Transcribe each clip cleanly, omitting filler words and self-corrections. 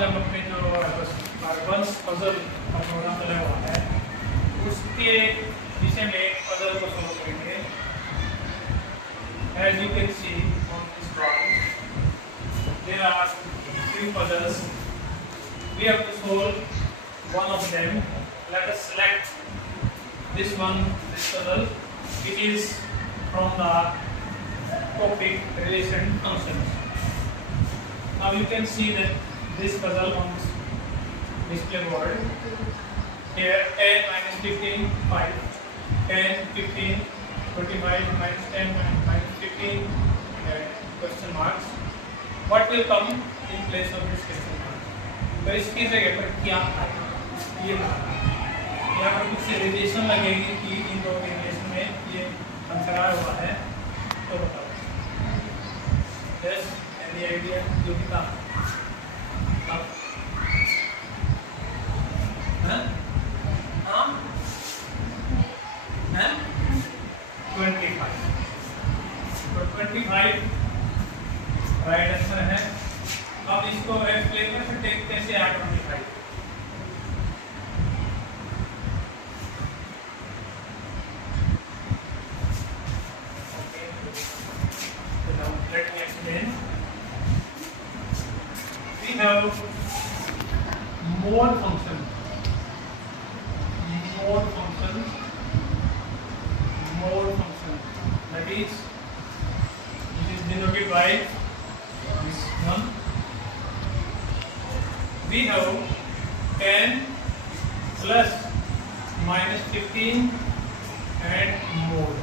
आज हम अपने जो कार्बन्स पजल का प्रोग्राम चला हुआ है उसके विषय में पजल को सोल्व करेंगे। As you can see on this drawing, there are three puzzles. We have to solve one of them. Let us select this one, this puzzle, which is from the topic relation functions. Now you can see that this puzzle on this display board. Here 10 minus 15, 5, 10, 15, 25, minus 10, minus 15, question marks. What will come in place of this question mark? तो इसकी जगह पर क्या आएगा? ये यहाँ पर कुछ रिलेशन लगेगी कि इन दो रिलेशन में ये आंसर आया हुआ है, तो बताओ। Yes, any idea? जो कि था? हाँ? हाँ? हाँ? 25. तो 25 राइट आंसर है। अब इसको एक्सप्लेन कर सकते हैं कैसे आया 25। Okay, so now let me explain. We have mode function. That is, it is denoted by this one. We have 10 plus minus 15 and more.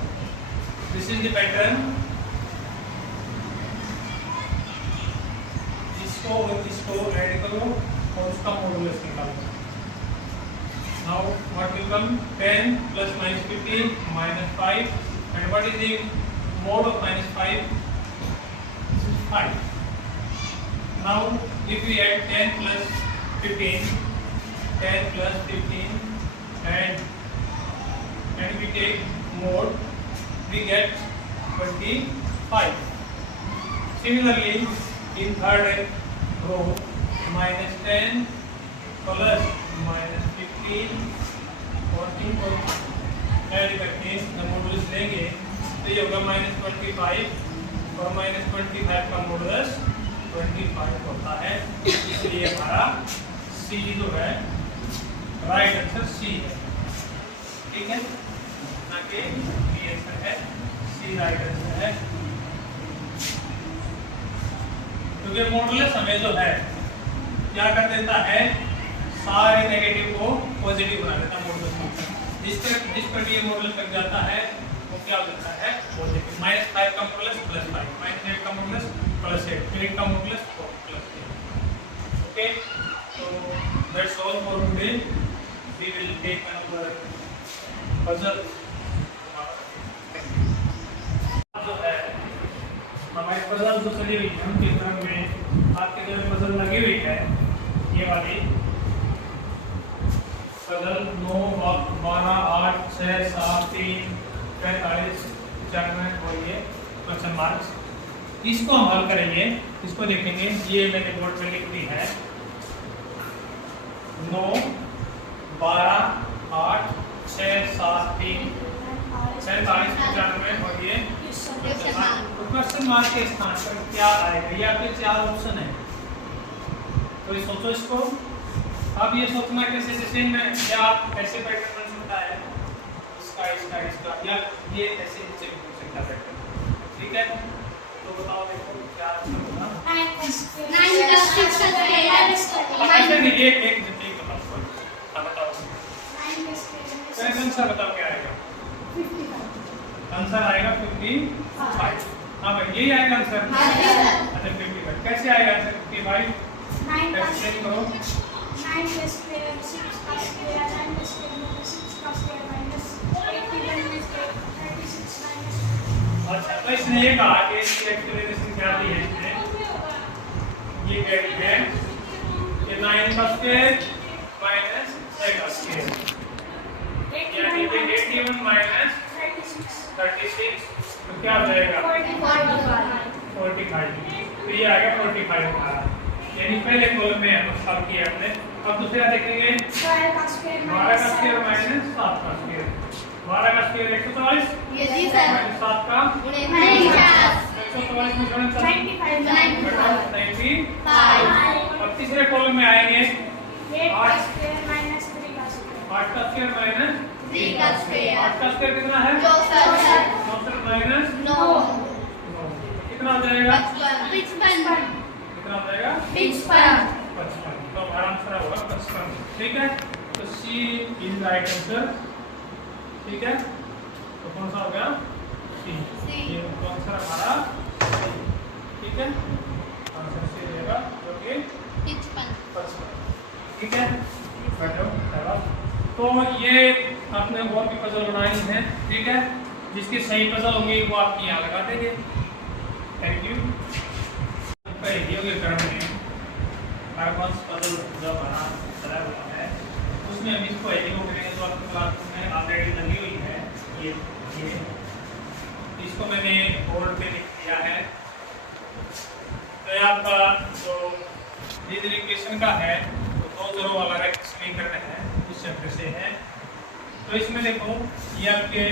This is the pattern. इसको add करो और उसका मॉडुलस निकालो. Now what will come? 10 plus minus 15 minus 5. And what is the mode of minus 5? 5. Now if we add 10 plus 15 and we take mode, we get 25. Similarly, in third row, minus 10 plus minus 15 14 को add करके the modulus लेंगे तो ये होगा -25 और -25 का modulus 25 होता है। इसलिए हमारा C जो है राइट आंसर C है, ठीक है, ना कि B आंसर है, C राइट आंसर है। क्योंकि मॉडुलस हमें जो है क्या कर देता है, सारे नेगेटिव को पॉजिटिव बना देता है मॉडुलस फंक्शन। जिस पर ये मॉडुलस लग जाता है वो क्या हो जाता है, पॉजिटिव। -5 का मॉडुलस +5, -8 का मॉडुलस +8, 8 का मॉडुलस +8। ओके, तो that's all for today. We will take another puzzle. जो है हमारी पजल जो चली हुई है उनके तरफ में आपके जो पजल लगी हुई है, ये वाली पजल 9, 12, 8, 6, 7, 3, 45, 95 और ये क्वेश्चन मार्क्स, इसको हम हल करेंगे। इसको देखेंगे, ये मैंने बोर्ड पे लिख दी है 9, 12, 8, 6, 7, 3, 47, 95 और ये क्वेश्चन मार्क के स्थान पर क्या आएगा। ये आपके 4 ऑप्शन है, तो ये सोचो इसको। अब ये सोचना कैसे, जैसे में या ऐसे पैटर्न बन सकता है, इसका या ये ऐसे नीचे बन सकता है पैटर्न, ठीक है। तो बताओ देखो क्या आंसर होगा। 9 एक जल्दी बताओ, आंसर बताओ क्या आएगा। आंसर आएगा 55। हाँ भाई, यही आएगा आंसर। अच्छा 55 कैसे आएगा आंसर 55? एक्सप्लेन करो। 9 plus 12, 6 plus 12, 9 plus 12, 6 plus 12 minus 81 minus 36 minus। अच्छा, तो इसने ये कहा कि इसकी एक्सप्लेनेशन क्या दी है इसने, ये कह रही है कि 9 का स्क्वायर माइनस 6 का स्क्वायर, यानी कि 81 माइनस 36, तो क्या हो जाएगा 45। तो ये आ गया 45 हमारा। यानी पहले कॉलम में हम सॉल्व किया हमने। अब दूसरा देखेंगे 12 का स्क्वायर 12 का स्क्वायर माइनस 7 का स्क्वायर। 12 का स्क्वायर 144 जी सर। माइनस 7 का 144 में जोड़ें 95। अब तीसरे कॉलम में आएंगे 8 का स्क्वायर माइनस 3 का स्क्वायर। 8 का स्क्वायर माइनस 3 का स्क्वायर। 8 का स्क्वायर कितना है? 64 माइनस 9 कितना हो जाएगा? 55। कितना हो जाएगा? 55। 55। तो हमारा आंसर होगा 55। ठीक है, तो सी इज राइट आंसर। ठीक है, तो कौन सा हो गया? सी। ये आंसर हमारा सी। ठीक है, आंसर सी रहेगा जो कि 55। ठीक है, बैठो। तो ये आपने और भी पजल बनाई है। ठीक है, जिसकी सही पजल होंगी वो आप यहाँ लगा देंगे। Thank you. पहले के क्रम में कार्बन पजल जो बना चला हुआ है उसमें हम इसको एडिट करेंगे। तो आपके क्लास में ऑलरेडी लगी हुई है ये इसको मैंने बोर्ड पे लिख दिया है। तो ये आपका जो रीजनिंग इक्वेशन का है तो 2 ज़रो वाला समीकरण है, उस चैप्टर से है। तो इसमें देखो ये आपके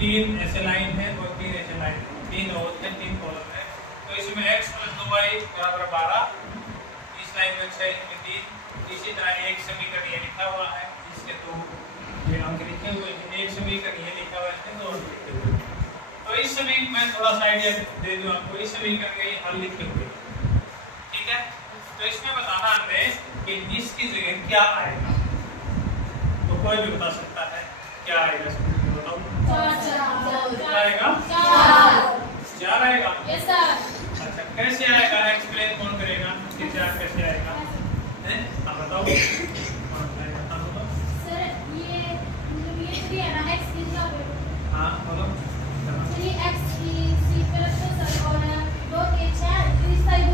3 ऐसे लाइन है और 3 ऐसे लाइन है, 3 रोज है, 3 कॉलम है। तो इसमें x + 2y = 12, इस लाइन में 6 में 3। इसी तरह एक समीकरण ये लिखा हुआ है, इसके 2 ये अंक लिखे हुए हैं। एक समीकरण ये लिखा हुआ है, इसके 2 अंक लिखे हुए हैं। तो इस समीकरण में थोड़ा सा आइडिया दे दूं आपको। इस समीकरण के हल लिखे हुए हैं। ठीक है, तो इसमें बताना हमें कि इसकी जगह क्या आएगा। तो कोई भी बता सकता है क्या आएगा। बताओ क्या आएगा? 4 आएगा। Yes sir. अच्छा, कैसे आएगा? एक्सप्लेन कौन करेगा कि 4 कैसे आएगा? हैं, आप बताओ। कौन आएगा? आप बताओ। सर ये मतलब ये 3 है ना, x की जगह हाँ बोलो। तो ये x की सी पे रखो सर, और 2 के 6 इस साइड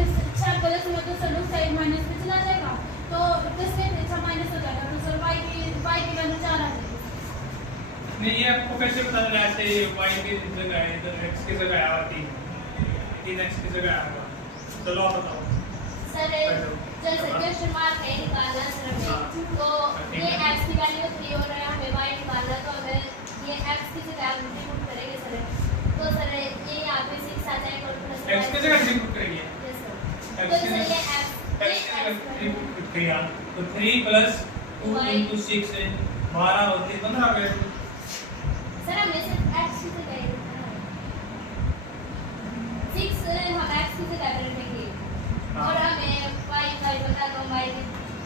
6 प्लस में तो सर उस साइड माइनस में चला जाएगा, तो इससे 6 माइनस हो जाएगा। तो सर y की वैल्यू 4 आ जाएगी। नहीं, ये आपको कैसे पता चला? ऐसे y की जगह है, इधर x की जगह आया 3 x की जगह आया। चलो आप बताओ। सर जैसे क्वेश्चन मार्क है निकालना सर हमें, तो ये x की वैल्यू 3 हो रहा है, हमें y निकालना। तो अगर ये x की जगह आप इंक्लूड करेंगे सर, तो सर ये यहाँ पे 6 आ जाएगा और प्लस x की जगह 3 पुट करेंगे। Yes sir. x तो की सर जगह ये x की जगह 3 पुट किया तो 3 + 2 * 6 है 12 और 3 15 आ गए। सर हमें सिर्फ x की जगह 6 हम x की जगह रखेंगे और हमें y बता दो। y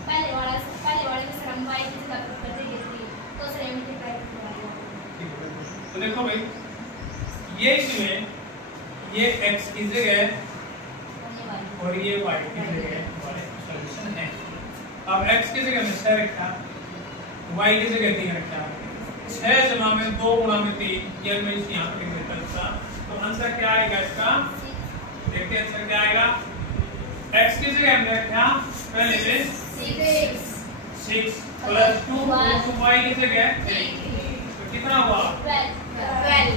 पहले वाले में सर हम y की जगह पुट कर देंगे 3, तो सर मल्टीप्लाई करेंगे। तो देखो भाई, ये इसमें ये x की जगह और ये y की जगह वाले सॉल्यूशन है। अब x की जगह में 6 रखा, y की जगह 3 रखा। 6 जमा में 2 गुणा में 3, ये मैं इस यहाँ पे लिख देता था। तो आंसर क्या आएगा इसका? देखते हैं आंसर क्या आएगा। x की जगह हमने रखा पहले में 6 + 2 तो y की जगह 3, तो कितना हुआ?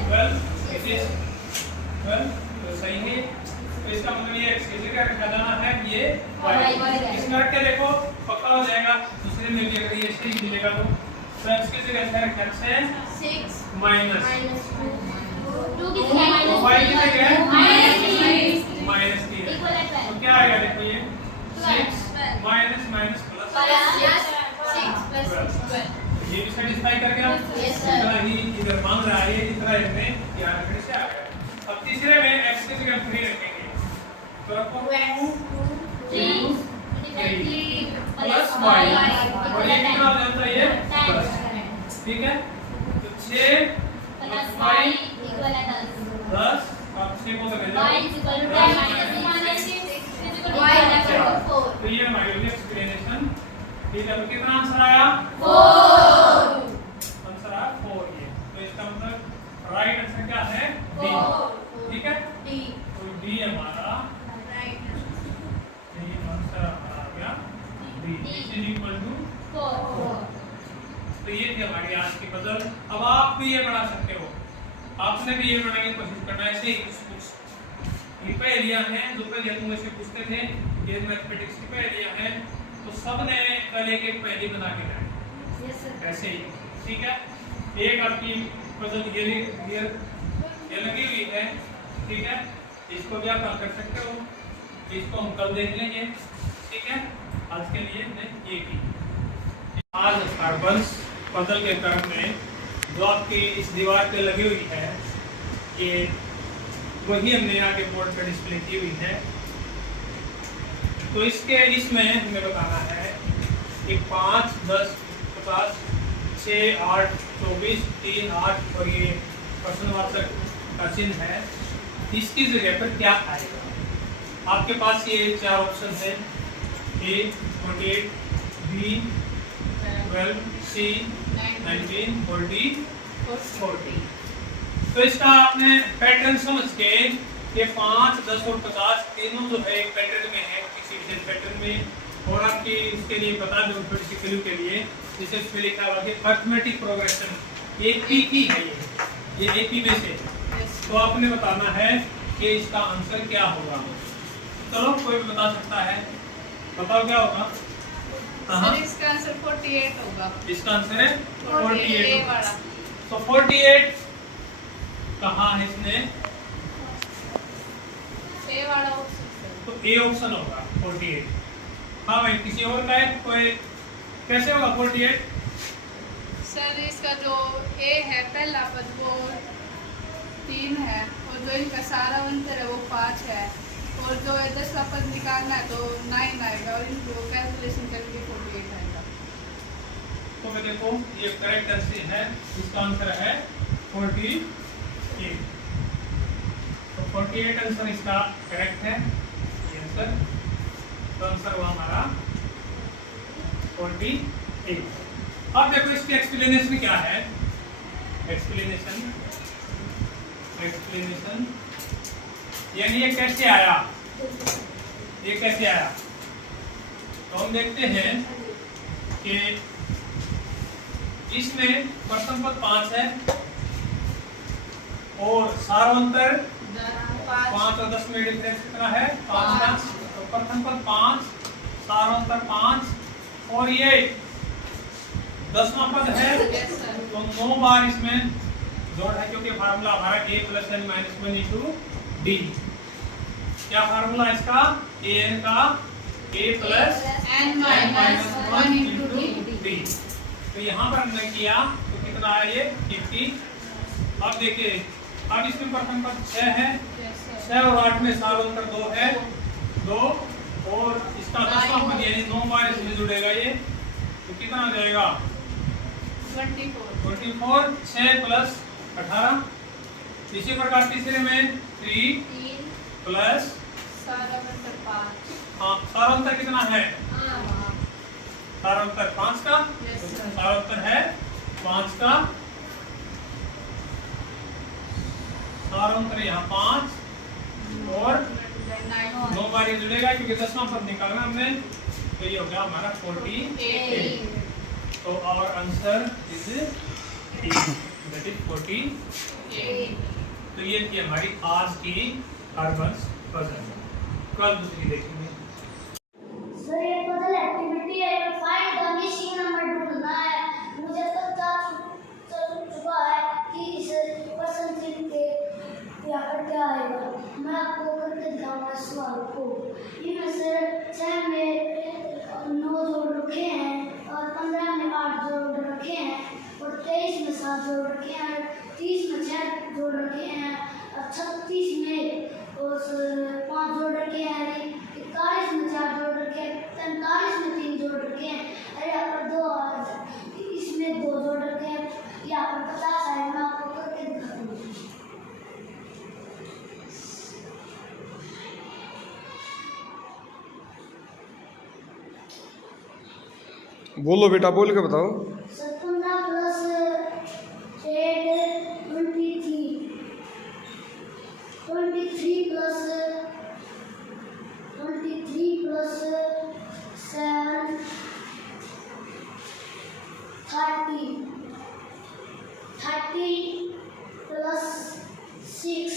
12। इट इज 12, तो सही है। तो इसका मतलब ये x की जगह रखा जाना है, ये y। इसमें रख के देखो पक्का हो जाएगा। दूसरे में भी अगर ये सही मिलेगा तो x की जगह रखा 6 माइनस 2 की जगह y की जगह -3 -3 इक्वल है 12। तो क्या आएगा? देखो ये 6 माइनस माइनस प्लस 12। ये भी सेटिस्फाई कर गया। Yes, sir. इतना ही इधर मांग रहा है, इतना इसमें यहाँ रखने से आ गया। अब तीसरे में x की जगह 3 रखेंगे तो रखो 2 3 प्लस y और ये कितना हो जाता है? ये प्लस। ठीक है, तो 6 प्लस y 10। अब 6 को कर तो ये हमारी होगी एक्सप्लेनेशन। ठीक है, तो कितना आंसर आया? 4। आंसर आया 4 ये। तो इसका मतलब राइट आंसर क्या है? डी। ठीक है, तो डी हमारा डी आंसर हमारा आ गया डी। Is equal to 4। तो ये थी हमारी आज की पजल। अब आप भी ये बना सकते हो, आपने भी ये बनाने की कोशिश करना है। ऐसे ही कुछ ये पहेलियां हैं जो पहले तुम ऐसे पूछते थे ये मैथमेटिक्स की पहेलियां हैं, तो सब ने कल एक एक पहेली बना के लाए। Yes sir. ऐसे ही, ठीक है। एक आपकी पजल ये लगी हुई है, ठीक है। इसको भी आप हल कर सकते हो, इसको हम कल देख लेंगे, ठीक है। आज के लिए मैं ये की आज कार्बन्स पजल के क्रम में जो आपकी इस दीवार पे लगी हुई है, ये वही हमने आगे बोर्ड पे डिस्प्ले की हुई है। तो इसमें हमें बताना है कि 5, 10, 50, 6, 8, 24, 3, 8 और ये प्रश्नवाचक का चिन्ह है, इसकी जगह पर क्या आएगा। आपके पास ये 4 ऑप्शन है, A 28, B 12, C 19 और D 40। तो इसका आपने पैटर्न समझ के ये 5, 10 और 50 तीनों जो है एक पैटर्न में है, किसी विशेष पैटर्न में। और आपकी इसके लिए बता दूं थोड़ी सी क्लू के लिए, जिसे इसमें लिखा हुआ है अर्थमेटिक प्रोग्रेशन, AP की है ये AP में से। तो आपने बताना है कि इसका आंसर क्या होगा। चलो कोई भी बता सकता है, बताओ क्या होगा। सर इसका आंसर 48 होगा। इसका आंसर है 48 ए वाला। तो 48 कहाँ है इसने, ए वाला ऑप्शन तो ए ऑप्शन होगा 48। हाँ भाई, किसी और का है कोई, कैसे होगा 48। सर इसका जो ए है पहला पद वो 3 है, और जो इनका सारा अंतर है वो 5 है, और जो 10वां पद निकालना है तो 9 आएगा, और इनको कैलकुलेशन करके 48 आएगा। तो मैं देखो ये करेक्ट आंसर है, इसका आंसर है 48। तो 48 आंसर इसका करेक्ट है, ये आंसर। तो आंसर हुआ हमारा 48। अब देखो इसकी एक्सप्लेनेशन क्या है। एक्सप्लेनेशन यानी ये कैसे आया, ये कैसे आया। तो हम देखते हैं कि इसमें प्रथम पद 5 है और सारांतर 5 और 10 में डिफरेंस कितना है, 5 का। तो प्रथम पद 5, सारांतर 5, और ये 10वां पद है, तो 9 बार इसमें जोड़ है, क्योंकि फार्मूला हमारा a + n - 1 * d। क्या फार्मूला इसका, an का a + n - 1 * d। तो यहाँ पर हमने किया तो कितना आया ये 50। अब देखिए, अब इसमें प्रथम पद 6 है, 6 और 8 में सारांतर 2 है, 2, और इसका 10वां पद यानी 9 बार इसमें जुड़ेगा ये, तो कितना आ जाएगा 24, 6 + 18। इसी प्रकार तीसरे में 3 + सारा अंतर 5। हाँ, सारांतर कितना है, सारांतर 5 का। Yes, sir. सारांतर है 5 का, सारांतर यहाँ 5 और 9 बार ये जुड़ेगा, क्योंकि 10वां पद निकालना हमने, तो ये हो गया हमारा 48। तो आवर आंसर इज 48। तो ये थी हमारी आज की कार्बन्स पजल। कल दूसरी देखेंगे। सर ये पजल एक्टिविटी है, फाइंड द मिसिंग नंबर ढूंढना है। मुझे पता चल चुका है कि इस प्रश्न चिन्ह के यहाँ पर क्या आएगा। मैं आपको करके दिखाऊंगा इस सवाल को। इनमें से 6 में 9 जोड़ रखे हैं, और 15 में 8 जोड़ रखे हैं, और 23 में 7 जोड़ रखे हैं, 30 में 6 जोड़ रखे हैं, और 36 में 5 जोड़ रखे हैं, 41 में 4 जोड़ रखे हैं, 43 में 3 जोड़ रखे हैं, और यहाँ पर 2 इसमें 2 जोड़ रखे हैं। यहाँ पर 50 है, मैं आपको करके दिखाता हूँ। बोलो बेटा, बोल के बताओ। 15 + 8 23, 23 + 7 30, 30 + 6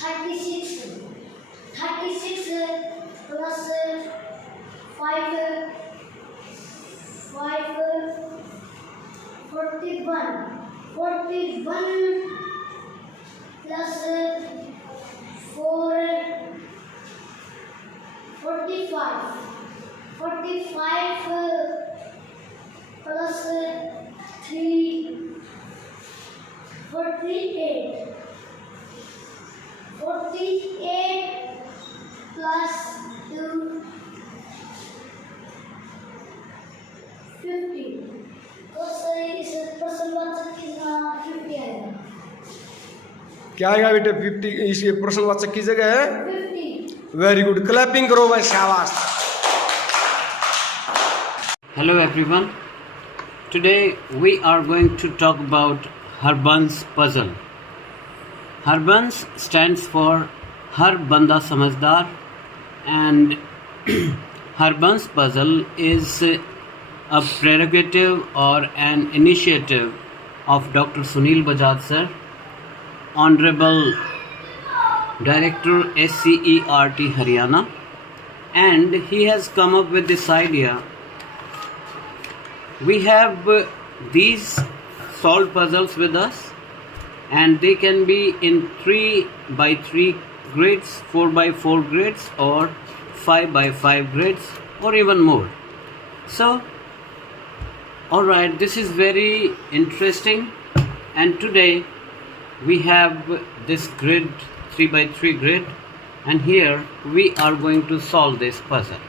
36, 36 41 plus 4, 45. 45 plus 3, 48. 48 plus 2, 50. तो सर इस प्रश्नवाचक कितना 50 आएगा? क्या आएगा बेटे 50? इस प्रश्नवाचक की जगह है 50. वेरी गुड, क्लैपिंग करो भाई, शाबाश। Hello everyone. Today we are going to talk about Harbans puzzle. Harbans stands for Har Banda Samajhdar, and Harbans puzzle is a prerogative or an initiative of Dr. Sunil Bajaj sir, Honorable Director SCERT Haryana, and he has come up with this idea. We have these solved puzzles with us, and they can be in 3x3 grids, 4x4 grids, or 5x5 grids, or even more. So, alright, this is very interesting, and today we have this grid, 3x3 grid, and here we are going to solve this puzzle.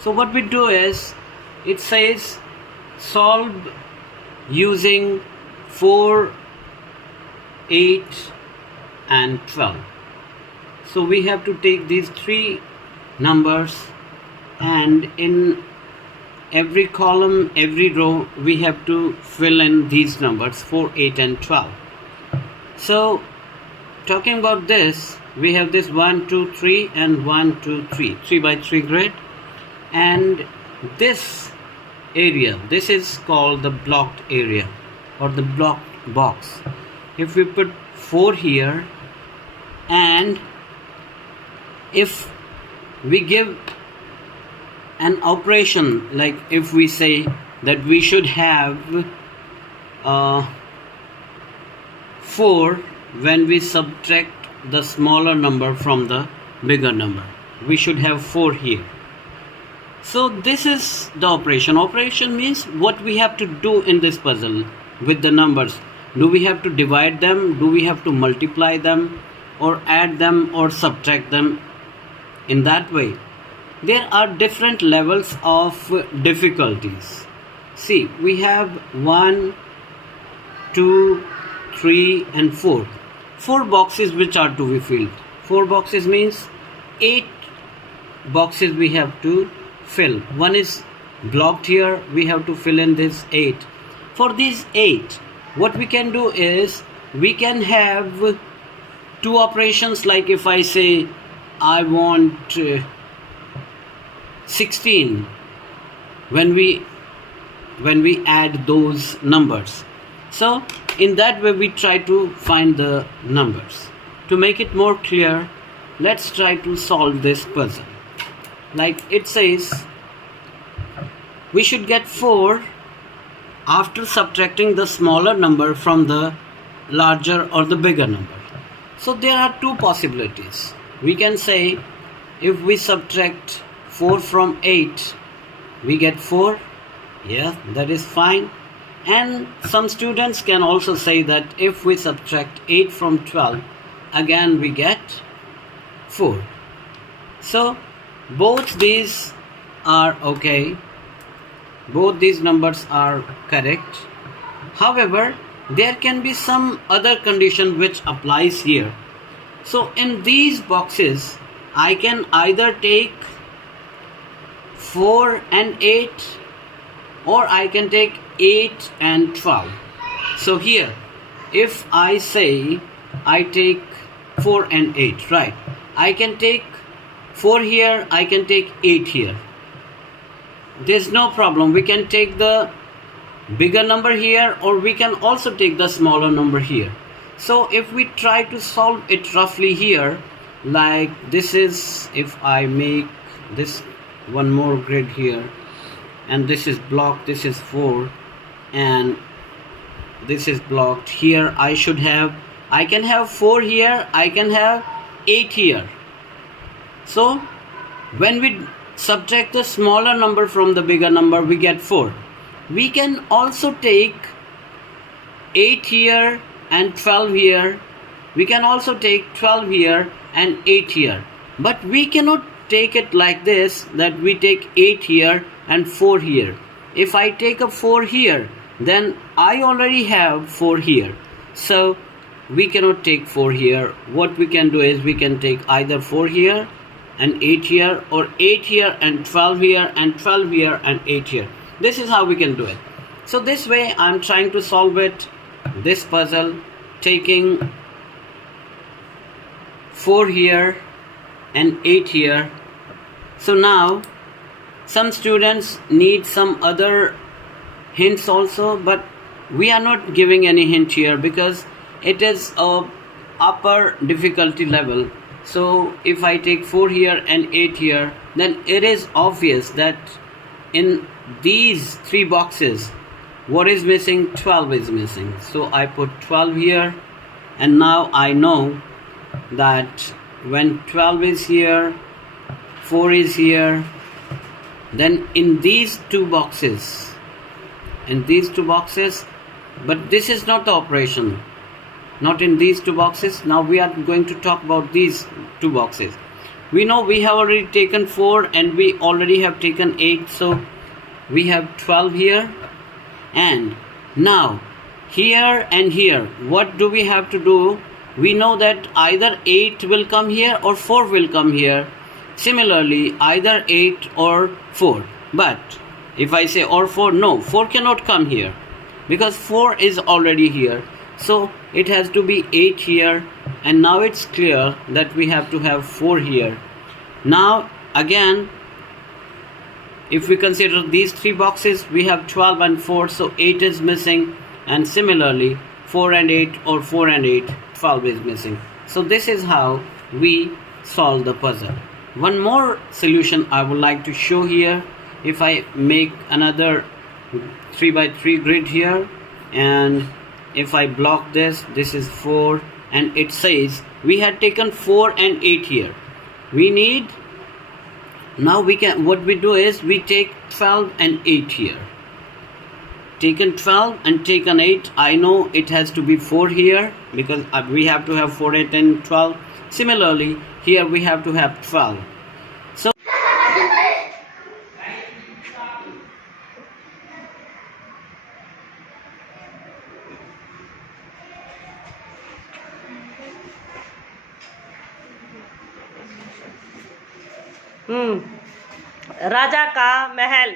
So what we do is, it says solve using 4, 8 and 12. So we have to take these three numbers, and in every column, every row, we have to fill in these numbers 4, 8 and 12. So talking about this, we have this 1, 2, 3 and 1, 2, 3, 3x3 grid, and this area, this is called the blocked area or the blocked box. If we put 4 here, and if we give an operation, like if we say that we should have 4 when we subtract the smaller number from the bigger number, we should have 4 here. So this is the operation. Operation means what we have to do in this puzzle with the numbers. Do we have to divide them? Do we have to multiply them, or add them, or subtract them? In that way, there are different levels of difficulties. See, we have 1, 2, 3 and 4. 4 boxes which are to be filled. 4 boxes means 8 boxes we have to fill. One is blocked here, we have to fill in this 8. For these 8, what we can do is, we can have 2 operations. Like if I say I want 16 when we add those numbers. So in that way we try to find the numbers. To make it more clear, let's try to solve this puzzle. Like it says, we should get 4 after subtracting the smaller number from the larger or the bigger number. So there are 2 possibilities. We can say, if we subtract 4 from 8, we get 4. Yeah, that is fine. And some students can also say that if we subtract 8 from 12, again we get 4. So both these are okay. Both these numbers are correct. However, there can be some other condition which applies here. So in these boxes, I can either take 4 and 8, or I can take 8 and 12. So here, if I say I take 4 and 8, right, I can take 4 here, I can take 8 here. There's no problem. We can take the bigger number here, or we can also take the smaller number here. So if we try to solve it roughly here, like this is, if I make this one more grid here, and this is block, this is 4, and this is blocked. Here I can have 4 here, I can have 8 here. So when we subtract the smaller number from the bigger number, we get 4. We can also take 8 here and 12 here. We can also take 12 here and 8 here. But we cannot take it like this, that we take 8 here and 4 here. If I take a 4 here, then I already have 4 here. So we cannot take 4 here. What we can do is we can take either 4 here and 8 here, or 8 here and 12 here and 12 here and 8 here. This is how we can do it. So this way I'm trying to solve it, this puzzle, taking 4 here and 8 here. So now some students need some other hints also, but we are not giving any hint here because it is a upper difficulty level. So if I take 4 here and 8 here, then it is obvious that in these 3 boxes, what is missing? 12 is missing. So I put 12 here, and now I know that when 12 is here, 4 is here, then in these 2 boxes, but this is not the operation, not in these 2 boxes. Now we are going to talk about these 2 boxes. We know we have already taken 4 and we already have taken 8, so we have 12 here. And now here and here, what do we have to do? We know that either 8 will come here or 4 will come here. Similarly, either 8 or 4. But if I say or 4, no, 4 cannot come here because 4 is already here. So it has to be 8 here, and now it's clear that we have to have 4 here. Now again, if we consider these 3 boxes, we have 12 and 4, so 8 is missing, and similarly 4 and 8 or 4 and 8, 12 is missing. So this is how we solve the puzzle. One more solution I would like to show here. If I make another 3 by 3 grid here, and if I block this is 4, and it says we had taken 4 and 8 here. We need, now we can, what we do is we take 12 and 8 here. Taken 12 and taken 8, I know it has to be 4 here because we have to have 4, 8 and 12. Similarly, here we have to have 12. So राजा का महल।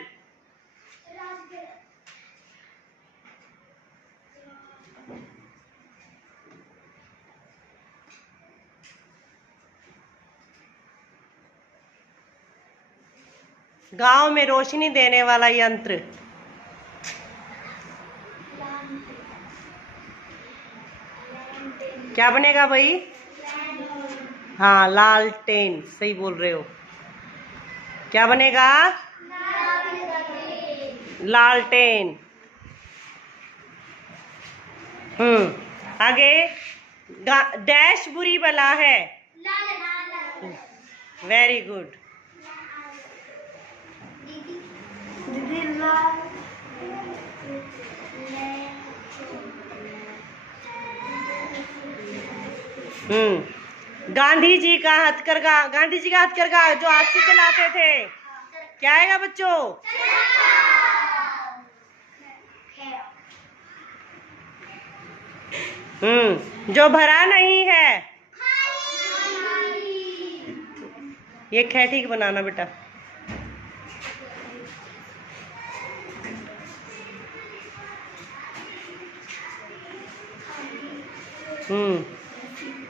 गांव में रोशनी देने वाला यंत्र। क्या बनेगा भाई? हाँ, लालटेन, सही बोल रहे हो। क्या बनेगा? लालटेन। आगे, डैश बुरी बला है। Very good. गांधी जी का हथकरघा जो हाथ से चलाते थे, क्या आएगा बच्चों? जो भरा नहीं है, ये खे ठीक बनाना बेटा।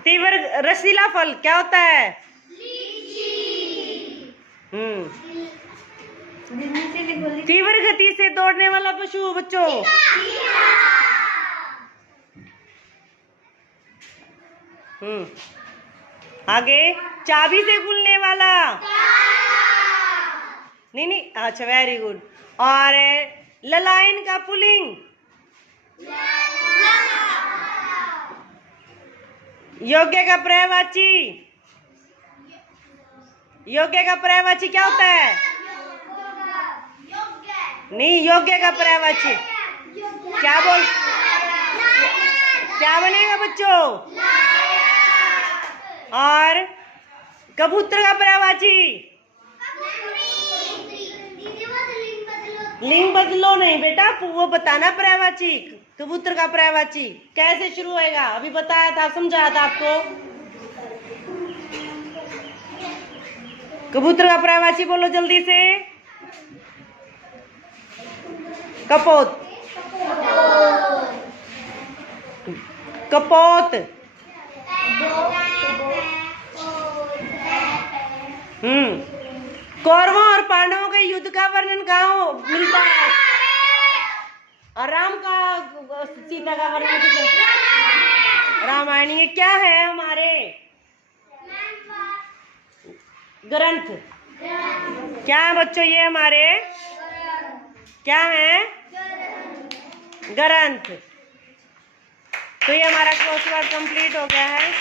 तीव्र रसीला फल क्या होता है? तीव्र गति से दौड़ने वाला पशु बच्चों। आगे, चाबी से खुलने वाला। नहीं, अच्छा, वेरी गुड। और ललाइन का पुलिंग। योग्य का पर्यायवाची, योग्य का पर्यायवाची क्या होता है? नहीं, योग्य का पर्यायवाची क्या बनेगा बच्चों? और कबूतर का पर्यायवाची लिंग बदलो नहीं बेटा, वो बताना पर्यायवाची। कबूतर का पर्यायवाची कैसे शुरू होएगा? अभी बताया था, समझाया था आपको। कबूतर का पर्यायवाची बोलो जल्दी से। कपोत, कपोत। कौरवों और पांडवों के युद्ध का वर्णन कहाँ मिलता है? और राम का सीता का वर्णन किसे? रामायण। ये क्या है हमारे ग्रंथ? क्या है बच्चों ये हमारे क्या है? ग्रंथ। तो ये हमारा कोर्स वर्क कंप्लीट हो गया है।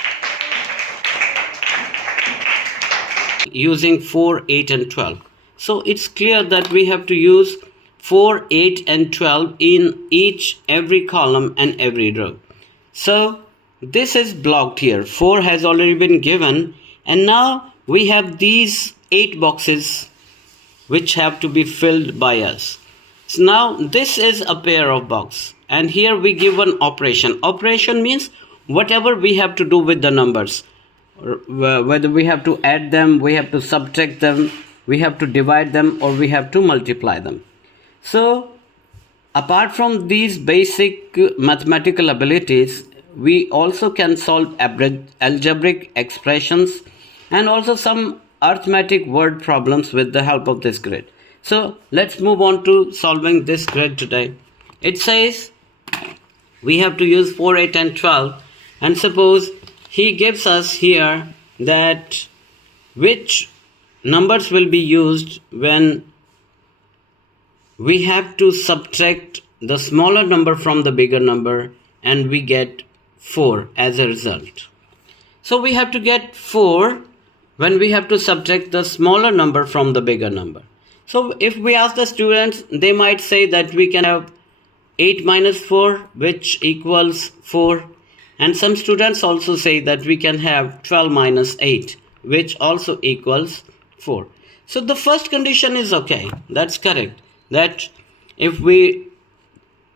Using 4, 8 and 12. So it's clear that we have to use 4, 8 and 12 in every column and every row. So this is blocked here. 4 has already been given, and now we have these 8 boxes which have to be filled by us. So now this is a pair of box, and here we give one operation. Operation means whatever we have to do with the numbers. Whether we have to add them, we have to subtract them, we have to divide them, or we have to multiply them. So apart from these basic mathematical abilities, we also can solve algebraic expressions and also some arithmetic word problems with the help of this grid. So let's move on to solving this grid today. It says we have to use 4, 8 and 12, and suppose he gives us here that which numbers will be used when we have to subtract the smaller number from the bigger number and we get 4 as a result. So we have to get 4 when we have to subtract the smaller number from the bigger number. So if we ask the students, they might say that we can have 8 minus 4, which equals 4. And some students also say that we can have 12 minus 8, which also equals 4. So the first condition is okay. That's correct. That if we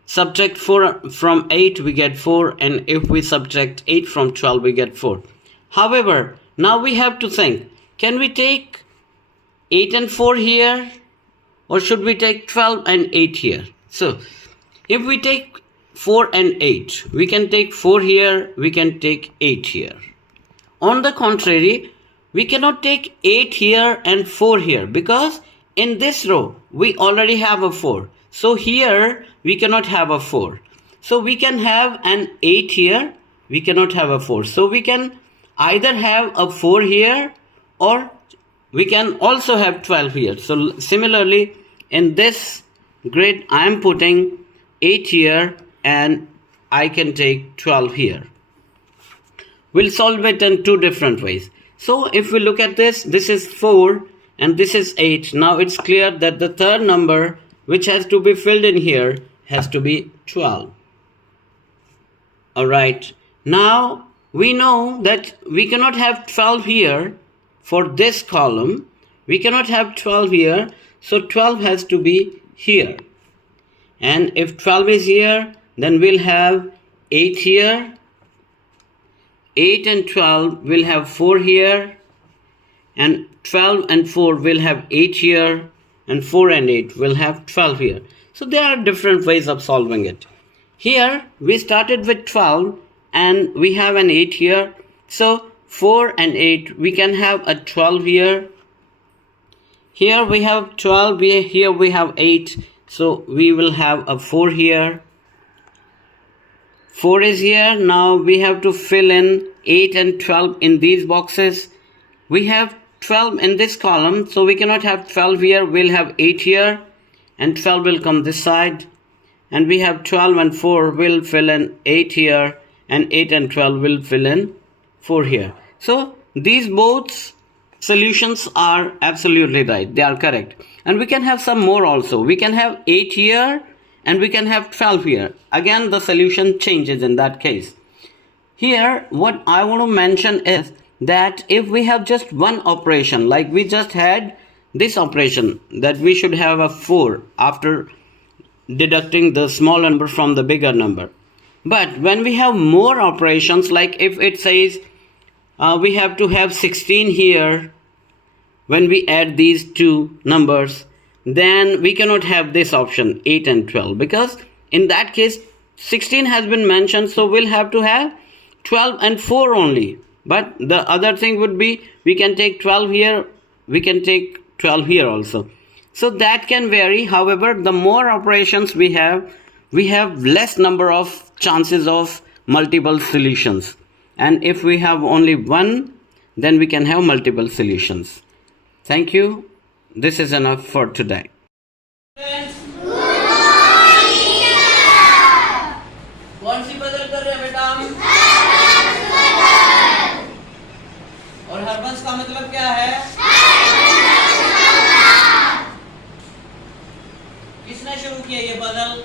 subtract 4 from 8, we get 4. And if we subtract 8 from 12, we get 4. However, now we have to think, can we take 8 and 4 here? Or should we take 12 and 8 here? So if we take 4 and 8, we can take 4 here, we can take 8 here. On the contrary, we cannot take 8 here and 4 here, because in this row we already have a 4. So here we cannot have a 4. So we can have an 8 here, we cannot have a 4. So we can either have a 4 here, or we can also have 12 here. So similarly, in this grid I am putting 8 here and I can take 12 here. We'll solve it in two different ways. So if we look at this, this is 4 and this is 8. Now it's clear that the third number which has to be filled in here has to be 12. Alright, now we know that we cannot have 12 here for this column. We cannot have 12 here, so 12 has to be here. And if 12 is here, then we'll have 8 here. 8 and 12 will have 4 here. And 12 and 4 will have 8 here. And 4 and 8 will have 12 here. So there are different ways of solving it. Here we started with 12 and we have an 8 here. So 4 and 8, we can have a 12 here. Here we have 12, here we have 8. So we will have a 4 here. 4 is here. Now we have to fill in 8 and 12 in these boxes. We have 12 in this column, so we cannot have 12 here. We'll have 8 here and 12 will come this side. and we have 12 and 4 will fill in 8 here, and 8 and 12 will fill in 4 here. So these both solutions are absolutely right, they are correct. And we can have some more also. We can have 8 here and we can have 12 here. Again, the solution changes in that case. Here what I want to mention is that if we have just one operation, like we just had this operation, that we should have a 4 after deducting the small number from the bigger number. But when we have more operations, like if it says we have to have 16 here when we add these two numbers, then we cannot have this option 8 and 12, because in that case 16 has been mentioned, so we'll have to have 12 and 4 only. But the other thing would be we can take 12 here, we can take 12 here also. So that can vary. However, the more operations we have less number of chances of multiple solutions. And if we have only one, then we can have multiple solutions. Thank you. This is enough for today. कौन सी puzzle कर रहे हैं बेटा हम? और हरबंस का मतलब क्या है? किसने शुरू किया ये पजल?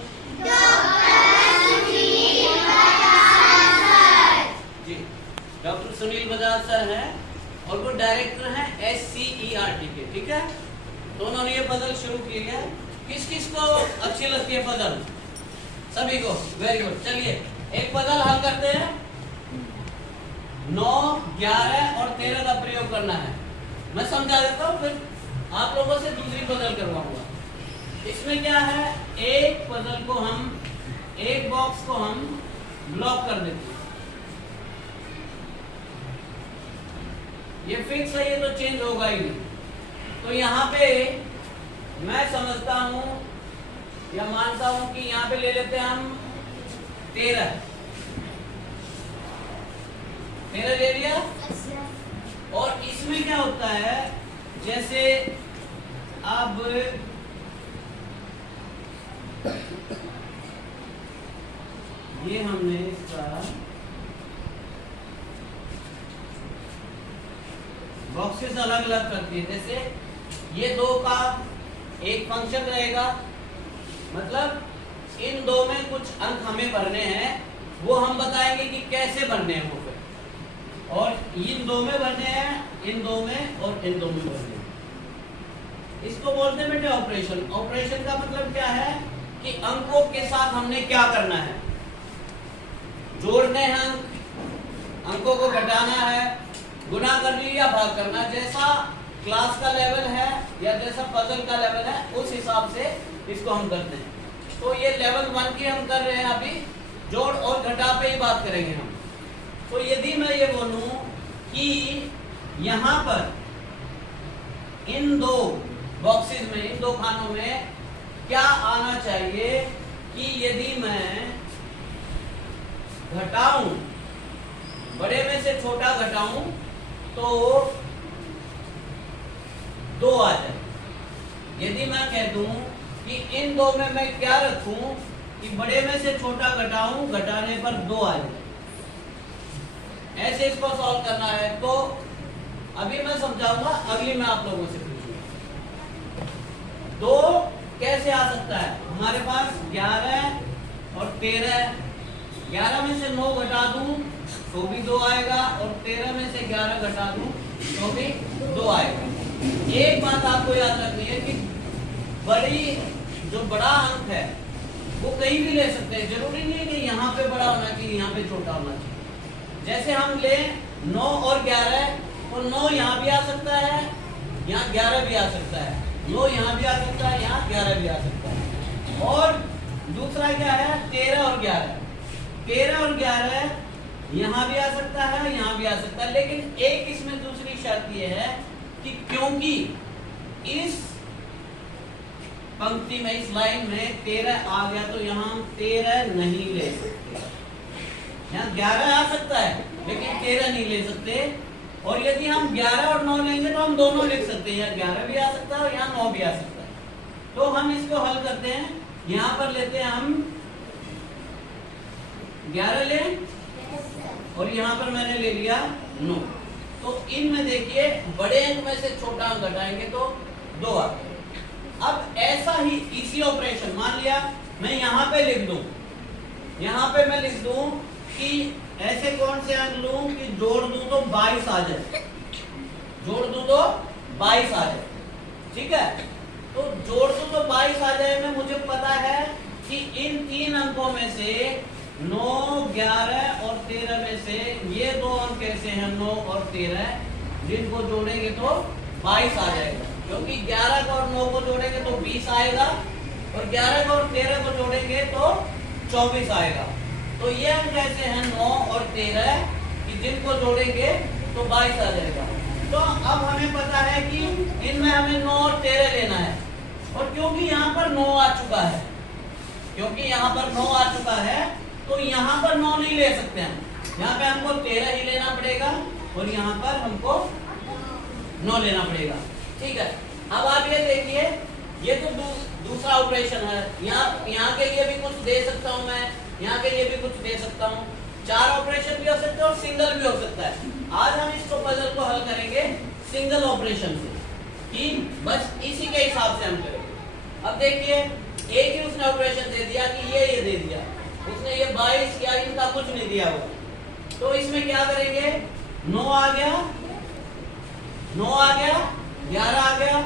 जी, डॉक्टर सुनील बजाज सर हैं और वो डायरेक्टर हैं SCERT के, ठीक है? तो उन्होंने ये पजल शुरू की है। किस किस को अच्छी लगती है पजल? सभी को, वेरी गुड। चलिए एक पजल हल करते हैं। 9, 11 और 13 का प्रयोग करना है। मैं समझा देता हूँ, फिर आप लोगों से दूसरी पजल करवाऊंगा। इसमें क्या है, एक पजल को हम, एक बॉक्स को हम ब्लॉक कर देते हैं। ये फिक्स है, ये तो चेंज होगा ही नहीं। तो यहाँ पे मैं समझता हूँ या मानता हूं कि यहाँ पे ले लेते हैं हम 13 ले लिया। और इसमें क्या होता है, जैसे अब ये हमने इसका बॉक्सेस अलग अलग कर दिए। जैसे ये 2 का एक फंक्शन रहेगा, मतलब इन 2 में कुछ अंक हमें भरने हैं, वो हम बताएंगे कि कैसे भरने हैं वो फिर। और इन 2 में भरने हैं, इन 2 में और इन 2 में भरने हैं। इसको बोलते हैं बेटे ऑपरेशन। ऑपरेशन का मतलब क्या है कि अंकों के साथ हमने क्या करना है, जोड़ने हैं अंकों को घटाना है, गुना करनी या भाग करना। जैसा क्लास का लेवल है या जैसा पजल का लेवल है, उस हिसाब से इसको हम करते हैं। तो ये लेवल 1 की हम कर रहे हैं, अभी जोड़ और घटा पे ही बात करेंगे हम। तो यदि मैं ये बोलूं कि यहाँ पर इन 2 बॉक्सेस में, इन 2 खानों में क्या आना चाहिए, कि यदि मैं घटाऊं, बड़े में से छोटा घटाऊं तो 2 आ जाए। यदि मैं कह दूं कि इन 2 में मैं क्या रखूं कि बड़े में से छोटा घटाऊं, घटाने पर 2 आ जाए, ऐसे इसको सॉल्व करना है। तो अभी मैं समझाऊंगा, अगली मैं आप लोगों से पूछूंगा 2 कैसे आ सकता है। हमारे पास 11 और 13, 11 में से 9 घटा दूं तो भी 2 आएगा, और 13 में से 11 घटा दूं तो भी 2 आएगा। एक बात आपको याद रखनी है कि जो बड़ा अंक है वो कहीं भी ले सकते हैं, जरूरी नहीं है कि यहाँ पे बड़ा होना चाहिए, यहाँ पे छोटा होना चाहिए। जैसे हम ले 9 और 11, तो 9 यहाँ भी आ सकता है, यहाँ 11 भी आ सकता है, 9 यहाँ भी आ सकता है, यहाँ 11 भी आ सकता है। और दूसरा क्या है, 13 और 11, 13 और 11 यहाँ भी आ सकता है, यहाँ भी आ सकता है। लेकिन एक इसमें दूसरी शर्त ये है कि क्योंकि इस पंक्ति में, इस लाइन में 13 आ गया, तो यहाँ हम 13 नहीं ले सकते। यहाँ 11 आ सकता है लेकिन 13 नहीं ले सकते। और यदि हम 11 और 9 लेंगे तो हम दोनों लिख सकते हैं, यहाँ 11 भी आ सकता है और यहाँ 9 भी आ सकता है। तो हम इसको हल करते हैं। यहाँ पर लेते हैं हम 11 लें और यहाँ पर मैंने ले लिया 9। तो इनमें देखिए बड़े अंक में से छोटा अंक घटाएंगे तो 2 आ गए। अब ऐसा ही इसी ऑपरेशन मान लिया मैं यहाँ पे लिख दूं, यहाँ पे मैं लिख दूं कि ऐसे कौन से अंक लूं कि जोड़ दूं तो 22 आ जाए, जोड़ दूं तो 22 आ जाए। ठीक है, तो जोड़ दूं तो 22 आ जाए में मुझे पता है कि इन 3 अंकों में से 9, 11 और 13 में से ये 2 अंक ऐसे हैं 9 और 13, जिनको जोड़ेंगे तो 22 आ जाएगा, क्योंकि 11 को और 9 को जोड़ेंगे तो 20 आएगा और 11 को और 13 को जोड़ेंगे तो 24 आएगा। तो ये अंक ऐसे हैं 9 और 13 कि जिनको जोड़ेंगे तो 22 आ जाएगा। तो अब हमें पता है कि इनमें हमें 9 और 13 लेना है, और क्योंकि यहाँ पर 9 आ चुका है, क्योंकि यहाँ पर 9 आ चुका है तो यहाँ पर 9 नहीं ले सकते हैं, यहाँ पे हमको 13 ही लेना पड़ेगा और यहाँ पर हमको 9 लेना पड़ेगा। ठीक है, अब आप ये देखिए ये तो दूसरा ऑपरेशन है, यहाँ के लिए भी कुछ दे सकता हूँ मैं, यहाँ के लिए भी कुछ दे सकता हूँ। 4 ऑपरेशन भी हो सकते हैं और सिंगल भी हो सकता है। आज हम इसको पजल को हल करेंगे सिंगल ऑपरेशन से, कि बस इसी के हिसाब से हम करेंगे। अब देखिए एक ही उसने ऑपरेशन दे दिया कि ये दे दिया, उसने ये 22 या इनका कुछ नहीं दिया हुआ, तो इसमें क्या करेंगे 9 आ गया, 9 आ गया, 11 आ गया,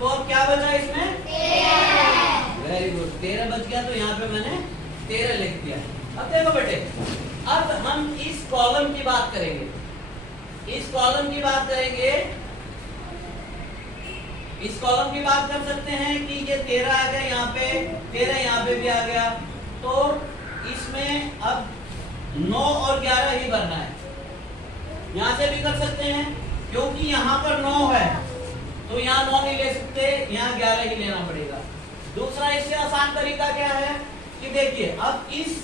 तो अब क्या बचा इसमें 13। वेरी गुड, 13 बच गया, तो यहाँ पे मैंने 13 लिख दिया। अब देखो बेटे, अब हम इस कॉलम की बात करेंगे, इस कॉलम की बात करेंगे, इस कॉलम की बात कर सकते हैं कि ये 13 आ गया, यहाँ पे 13 यहाँ पे भी आ गया, तो इसमें अब 9 और 11 ही भरना है। यहाँ से भी कर सकते हैं, क्योंकि यहाँ पर 9 है तो यहाँ 9 नहीं ले सकते, यहाँ 11 ही लेना पड़ेगा। दूसरा इससे आसान तरीका क्या है कि देखिए अब इस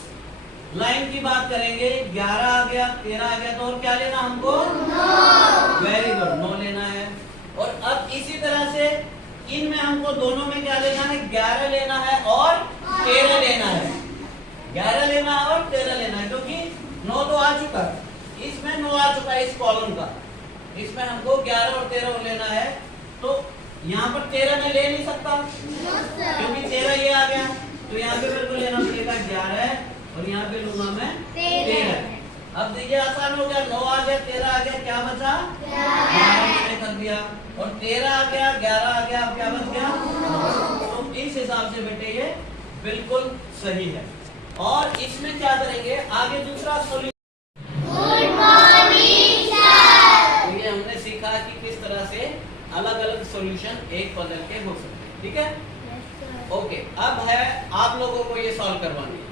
लाइन की बात करेंगे, 11 आ गया, 13 आ गया, तो और क्या लेना हमको 9। वेरी गुड, 9 लेना है। और अब इसी तरह से इनमें हमको दोनों में क्या लेना है, 11 लेना है और 13 लेना है, 11 लेना है और 13 लेना है, क्योंकि 9 तो आ चुका है, इसमें 9 आ चुका है इस कॉलम का, इसमें हमको 11 और 13 और लेना है। तो यहाँ पर 13 में ले नहीं सकता क्योंकि 13 ये आ गया, तो यहाँ पे मेरे को लेना पड़ेगा 11 और यहाँ पे लूंगा मैं 13। अब देखिए आसान हो गया, 9 आ गया, 13 आ गया, क्या बचा 11 कर दिया, और 13 आ गया, 11 आ गया, अब क्या बच गया। तो इस हिसाब से बेटे ये बिल्कुल सही है। और इसमें क्या करेंगे आगे दूसरा सोल्यूशन, तो ये हमने सीखा कि किस तरह से अलग अलग सॉल्यूशन एक पजल के हो सकते हैं। ठीक है, ओके। अब है आप लोगों को ये सॉल्व करवानी है,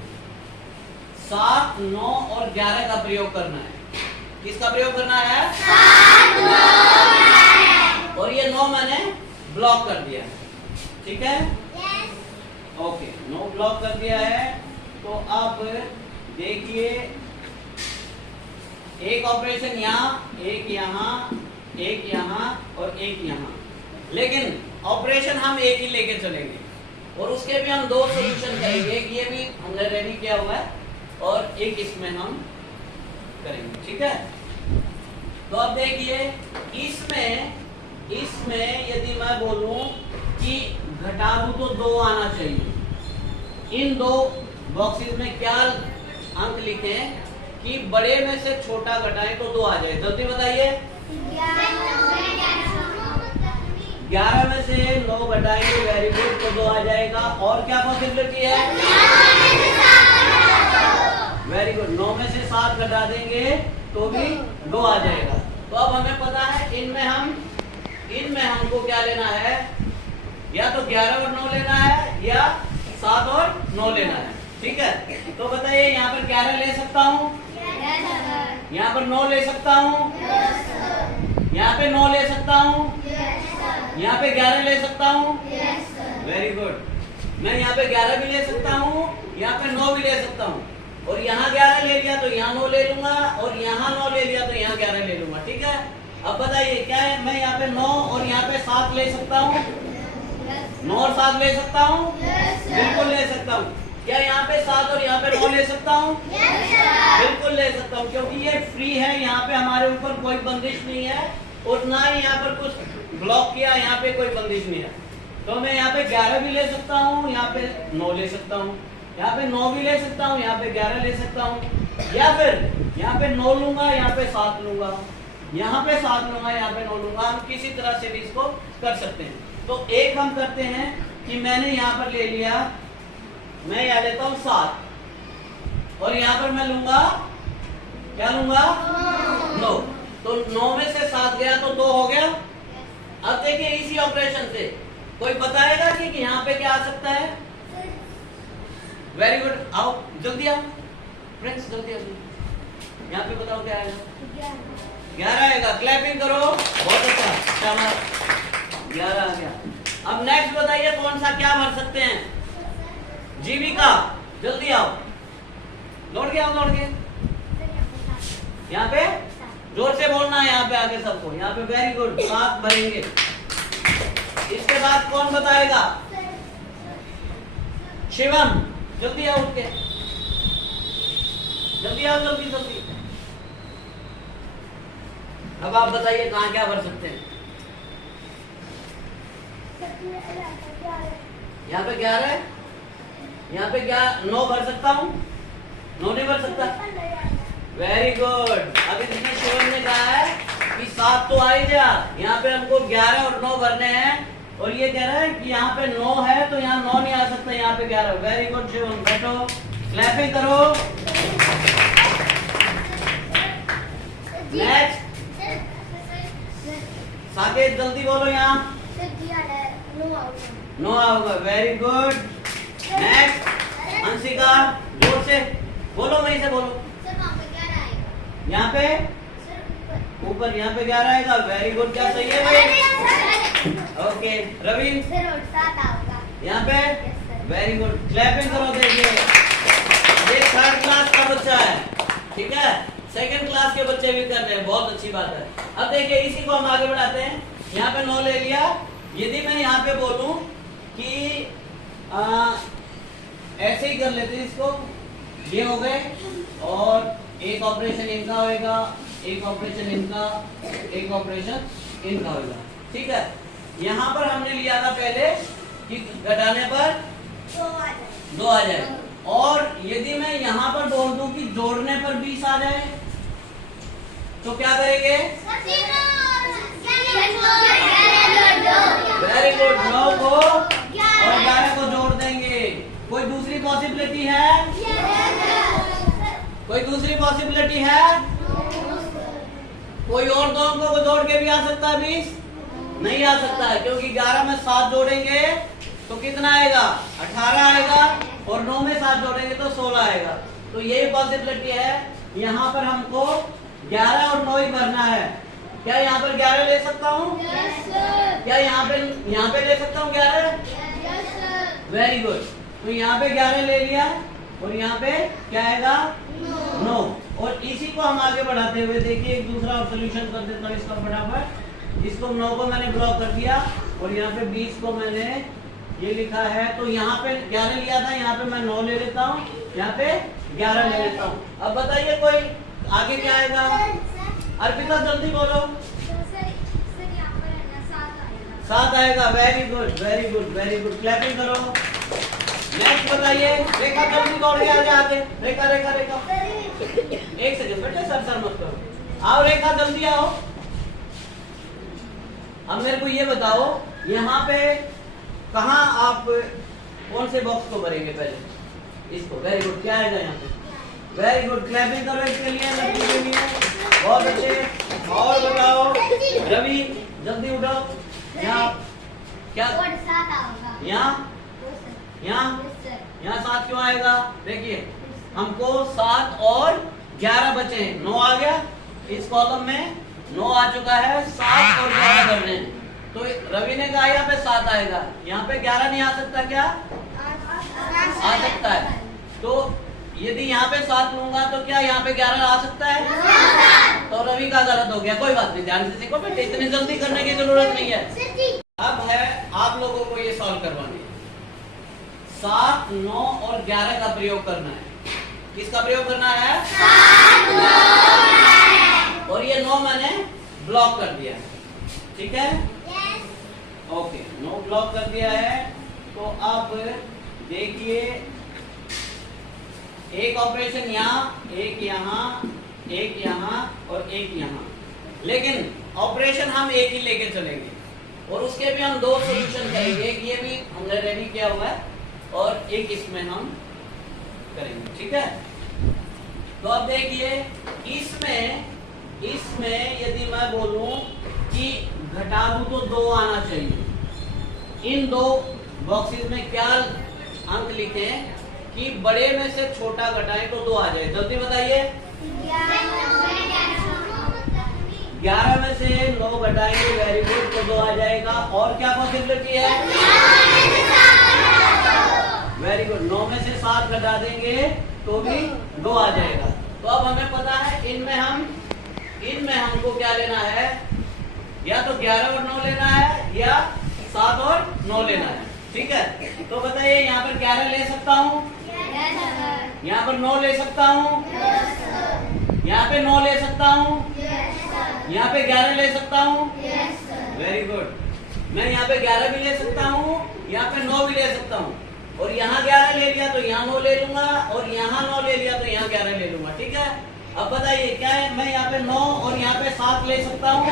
7, 9 और 11 का प्रयोग करना है। किसका प्रयोग करना है 7, 9 और ये 9 मैंने ब्लॉक कर दिया है। ठीक है, ओके, 9 ब्लॉक कर दिया है। तो अब देखिए एक ऑपरेशन यहाँ, एक यहाँ, एक यहाँ और एक यहाँ, लेकिन ऑपरेशन हम एक ही लेके चलेंगे और उसके भी हम 2 सॉल्यूशन करेंगे। एक ये भी हमने रेडी किया हुआ है और एक इसमें हम करेंगे। ठीक है, तो अब देखिए इसमें यदि मैं बोलूं कि घटा दूं तो 2 आना चाहिए। इन 2 बॉक्सेस में क्या अंक लिखें कि बड़े में से छोटा घटाएं तो 2 आ जाए, जल्दी बताइए। 11 में से 9 घटाएंगे, वेरी गुड, तो 2 आ जाएगा। और क्या पॉसिबिलिटी है, वेरी गुड, 9 में से 7 घटा देंगे तो भी 2 आ जाएगा। तो अब हमें पता है इनमें हमको क्या लेना है, या तो 11 और 9 लेना है या 7 और 9 लेना है। ठीक है, तो बताइए यहाँ पर 11 ले सकता हूँ, यहाँ पर 9 ले सकता हूँ, यहाँ पे 9 ले सकता हूँ, यहाँ पे 11 ले सकता हूँ, वेरी गुड। मैं यहाँ पे 11 भी ले सकता हूँ, यहाँ पे 9 भी ले सकता हूँ, और यहाँ 11 ले लिया तो यहाँ 9 ले लूंगा, और यहाँ 9 ले लिया तो यहाँ 11 ले लूंगा। ठीक है, अब बताइए क्या है, मैं यहाँ पे 9 और यहाँ पे 7 ले सकता हूँ, 9 और 7 ले सकता हूँ, बिल्कुल ले सकता हूँ। क्या यहाँ पे 7 और यहाँ पे 9 ले सकता हूँ? बिल्कुल ले सकता हूँ, क्योंकि ये फ्री है, यहाँ पे हमारे ऊपर कोई बंदिश नहीं है और ना ही यहाँ पर कुछ ब्लॉक किया, यहाँ पे कोई बंदिश नहीं है। तो मैं यहाँ पे 11 भी ले सकता हूँ, यहाँ पे 9 ले सकता हूँ, यहाँ पे 9 भी ले सकता हूँ, यहाँ पे 11 ले सकता हूँ, या फिर यहाँ पे 9 लूंगा, यहाँ पे 7 लूंगा, यहाँ पे 7 लूंगा, यहाँ पे 9 लूंगा। हम किसी तरह से भी इसको कर सकते हैं। तो एक हम करते हैं कि मैंने यहाँ पर ले लिया, मैं यहाँ लेता हूँ 7 और यहाँ पर मैं लूंगा, क्या लूंगा? 9। तो 9 में से 7 गया तो 2 हो गया। अब देखिए इसी ऑपरेशन से कोई बताएगा कि यहाँ पे क्या आ सकता है? वेरी गुड, आओ जल्दी आओ फ्रेंड्स, जल्दी आओ, यहाँ पे बताओ क्या आएगा? 11 आएगा, क्लैपिंग करो, बहुत अच्छा, शाबाश, 11 आ गया। अब नेक्स्ट बताइए कौन सा क्या भर सकते हैं? जीविका, जल्दी आओ, लौट के आओ, लौट के यहाँ पे जोर से बोलना है, यहाँ पे आके सबको, यहाँ पे वेरी गुड, 7 भरेंगे। इसके बाद कौन बताएगा? शिवम, जल्दी आओ, उठ के जल्दी आओ, जल्दी जल्दी। अब आप बताइए कहाँ क्या भर सकते हैं? यहाँ पे 11 है, यहाँ पे क्या 9 भर सकता हूँ? 9 नहीं भर सकता? Very good. अभी जिसने शिवम ने कहा है कि 7 तो आ ही जा, यहाँ पे हमको 11 और 9 भरने हैं, और ये कह रहा है कि यहाँ पे 9 है तो यहाँ 9 नहीं आ सकता, यहाँ पे 11। वेरी गुड शिवम, बैठो, क्लैपिंग करो। नेक्स्ट साकेत, जल्दी बोलो, यहाँ 9 आओगे, वेरी गुड। नेक्स्ट अंशिका, जोर से बोलो, वहीं से बोलो, यहाँ पे ऊपर, यहाँ पे 11 आएगा, वेरी गुड, क्या सही है भाई? ओके रवि, यहाँ पे वेरी गुड, क्लैपिंग करो। देखिए ये 3rd क्लास का बच्चा है, ठीक है, 2nd क्लास के बच्चे भी कर रहे हैं, बहुत अच्छी बात है। अब देखिए इसी को हम आगे बढ़ाते हैं। यहाँ पे 9 ले लिया, यदि मैं यहाँ पे बोलूं कि ऐसे ही कर लेते हैं इसको, ये हो गए, और एक ऑपरेशन इनका होएगा, एक ऑपरेशन इनका, एक ऑपरेशन इनका होगा, ठीक है। यहाँ पर हमने लिया था पहले कि घटाने पर 2 आ जाए, और यदि मैं यहाँ पर बोल दूं कि जोड़ने पर 20 आ जाए तो क्या करेंगे? वेरी गुड, 9 को और 11 को जोड़ देंगे। कोई दूसरी पॉसिबिलिटी है? कोई दूसरी पॉसिबिलिटी है? कोई और दो अंकों को जोड़ के भी आ सकता है 20? नहीं आ सकता है, क्योंकि 11 में 7 जोड़ेंगे तो कितना आएगा? 18 आएगा, और 9 में 7 जोड़ेंगे तो 16 आएगा। तो यही पॉसिबिलिटी है, यहाँ पर हमको 11 और 9 ही भरना है। क्या यहाँ पर 11 ले सकता हूँ? क्या यहाँ पे ले सकता हूँ 11? Very good. तो यहाँ पे 11 ले लिया, और यहाँ पे क्या आएगा? 9। और इसी को हम आगे बढ़ाते हुए देखिए एक दूसरा सोल्यूशन कर देता हूँ इसका फटाफट। इसको 9 को मैंने ब्लॉक कर दिया, और यहाँ पे 20 को मैंने ये लिखा है, तो यहाँ पे 11 लिया था, यहाँ पे मैं 9 ले लेता हूँ, यहाँ पे 11 ले लेता हूँ। अब बताइए कोई आगे क्या आएगा? अर्पिता जल्दी बोलो। 7 आएगा, very good very good very good, clapping करो। नेक्स्ट बताइए, रेखा जल्दी दौड़ के आगे आगे, रेखा रेखा रेखा, एक सेकंड बेटे, सर मत करो, आओ रेखा जल्दी आओ। अब मेरे को ये बताओ, यहाँ पे कहाँ आप कौन से बॉक्स को भरेंगे? पहले इसको, वेरी गुड, क्या आएगा यहाँ पे? वेरी गुड, क्लैपिंग करो इसके लिए, लड़की के लिए, बहुत अच्छे। और बताओ रवि जल्दी उठाओ, यहाँ क्या यहाँ 7 क्यों आएगा? देखिए हमको 7 और 11 बचे हैं, 9 आ गया, इस कॉलम में 9 आ चुका है, 7 और 11 कर रहे हैं। तो रवि ने कहा यहाँ पे 7 आएगा, यहाँ पे 11 नहीं आ सकता क्या? आ सकता है। तो यदि यहाँ पे 7 लूंगा तो क्या यहाँ पे 11 आ सकता है? तो रवि का गलत हो गया, कोई बात नहीं, ध्यान से सीखो बेटे, इतनी जल्दी करने की जरूरत नहीं है। अब है आप लोगों को ये सॉल्व करवानी है। 7, 9 और 11 का प्रयोग करना है। किसका प्रयोग करना है? और ये 9 मैंने ब्लॉक कर दिया है, ठीक है? ओके, 9 ब्लॉक कर दिया है। तो अब देखिए, एक ऑपरेशन यहाँ, एक यहाँ, एक यहाँ और एक यहाँ, लेकिन ऑपरेशन हम एक ही लेके चलेंगे और उसके भी हम 2 सॉल्यूशन करेंगे। एक ये भी हमने रेडी किया हुआ है और एक इसमें हम करेंगे, ठीक है? तो अब देखिए, इसमें यदि मैं बोलूं कि घटा दूं तो 2 आना चाहिए। इन 2 बॉक्सेस में क्या अंक लिखें कि बड़े में से छोटा घटाएं तो 2 आ जाए? जल्दी बताइए। 11 में से 9 घटाएंगे, वेरी गुड, तो 2 आ जाएगा। और क्या पॉसिबिलिटी है? वेरी गुड, 9 में से 7 घटा देंगे तो भी 2 आ जाएगा। तो अब हमें पता है इनमें हमको क्या लेना है, या तो 11 और 9 लेना है या 7 और 9 लेना है, ठीक है? तो बताइए, यहाँ पर 11 ले सकता हूँ, यहाँ पर 9 ले सकता हूँ, यहाँ पे 9 ले सकता हूँ, यहाँ पे 11 ले सकता हूँ। वेरी गुड, मैं यहाँ पे 11 भी ले सकता हूँ, यहाँ पे 9 भी ले सकता हूँ, और यहाँ 11 ले लिया तो यहाँ 9 ले लूंगा, और यहाँ 9 ले लिया तो यहाँ 11 ले लूंगा, ठीक है? अब बताइए, क्या है, मैं यहाँ पे 9 और यहाँ पे 7 ले सकता हूँ?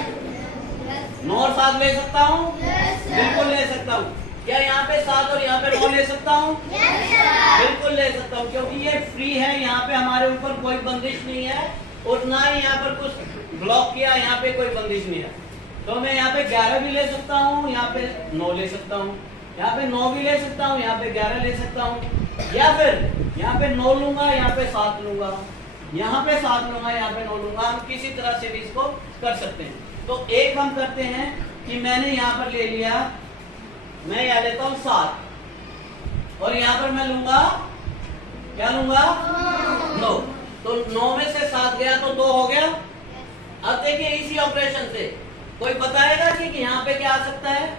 9 और 7 ले सकता हूँ? बिल्कुल ले सकता हूँ। क्या यहाँ पे 7 और यहाँ पे 9 ले सकता हूँ? बिल्कुल ले सकता हूँ, क्योंकि ये फ्री है, यहाँ पे हमारे ऊपर कोई बंदिश नहीं है और ना ही यहाँ पर कुछ ब्लॉक किया, यहाँ पे कोई बंदिश नहीं है। तो मैं यहाँ पे 11 भी ले सकता हूँ, यहाँ पे 9 ले सकता हूँ, यहाँ पे 9 भी ले सकता हूँ, यहाँ पे 11 ले सकता हूँ, या फिर यहाँ पे 9 लूंगा, यहाँ पे 7 लूंगा, यहाँ पे 7 लूंगा, यहाँ पे 9 लूंगा। हम किसी तरह से भी इसको कर सकते हैं। तो एक हम करते हैं कि मैंने यहाँ पर ले लिया, मैं यहाँ लेता हूँ 7 और यहाँ पर मैं लूंगा, क्या लूंगा? 9। तो 9 में से 7 गया तो 2 हो गया। अब देखिए, इसी ऑपरेशन से कोई बताएगा कि यहाँ पे क्या आ सकता है?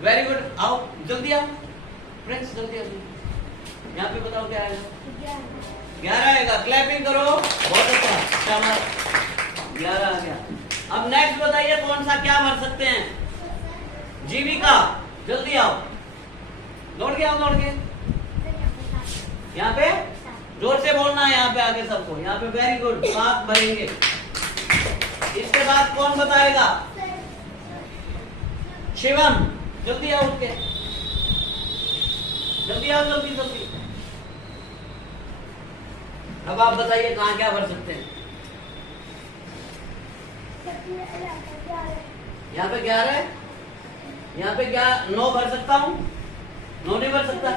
वेरी गुड, आओ जल्दी आओ फ्रेंड्स, जल्दी आओ, यहाँ पे बताओ क्या आएगा? 11 आएगा। क्लैपिंग करो, बहुत अच्छा, शाबाश, 11 आ गया। अब नेक्स्ट बताइए, कौन सा क्या भर सकते हैं? जीविका, जल्दी आओ, दौड़ के आओ, दौड़ के यहाँ पे जोर से बोलना है, यहाँ पे आगे सबको, यहाँ पे वेरी गुड, 7 भरेंगे। इसके बाद कौन बताएगा? शिवम, जल्दी आओ, उठ के जल्दी आओ, जल्दी जल्दी। अब आप बताइए, कहाँ क्या भर सकते हैं? यहाँ पे 11 है, यहाँ पे क्या 9 भर सकता हूँ? 9 नहीं भर सकता।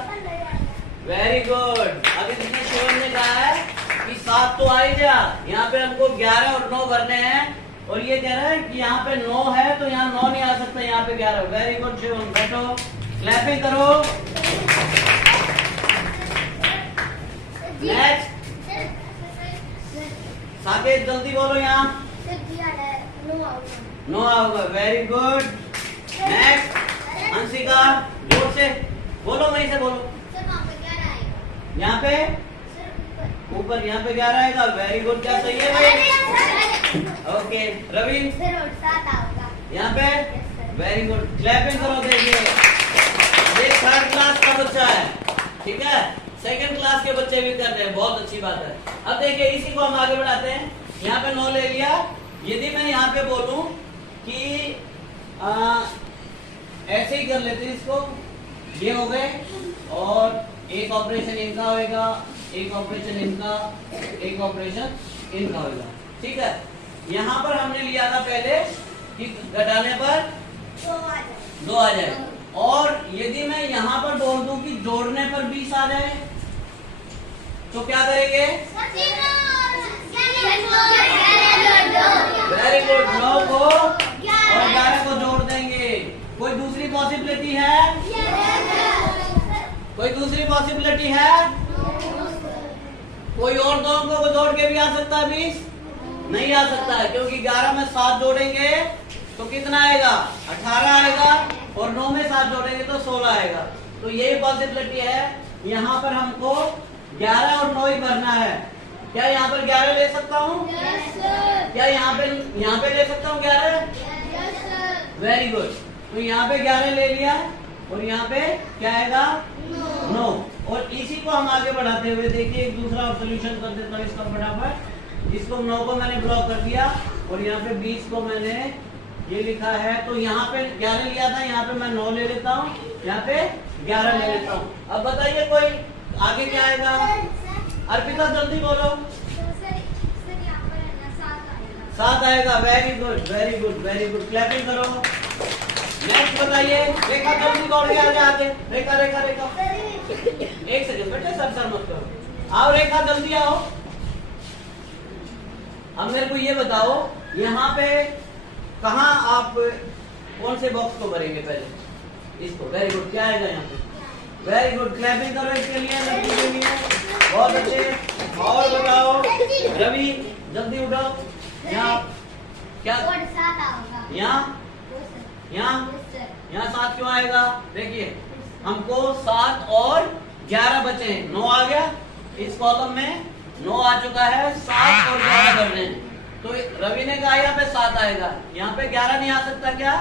Very good. अभी जिसने शिवम ने कहा है कि 7 तो आ ही जा, यहाँ पे हमको 11 और 9 भरने हैं, और ये कह रहा है कि यहाँ पे 9 है तो यहाँ 9 नहीं आ सकता, यहाँ पे 11। वेरी गुड शिवम, बैठो, क्लैपिंग करो। नेक्स्ट साकेत, जल्दी बोलो, यहाँ 9 आओगे, वेरी गुड। नेक्स्ट अंशिका, जोर से बोलो, वहीं से बोलो। यहाँ पे ऊपर, यहाँ पे 11 आएगा, वेरी गुड, क्या सही है भाई? ओके, रवि यहाँ पे, वेरी गुड, क्लैपिंग करो। देखिए, ये 3rd क्लास का बच्चा है, ठीक है, 2nd क्लास के बच्चे भी कर रहे हैं, बहुत अच्छी बात है। अब देखिए, इसी को हम आगे बढ़ाते हैं। यहाँ पे 9 ले लिया, यदि मैं यहाँ पे बोलूं कि ऐसे ही कर लेते हैं इसको, ये हो गए, और एक ऑपरेशन इनका होएगा, एक ऑपरेशन इनका, एक ऑपरेशन इनका होएगा, ठीक है। यहाँ पर हमने लिया था पहले कि घटाने पर 2 आ जाए, और यदि मैं यहाँ पर बोल दूं कि जोड़ने पर 20 आ जाए तो क्या करेंगे? वेरी गुड, 9 को और 11 को जोड़ देंगे। कोई दूसरी पॉसिबिलिटी है? कोई दूसरी पॉसिबिलिटी है? कोई और 2 अंकों को जोड़ के भी आ सकता है 20? नहीं आ सकता है, क्योंकि 11 में 7 जोड़ेंगे तो कितना आएगा? 18 आएगा, और 9 में 7 जोड़ेंगे तो 16 आएगा। तो यही पॉसिबिलिटी है, यहाँ पर हमको 11 और 9 ही भरना है। क्या यहाँ पर 11 ले सकता हूँ? क्या यहाँ पे ले सकता हूँ 11? Very good. तो यहाँ पे 11 ले लिया और यहाँ पे क्या आएगा? 9। और इसी को हम आगे बढ़ाते हुए देखिए एक दूसरा और सोल्यूशन कर देता हूँ इसका फटाफट। इसको 9 को मैंने ब्लॉक कर दिया और यहाँ पे 20 को मैंने ये लिखा है। तो यहाँ पे 11 लिया था, यहाँ पे मैं 9 ले लेता हूँ, यहाँ पे 11 ले लेता हूँ। अब बताइए कोई आगे क्या आएगा? अर्पिता जल्दी बोलो। 7 आएगा। Very good, very good, very good. Clapping करो। नेक्स्ट बताइए। रेखा जल्दी दौड़ के आ आगे। रेखा रेखा रेखा, एक सेकंड बेटे, सर मत करो। आओ रेखा जल्दी आओ। अब मेरे को ये बताओ, यहाँ पे कहाँ आप कौन से बॉक्स को भरेंगे? पहले इसको। Very good. क्या आएगा यहाँ पे? Very good. क्लैपिंग करो इसके लिए, लड़की के लिए। बहुत अच्छे। और बताओ रवि जल्दी उठो। यहाँ क्या? यहाँ 7 क्यों आएगा? देखिए हमको 7 और 11 बचे हैं। 9 आ गया इस कॉलम में, 9 आ चुका है। 7 और 11 कर रहे हैं। तो रवि ने कहा यहाँ पे 7 आएगा, यहाँ पे 11 नहीं आ सकता? क्या आ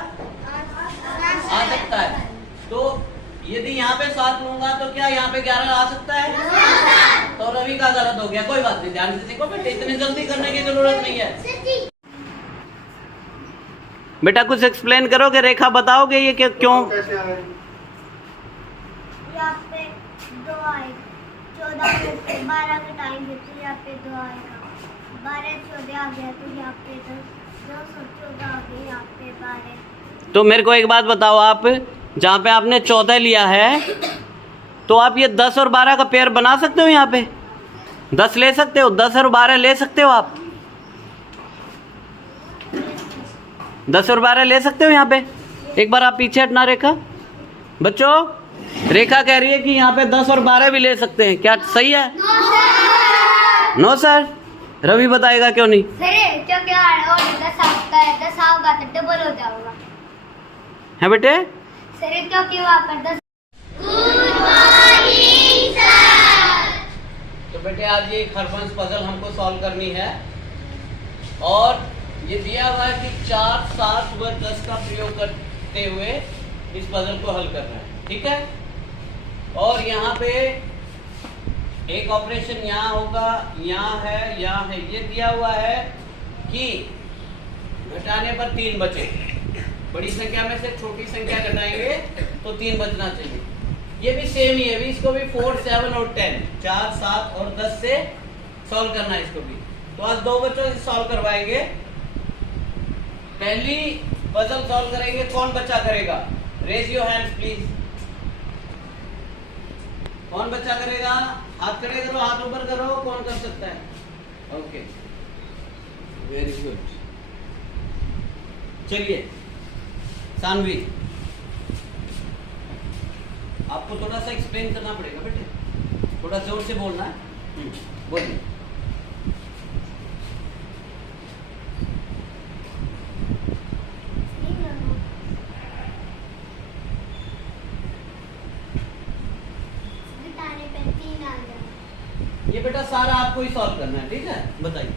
सकता है? तो यदि यहाँ पे 7 लूंगा तो क्या यहाँ पे 11 आ सकता है? तो रवि का गलत हो गया। कोई बात नहीं, ध्यान से सीखो बेटे, इतनी जल्दी करने की जरूरत नहीं है। बेटा कुछ एक्सप्लेन करोगे? रेखा बताओगे ये क्यों? यहाँ पे 2 आएगा। 14 में से 12 का टाइम देते, यहाँ पे 2 आएगा। 12 14 आ गया तो यहाँ पे 10 और 14 आ गया, यहाँ पे 12। तो मेरे को एक बात बताओ, आप जहाँ पे आपने 14 लिया है तो आप ये 10 और 12 का पेयर बना सकते हो? यहाँ पे 10 ले सकते हो, 10 और 12 ले सकते हो आप? 10 और 12 ले सकते हो यहाँ पे? एक बार आप पीछे हटना रेखा। बच्चों रेखा कह रही है कि यहाँ पे 10 और 12 भी ले सकते हैं, क्या सही है? No sir. रवि बताएगा क्यों नहीं? सर जो क्या है और 10 आता है, 10 आओगा तो डबल हो जाएगा है बेटे? सर क्योंकि वहाँ पर 10। तो बेटे आज ये खरबंस पजल हमको सॉल्व करनी है और ये दिया हुआ है कि 4, 7 व 10 का प्रयोग करते हुए इस पजल को हल करना है। ठीक है? और यहाँ पे एक ऑपरेशन यहाँ होगा, यहाँ है, यहाँ है। ये दिया हुआ है कि घटाने पर 3 बचे। बड़ी संख्या में से छोटी संख्या घटाएंगे तो 3 बचना चाहिए। ये भी सेम ही है, भी इसको भी 4, 7 और 10, 4, 7 और 10 से सॉल्व करना है इसको भी। तो आज 2 बच्चों से सॉल्व करवाएंगे। पहली पजल सॉल्व करेंगे, कौन बच्चा करेगा? Raise your hands please. कौन बच्चा करेगा? हाथ खड़े करो, हाथ ऊपर करो। कौन कर सकता है? Okay, very good. चलिए सानवी, आपको थोड़ा सा एक्सप्लेन करना पड़ेगा बेटे, थोड़ा जोर से बोलना है। बोलिए। ये बेटा सारा आपको ही सॉल्व करना है, ठीक है? बताइए।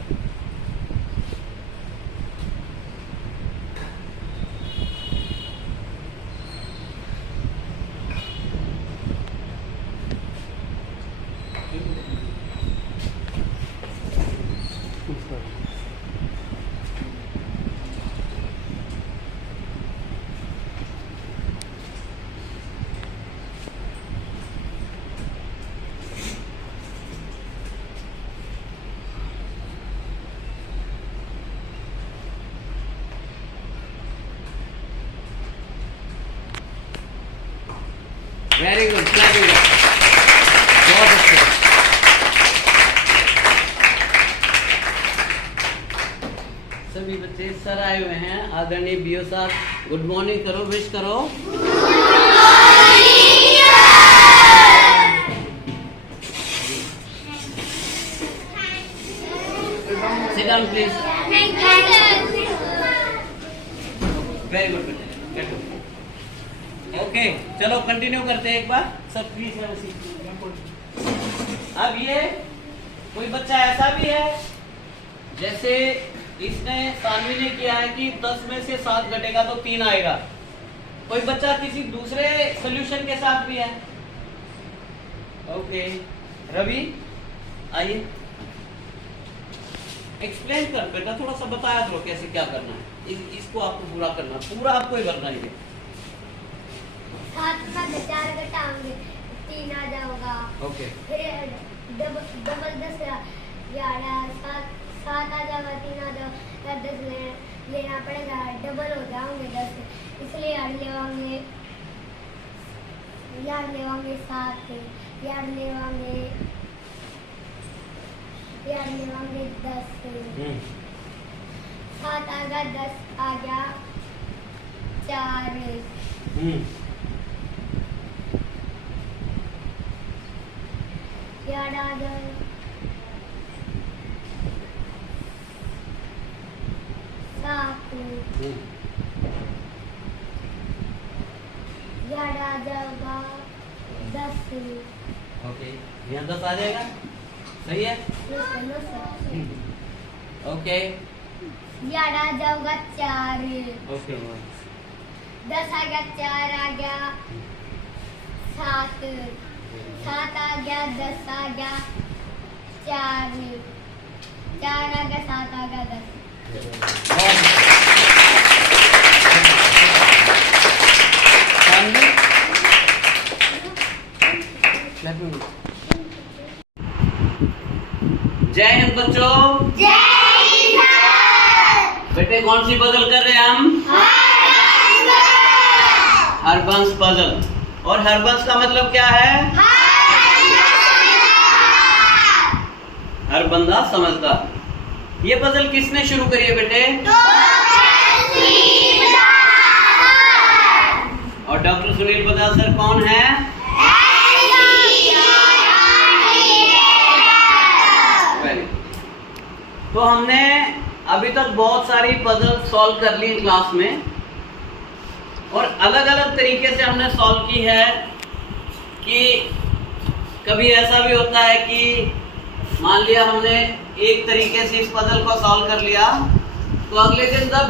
वेरी गुड, बहुत अच्छे। सभी बच्चे सर आए हुए हैं, आदरणीय बीओ साहब, गुड मॉर्निंग करो, विश करो। Seat down please. Very good बेटे, ओके, चलो कंटिन्यू करते हैं एक बार सब प्लीज है उसी। अब ये कोई बच्चा ऐसा भी है जैसे इसने सानवी ने किया है कि 10 में से 7 घटेगा तो 3 आएगा। कोई बच्चा किसी दूसरे सॉल्यूशन के साथ भी है। ओके रवि आइए एक्सप्लेन कर बेटा, थोड़ा सा बताया करो कैसे क्या करना है। इसको आपको पूरा करना, पूरा आपको ही करना है। 7 में 4 घटाएंगे 3 आ जाएगा। ओके फिर डबल 10 11 7 आ जाएगा, 3 आ जाएगा, 10 लेना पड़ेगा, डबल हो जाएंगे 10, इसलिए यार लेवांगे 7 यार लेवांगे 10 7 आ गया 10 आ गया 4 यार आ जाएगा 7 यार आ जाएगा 10 ओके यहाँ 10 आ जाएगा, सही है। ओके यार आ जाएगा 4 ओके 10 आ गया 4 आ गया 7 7 आ गया 10 आ गया 4 4 आ गया 7 आ गया 10। जय हिंद बच्चों। बेटे कौन सी पजल कर रहे हैं हम? हरबंस पजल। और हरबंस का मतलब क्या है? हर बंदा समझदार। ये पजल किसने शुरू करी है बेटे? और डॉक्टर सुनील बजाज सर कौन है? तो हमने अभी तक बहुत सारी पजल सॉल्व कर ली क्लास में, और अलग अलग तरीके से हमने सॉल्व की है। कि कभी ऐसा भी होता है कि मान लिया हमने एक तरीके से इस पजल को सॉल्व कर लिया, तो अगले दिन जब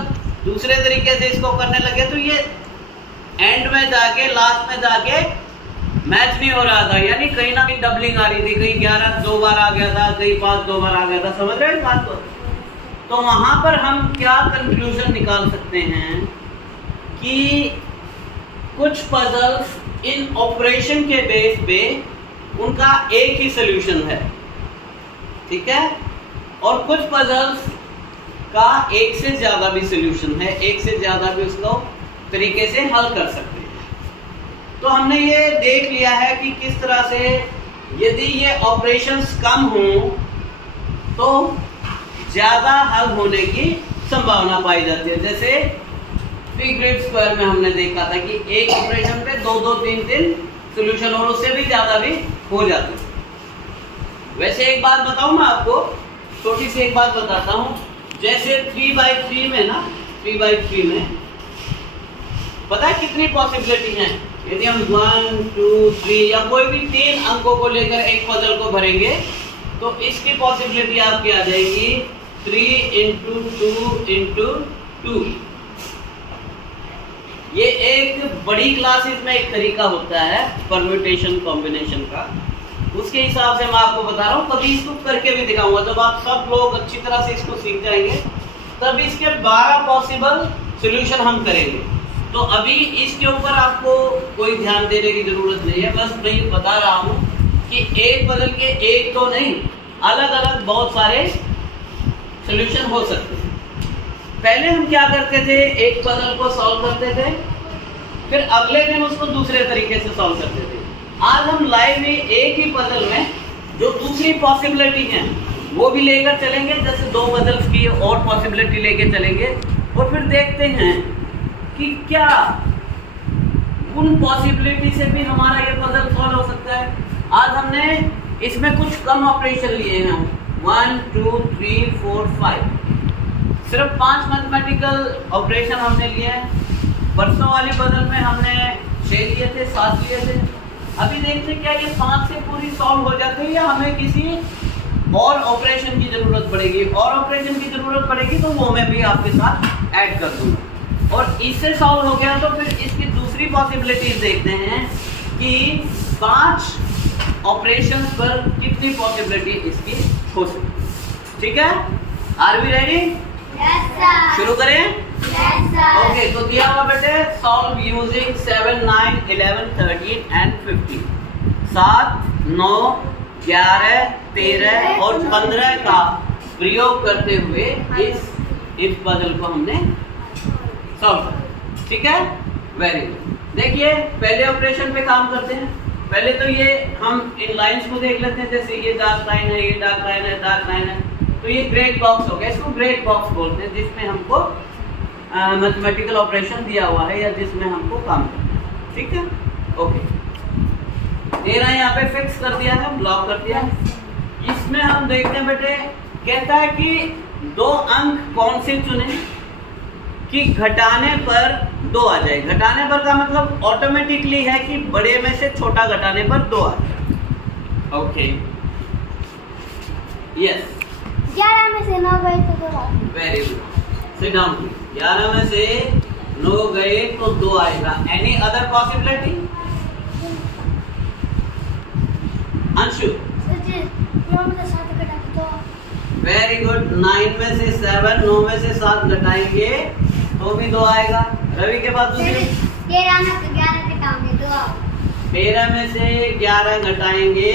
दूसरे तरीके से इसको करने लगे तो ये एंड में जाके लास्ट में जाके मैच नहीं हो रहा था, यानी कहीं ना कहीं डबलिंग आ रही थी, कहीं 11 2 बार आ गया था, कहीं 5 2 बार आ गया था। समझ रहे हैं इस बात को? तो वहां पर हम क्या कंक्लूजन निकाल सकते हैं कि कुछ पजल्स इन ऑपरेशन के बेस पे उनका एक ही सॉल्यूशन है, ठीक है, और कुछ पजल्स का एक से ज्यादा भी सॉल्यूशन है, एक से ज्यादा भी उसको तरीके से हल कर सकते हैं। तो हमने ये देख लिया है कि किस तरह से यदि ये ऑपरेशंस कम हो तो ज्यादा हल होने की संभावना पाई जाती है। जैसे 3 ग्रेड स्क्वायर में हमने देखा था कि एक ऑपरेशन पे 2 2 3 3 सॉल्यूशन और उससे भी ज्यादा भी हो जाते हैं। वैसे एक बात बताऊं मैं आपको, छोटी सी एक बात बताता हूं। जैसे 3/3 में ना, 3/3 में पता है कितनी पॉसिबिलिटी है? यदि हम 1 2 3 या कोई भी 3 अंकों को लेकर एक पजल को भरेंगे तो इसकी पॉसिबिलिटी आपकी आ जाएगी 3 × 2 × 2। ये एक बड़ी क्लासेस में एक तरीका होता है परम्यूटेशन कॉम्बिनेशन का, उसके हिसाब से मैं आपको बता रहा हूँ। कभी इसको करके भी दिखाऊंगा, जब आप सब लोग अच्छी तरह से इसको सीख जाएंगे तब इसके 12 पॉसिबल सॉल्यूशन हम करेंगे। तो अभी इसके ऊपर आपको कोई ध्यान देने की जरूरत नहीं है, बस मैं ये बता रहा हूँ कि एक बदल के एक तो नहीं, अलग अलग बहुत सारे सॉल्यूशन हो सकते हैं। पहले हम क्या करते थे, एक पजल को सॉल्व करते थे, फिर अगले दिन उसको दूसरे तरीके से सॉल्व करते थे। आज हम लाइव में एक ही पजल में जो दूसरी पॉसिबिलिटी है वो भी लेकर चलेंगे, जैसे 2 पजल्स की और पॉसिबिलिटी लेके चलेंगे, और फिर देखते हैं कि क्या उन पॉसिबिलिटी से भी हमारा ये पजल सॉल्व हो सकता है। आज हमने इसमें कुछ कम ऑपरेशन लिए हैं, 1 2 3 4 5, सिर्फ 5 मैथमेटिकल ऑपरेशन हमने लिए हैं। परसों वाली पजल में हमने 6 लिए थे, 7 लिए थे। अभी देखते हैं क्या ये 5 से पूरी सॉल्व हो जाती है या हमें किसी और ऑपरेशन की जरूरत पड़ेगी। और ऑपरेशन की जरूरत पड़ेगी तो वो मैं भी आपके साथ ऐड कर दूंगा। और इससे सॉल्व हो गया तो फिर इसकी दूसरी पॉसिबिलिटीज देखते हैं कि 5 ऑपरेशंस पर कितनी पॉसिबिलिटी इसकी हो सकती। ठीक है, are we ready? Yes sir. शुरू करें? Yes sir. ओके, तो दिया हुआ बेटे सॉल्व यूजिंग 7, 9, 11, 13 एंड 15। 7, 9, 11, 13 और 15 का प्रयोग करते हुए इस पजल को हमने सॉल्व किया। ठीक है, वेरी गुड। देखिए पहले ऑपरेशन पे काम करते हैं। पहले तो ये हम इन लाइंस को देख लेते हैं, जैसे ये डार्क लाइन है, ये डार्क लाइन है, डार्क लाइन है, तो ये ग्रेड बॉक्स हो गया। इसको ग्रेड बॉक्स बोलते हैं जिसमें हमको मैथमेटिकल ऑपरेशन दिया हुआ है या जिसमें हमको काम करना है। ठीक है, ओके। 13 यहाँ पे फिक्स कर दिया है, ब्लॉक कर दिया है। इसमें हम देखते हैं बेटे, कहता है कि 2 अंक कौन से चुने कि घटाने पर 2 आ जाए। घटाने पर का मतलब ऑटोमेटिकली है कि बड़े में से छोटा घटाने पर 2 आ जाए। ओके, यस, 11 में से 9 गए तो 2 आए। Very good, sit down. 11 में से 9 गए तो 2 आएगा। Any other possibility? Anshu? Sir जी 9 में से 7 घटा के 2। Very good. 9 में से 7, 9 में से 7 घटाएंगे तो भी 2 आएगा। रवि के पास दूसरी? 13 में से 11 घटाएंगे 2 आएगा। 13 में से 11 घटाएंगे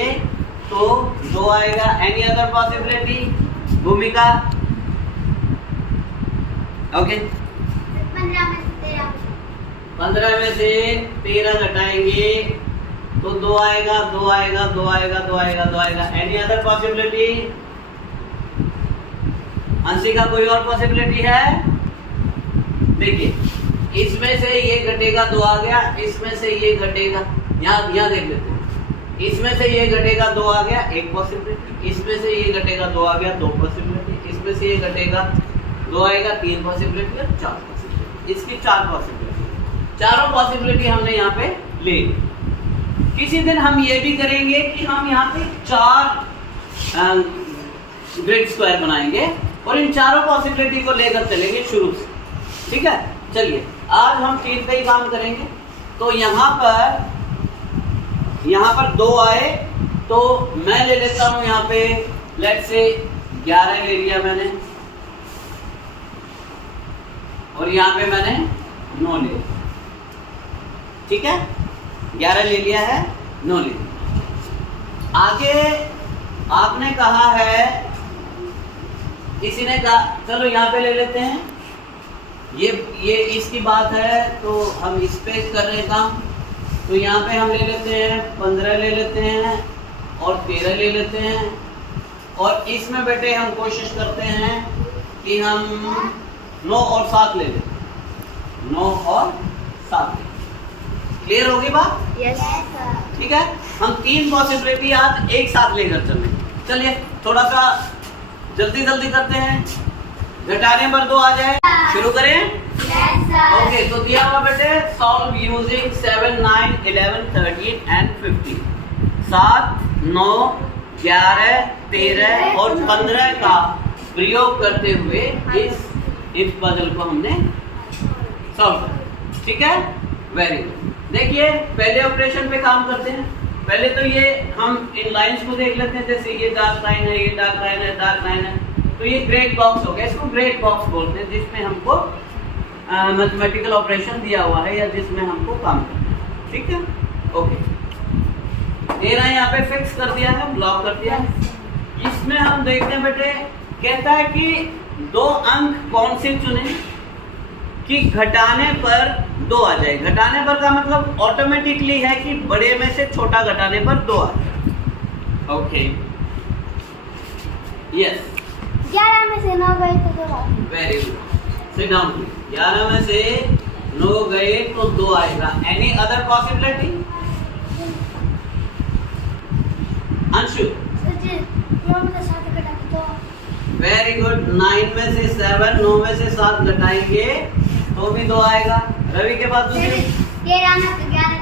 तो 2 आएगा। Any other possibility? भूमिका? ओके। 15 में से 13। 15 में से 13 घटाएंगे तो 2 आएगा, 2 आएगा, 2 आएगा, 2 आएगा, 2 आएगा। Any other possibility? अंशिका कोई और पॉसिबिलिटी है? देखिए, इसमें से ये घटेगा 2 आ गया, इसमें से ये घटेगा, यहाँ देख लेते हैं। इसमें से ये घटेगा 2 आ गया, 1 पॉसिबिलिटी। इसमें से ये घटेगा 2 आ गया, 2 पॉसिबिलिटी। इसमें से ये घटेगा 2 आएगा, 3 पॉसिबिलिटी और 4 पॉसिबिलिटी। इसकी 4 पॉसिबिलिटी, चारों पॉसिबिलिटी हमने यहाँ पे ले ली। किसी दिन हम ये भी करेंगे कि हम यहाँ पे 4 ग्रेड स्क्वायर बनाएंगे और इन चारों पॉसिबिलिटी को लेकर चलेंगे शुरू से। ठीक है, चलिए आज हम 3 पे ही काम करेंगे। तो यहाँ पर 2 आए तो मैं ले लेता हूँ यहाँ पे, लेट्स से 11 ले लिया मैंने और यहाँ पे मैंने 9 ले लिया। ठीक है, 11 ले लिया है, 9 ले लिया। आगे आपने कहा है, किसी ने कहा चलो यहाँ पे ले लेते हैं, ये इसकी बात है तो हम इस पे कर रहे हैं काम। तो यहाँ पे हम ले लेते हैं 15 ले लेते हैं और 13 ले लेते हैं। और इसमें बेटे हम कोशिश करते हैं कि हम 9 और 7 ले लेते हैं, 9 और 7 ले। क्लियर होगी बात? Yes sir. ठीक है, हम 3 पॉसिबिलिटी आज एक साथ लेकर चल रहे हैं। चलिए थोड़ा सा जल्दी करते हैं, घटाने पर 2 आ जाए। शुरू करें? Yes sir. ओके, तो दिया हुआ बेटे सॉल्व यूजिंग 7, 9, 11, 13 एंड 15। 7, 9, 11, 13 और 15 का प्रयोग करते हुए इस पजल को हमने सॉल्व किया। ठीक है, वेरी गुड। देखिए पहले ऑपरेशन पे काम करते हैं। पहले तो ये हम इन लाइंस को देख लेते हैं, जैसे ये डार्क लाइन है, ये डार्क लाइन है, डार्क लाइन है, तो ये ग्रेड बॉक्स हो गया। इसको ग्रेड बॉक्स बोलते हैं जिसमें हमको मैथमेटिकल ऑपरेशन दिया हुआ है या जिसमें हमको काम करना है। ठीक है, ओके। 13 यहाँ पे फिक्स कर दिया है, ब्लॉक कर दिया है। इसमें हम देखते हैं बेटे, कहता है कि 2 अंक कौन से चुने कि घटाने पर 2 आ जाए। घटाने पर का मतलब ऑटोमेटिकली है कि बड़े में से छोटा घटाने पर 2 आ जाए। Okay, yes. 11 में से 9 गए तो 2 आए। Very good, sit down. 11 में से 9 गए तो 2 आएगा। Any other possibility? Anshu? Sir जी 9 में से 7 घटा के 2। Very good. 9 में से 7, 9 में से 7 घटाएंगे तो भी 2 आएगा। रवि के पास दूसरी? 13 में से 11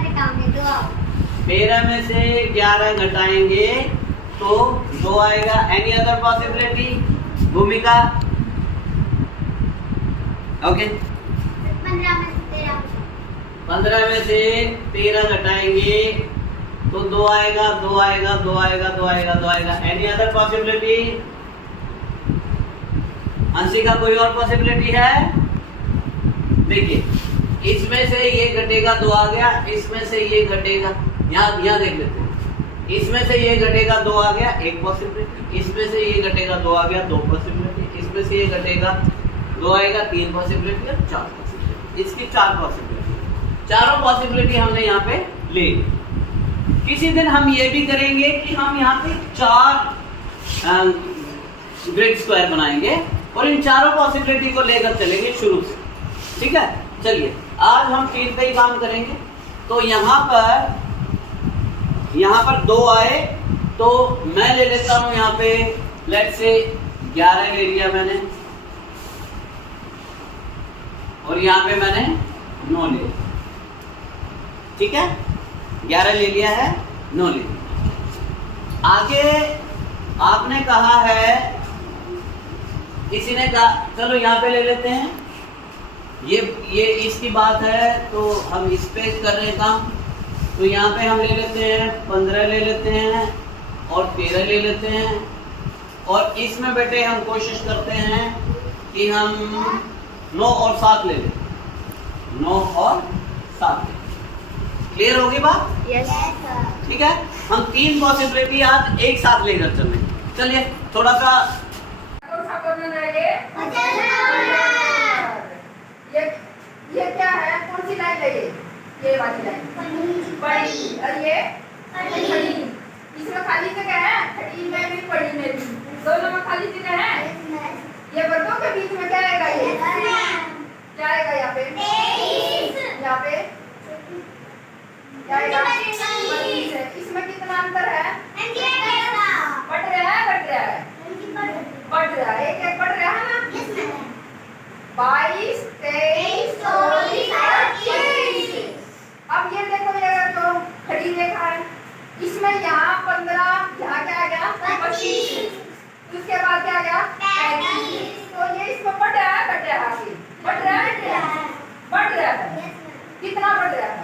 13 में से 11 घटाएंगे तो 2 आएगा। एनी अदर पॉसिबिलिटी भूमिका? ओके 15 में से 13 घटाएंगे तो 2 आएगा, 2 आएगा, 2 आएगा, 2 आएगा, 2 आएगा। Any other possibility? अंशिका कोई और पॉसिबिलिटी है? देखिए इसमें से ये घटेगा 2 आ गया, इसमें से ये घटेगा, यहाँ देख लेते हैं, इसमें से ये घटेगा 2 आ गया, 1 पॉसिबिलिटी, इसमें से ये घटेगा 2 आ गया, 2 पॉसिबिलिटी, इसमें से ये घटेगा 2 आएगा, 3 पॉसिबिलिटी और 4 पॉसिबिलिटी। इसकी 4 पॉसिबिलिटी, चारों पॉसिबिलिटी हमने यहाँ पे ले ली। किसी दिन हम ये भी करेंगे कि हम यहाँ पे 4 ग्रेड स्क्वायर बनाएंगे और इन चारों पॉसिबिलिटी को लेकर चलेंगे शुरू से। ठीक है, चलिए आज हम 3 पे ही काम करेंगे। तो यहाँ पर 2 आए तो मैं ले लेता हूं यहाँ पे लेट से 11 ले लिया मैंने और यहाँ पे मैंने 9 ले लिया। ठीक है, 11 ले लिया है, 9 ले लिया। आगे आपने कहा है, किसी ने कहा चलो यहाँ पे ले लेते हैं, ये इसकी बात है तो हम इस पे कर रहे हैं काम। तो यहाँ पे हम ले लेते हैं 15 ले लेते हैं और 13 ले लेते हैं और इसमें बेटे हम कोशिश करते हैं कि हम 9 और 7 ले लें, 9 और 7 ले। क्लियर होगी बात? यस। ठीक है, हम 3 पॉसिबिलिटी आज एक साथ लेकर चल रहे हैं। चलिए थोड़ा सा ये क्या है, कौन सी लाइन है ये वाली लाइन बड़ी और ये खड़ी। इसमें खाली जगह है, खड़ी में भी बड़ी में भी, दोनों में खाली जगह है। ये वर्गों के बीच में क्या आएगा, ये क्या आएगा यहाँ पे, यहाँ पे क्या आएगा 32 है। इसमें कितना अंतर है, बढ़ रहा है, बढ़ रहा है, बढ़ रहा है, एक एक बढ़ रहा है ना। 22, 23, 24 और 25। अब ये देखो, ये जो खड़ी रेखा है इसमें यहाँ 15, यहाँ क्या आ गया 25, उसके बाद क्या आ गया 35। तो ये इसमें बढ़ रहा है, घट रहा है, बढ़ रहा है, बढ़ रहा है। कितना बढ़ रहा है,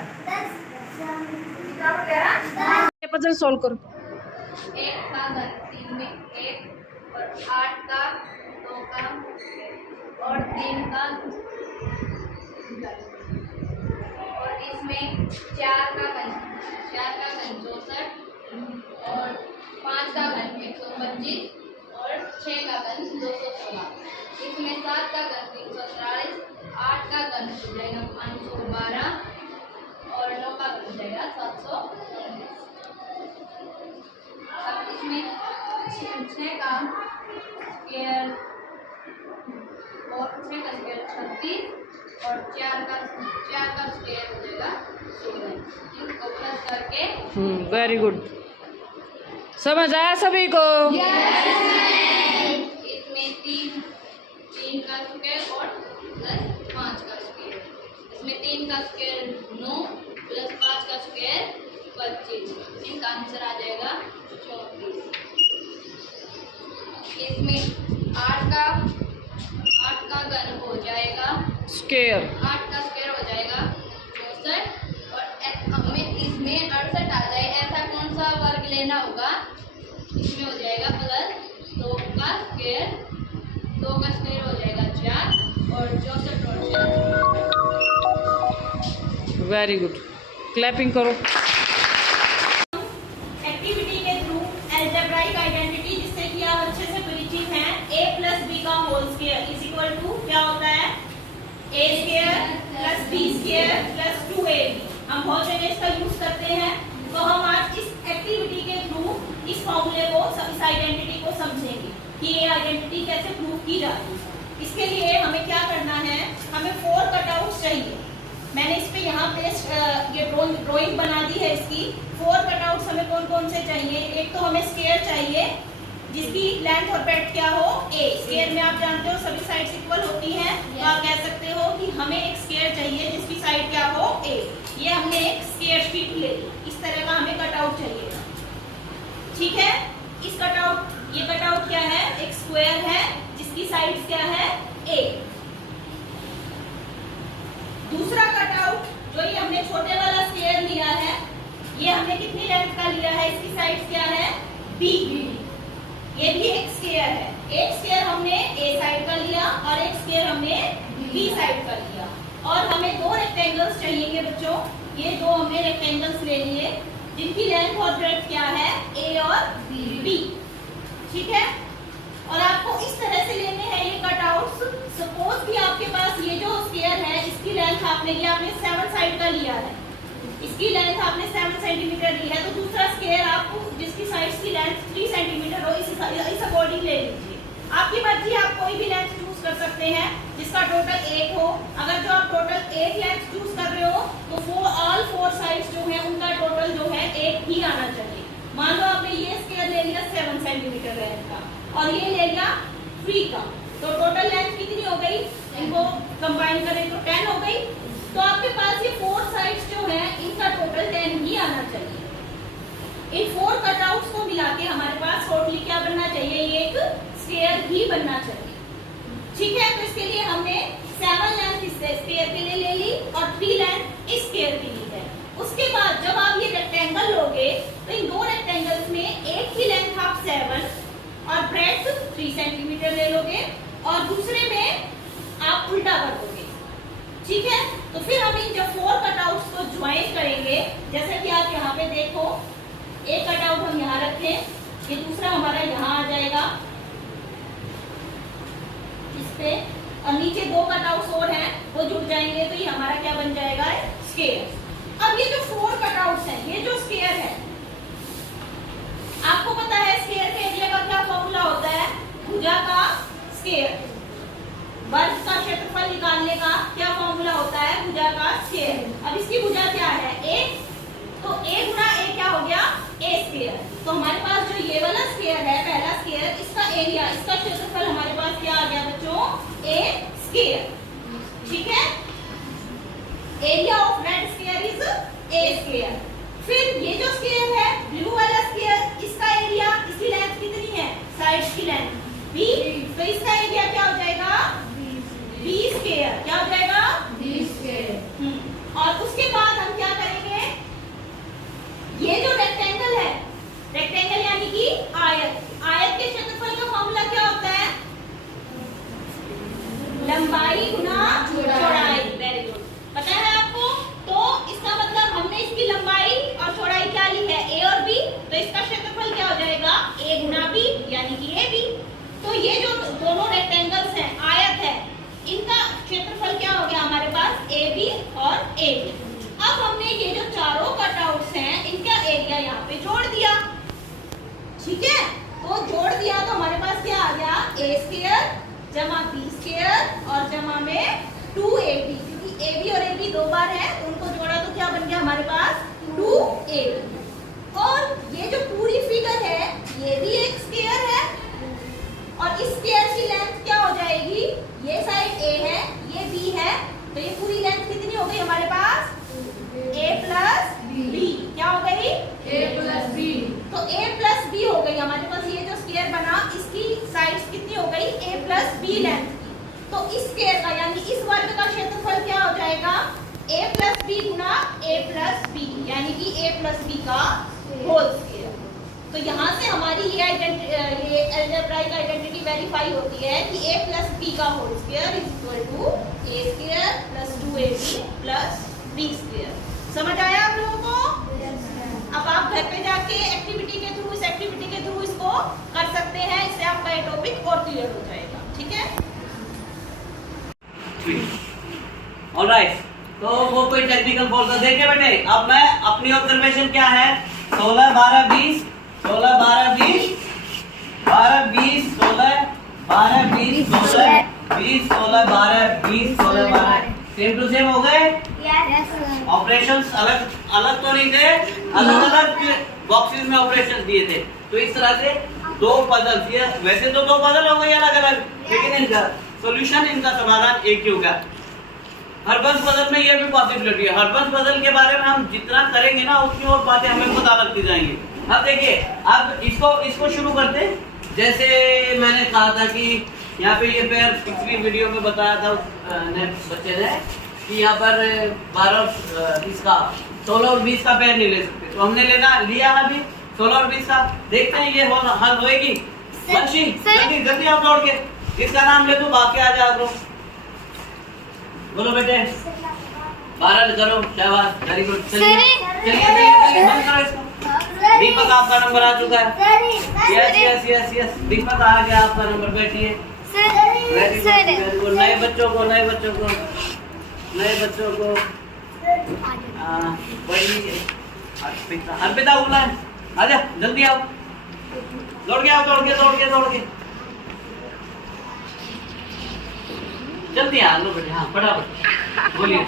कितना बढ़ रहा है? ये पजल सॉल्व करो। 1 का घन 3 में 1 और 8 का 2 का और 3 का और इसमें 4 का घन 64 और 5 का घन 125 और 6 का घन 216। इसमें 7 का घन 343, 8 का घन हो जाएगा 512 और 9 का घन हो जाएगा 719। अब इसमें 6 का स्क्वायर और 6 का स्क्वायर 36 और 4 का स्क्वायर हो जाएगा 16। इनको प्लस करके वेरी गुड, समझ आया सभी को? इसमें 3 का स्क्वायर और प्लस 5 का स्क्वायर। इसमें 3 का स्क्वायर 9 प्लस 5 का स्क्वायर 25। इनका आंसर आ जाएगा 34। इसमें 8 का घन हो जाएगा स्क्वायर, 8 का स्क्वायर हो जाएगा 64 और हमें इसमें 68 आ जाए, ऐसा कौन सा वर्ग लेना होगा? इसमें हो जाएगा प्लस 2 का स्क्वायर हो जाएगा 4 और 64 और 4। वेरी गुड, क्लैपिंग करो। एक्टिविटी के थ्रू अलजेब्राइक आइडेंटिटी जिससे कि आप अच्छे से परिचित हैं, a प्लस बी का whole square is equal to क्या होता है, a square plus b square plus 2ab। हम बहुत जगह इसका यूज करते हैं, तो हम आज इस एक्टिविटी के थ्रू इस फॉर्मूले को, इस आइडेंटिटी को समझेंगे कि ये आइडेंटिटी कैसे प्रूव की जाती है। इसके लिए हमें क्या करना है, हमें 4 कटआउट्स चाहिए। मैंने इस पे यहाँ पे ये ड्राइंग बना दी है इसकी। 4 कटआउट्स हमें कौन कौन से चाहिए? एक तो हमें स्क्वायर चाहिए, जिसकी लेंथ और ब्रेड्थ क्या हो ए। स्क्वायर में आप जानते हो सभी साइड्स इक्वल होती हैं, तो आप कह सकते हो कि हमें एक स्क्वायर चाहिए जिसकी साइड क्या हो ए। ये हमने एक स्क्वायर शीट ले ली, इस तरह का हमें कटआउट चाहिए, ठीक है। इस कटआउट, ये कटआउट क्या है, एक स्क्वायर है जिसकी साइड्स क्या है ए। दूसरा कटआउट जो ये हमने छोटे वाला स्क्वायर लिया है, ये हमने कितनी लेंथ का लिया है, इसकी साइड्स क्या है बी। ये भी एक स्क्वायर है, एक स्क्वायर हमने ए साइड का लिया और एक स्क्वायर हमने बी साइड का लिया। और हमें दो रेक्टेंगल्स चाहिए बच्चों, ये दो हमने रेक्टेंगल्स ले लिए जिनकी लेंथ और ब्रेड्थ क्या है ए और बी, ठीक है। और आपको इस तरह से लेने हैं ये कटआउट्स। सपोज कि आपके पास ये जो स्क्वायर है इसकी लेंथ आपने लिया, आपने 7 साइड का लिया है, इसकी लेंथ आपने 7 सेंटीमीटर ली है, तो दूसरा स्क्वायर आपको जिसकी साइड्स की लेंथ 3 सेंटीमीटर हो इस अकॉर्डिंग ले लीजिए। आपकी मर्जी, आप कोई भी लेंथ चूज कर सकते हैं जिसका टोटल 1 हो। अगर जो आप टोटल 1 लेंथ चूज कर रहे हो तो ऑल 4 साइड्स जो है उनका टोटल जो है 1 ही आना चाहिए। मान लो आपने ये स्क्वायर ले लिया 7 सेंटीमीटर लेंथ का और ये ले लिया 3 का, तो टोटल लेंथ कितनी हो गई, इनको कंबाइन करें तो 10 हो गई। तो आपके पास ये 4 साइड्स जो है इनका टोटल 10 ही आना चाहिए। इन 4 कटआउट्स को मिला के हमारे पास टोटली क्या बनना चाहिए, ये एक स्क्वायर ही बनना चाहिए, ठीक है। तो इसके लिए हमने 7 लेंथ इस स्क्वायर के लिए ले ली और 3 लेंथ इस स्क्वायर की ली है। उसके बाद जब आप ये रेक्टेंगल लोगे तो इन दो रेक्टेंगल्स में एक की लेंथ आप 7 और ब्रेड्थ 3 सेंटीमीटर ले लोगे और दूसरे में आप उल्टा कर दोगे, ठीक है। तो फिर हम इन जब 4 कटआउट्स को ज्वाइन करेंगे, जैसे कि आप यहाँ पे देखो, एक कटआउट हम यहाँ रखें, ये दूसरा हमारा यहाँ आ जाएगा इस पे, और नीचे 2 कटआउट्स और हैं वो जुड़ जाएंगे, तो ये हमारा क्या बन जाएगा स्क्वायर। अब ये जो 4 कटआउट्स हैं, ये जो स्क्वायर है, आपको पता है स्क्वायर के एरिया का क्या फॉर्मूला होता है, भुजा का स्क्वायर। वर्ग का क्षेत्रफल निकालने का क्या फॉर्मूला होता है, भुजा का स्क्वायर। अब इसकी भुजा क्या है a, तो a गुना a क्या हो गया a स्क्वायर। तो हमारे पास जो ये वाला स्क्वायर है, पहला स्क्वायर, इसका एरिया, इसका क्षेत्रफल हमारे पास क्या आ गया बच्चों a स्क्वायर, ठीक है। Area of red square is a square. फिर ये जो स्क्वायर है ब्लू वाला स्क्वायर, इसका एरिया, इसकी लेंथ कितनी है, साइड्स की लेंथ b, तो इसका एरिया क्या हो जाएगा b स्क्वायर, क्या हो जाएगा b स्क्वायर। और उसके बाद हम क्या करेंगे, ये जो रेक्टेंगल है, रेक्टेंगल यानी कि आयत, आयत के क्षेत्रफल का फॉर्मूला क्या होता है, लंबाई गुना चौड़ाई। वेरी गुड, पता है आपको। तो इसका मतलब हमने इसकी लंबाई और चौड़ाई क्या ली है a और b, तो इसका क्षेत्रफल क्या हो जाएगा a गुना b यानी कि ab। तो ये जो दोनों रेक्टेंगल्स हैं, आयत है, इनका क्षेत्रफल क्या हो गया हमारे पास AB और AB। अब हमने ये जो चारों कटआउट्स हैं इनका एरिया यहाँ पे जोड़ दिया, ठीक है। तो जोड़ दिया तो हमारे पास क्या आ गया a स्क्वायर जमा b स्क्वायर और जमा में 2ab, क्योंकि AB और AB 2 बार है, उनको जोड़ा तो क्या बन गया हमारे पास 2ab। और ये जो पूरी फिगर है ये भी एक स्क्वायर है और इस स्क्वायर की लेंथ क्या हो जाएगी, ये साइड a है, ये b है, तो ये पूरी लेंथ कितनी हो गई हमारे पास a प्लस b, क्या हो गई a प्लस b। तो a प्लस b हो गई हमारे पास, ये जो स्क्वायर बना इसकी साइड्स कितनी हो गई a प्लस b लेंथ की। तो इस स्क्वायर का यानी इस वर्ग का क्षेत्रफल क्या हो जाएगा a plus b Guna a plus b, यानी कि a प्लस b का होल स्क्वायर। तो यहाँ से हमारी ये अलजेब्राइक आइडेंटिटी वेरीफाई होती है कि a प्लस b का whole square is equal to a square plus 2ab plus b square. समझ आया आप लोगों को? अब आप घर पे जाके एक्टिविटी के थ्रू, इस एक्टिविटी के थ्रू इसको कर सकते हैं, इससे आपका ये टॉपिक और क्लियर हो जाएगा, ठीक है। ऑलराइट, तो वो कोई टेक्निकल फॉल्ट तो देखिए बेटे, अब मैं अपनी ऑब्जर्वेशन क्या है, 16 12 20 16 12 20 12 20 16 12 20 16 20 16 12 20 16 12 सेम टू सेम हो गए। ऑपरेशंस अलग अलग तो नहीं थे, अलग अलग बॉक्सेस में ऑपरेशंस दिए थे। तो इस तरह से दो पजल्स, ये वैसे तो दो पजल हो गई अलग अलग, लेकिन इनका सॉल्यूशन, इनका समाधान एक ही होगा। हर्बस पजल में ये भी पॉसिबिलिटी है। हर्बस पजल के बारे में हम जितना करेंगे ना उतनी और बातें हमें पता लगती जाएंगी। अब देखिए, अब इसको शुरू करते हैं। जैसे मैंने कहा था कि यहाँ पे ये पेयर पिछली वीडियो में बताया था बच्चे ने कि यहाँ पर 12 20 का 16 और 20 का पेयर नहीं ले सकते, तो हमने लिया अभी 16 और 20 का। देखते हैं ये हल होएगी। बंशी जल्दी आप दौड़ के इसका नाम ले दो, बाकी आ जा करो। बोलो बेटे 12 करो, शाबाश, वेरी गुड। चलिए बंद करो इसको। दीपक आपका नंबर आ चुका है। यस दीपक आ गया आपका नंबर, बैठिए। Very good. नए बच्चों को अर्पिता बोला है, आजा जल्दी आओ, दौड़ के जल्दी आ लो बेटे। हाँ फटाफट बोलिए।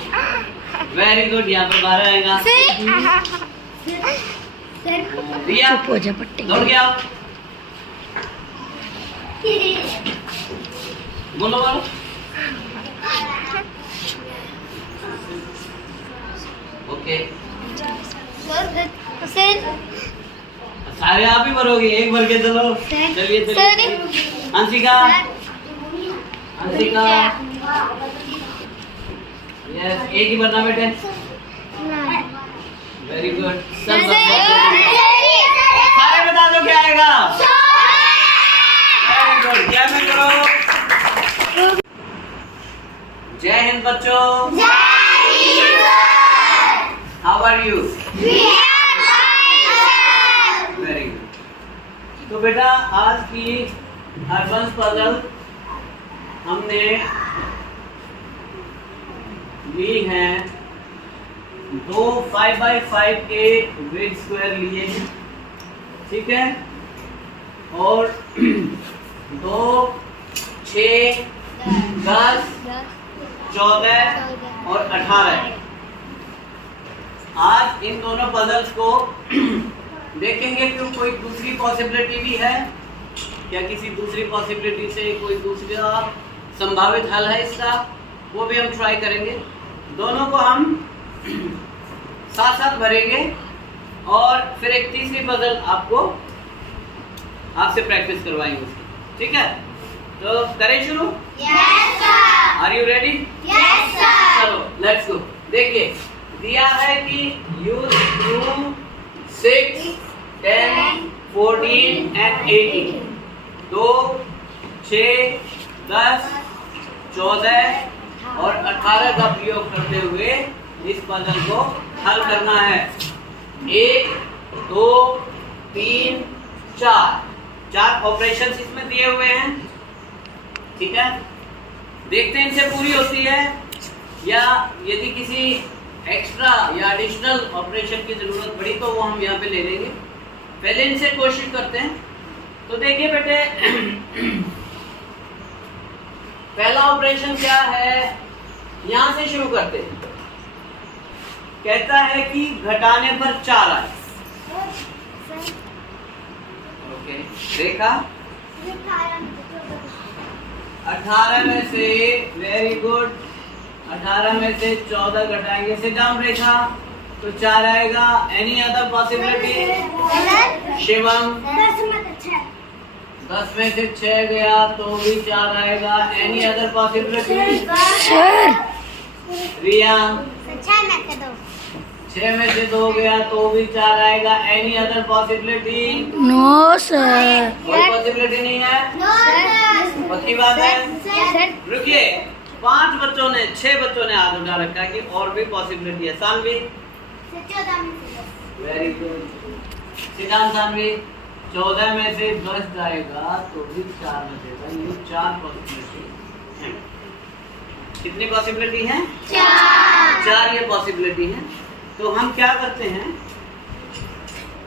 Very good. यहाँ पर 12 आएगा। रिया दौड़ के आओ, बोलो। ओके सारे आप ही भरोगे, एक भर के चलो। चलिए अंशिका यस, एक ही भरना बेटे। Very good. सब सारे बता दो क्या आएगा। Very good. जय में करो। जय हिंद बच्चों। How are you? Very good. तो बेटा आज की अर्बन पजल हमने ली हैं, 2 5x5 के ग्रिड स्क्वायर लिए हैं, ठीक है, और 2 6 10 14 और 18। आज इन दोनों पजल्स को देखेंगे कि कोई दूसरी पॉसिबिलिटी भी है क्या, किसी दूसरी पॉसिबिलिटी से कोई दूसरा संभावित हल है इसका, वो भी हम ट्राई करेंगे। दोनों को हम साथ साथ भरेंगे और फिर एक तीसरी पजल आपसे प्रैक्टिस करवाएंगे उसकी, ठीक है। तो करें शुरू? Yes sir. Are you ready? Yes sir. चलो लेट्स गो। देखिए दिया है कि यूज 2 6 10 14 एंड 18, 2 6 10 14 और 18 का प्रयोग करते हुए इस पजल को हल करना है। 1 2 3 4 ऑपरेशंस इसमें दिए हुए हैं, ठीक है। देखते हैं इनसे पूरी होती है या यदि किसी एक्स्ट्रा या एडिशनल ऑपरेशन की जरूरत पड़ी तो वो हम यहाँ पे ले लेंगे। पहले इनसे कोशिश करते हैं। तो देखिए बेटे पहला ऑपरेशन क्या है, यहां से शुरू करते हैं। कहता है कि घटाने पर 4 आए। ओके देखा, 18 में से, वेरी गुड, 18 में से 14 घटाएंगे, सिट डाउन रेखा, तो 4 आएगा। Any other possibility? शिवम 10 में से 6 गया तो भी 4 आएगा। Any other possibility? रिया 6 में से 2 गया तो भी 4 आएगा। Any other possibility? No sir. कोई पॉसिबिलिटी नहीं है? पक्की बात है? रुकिए, 6 बच्चों ने हाथ उठा रखा है कि और भी पॉसिबिलिटी है। Sanvi very good. सिद्धांत सानवी 14 में से 10 जाएगा तो भी 4 बचेगा। ये 4 पॉसिबिलिटी है। कितनी पॉसिबिलिटी है? 4 ये पॉसिबिलिटी है। तो हम क्या करते हैं,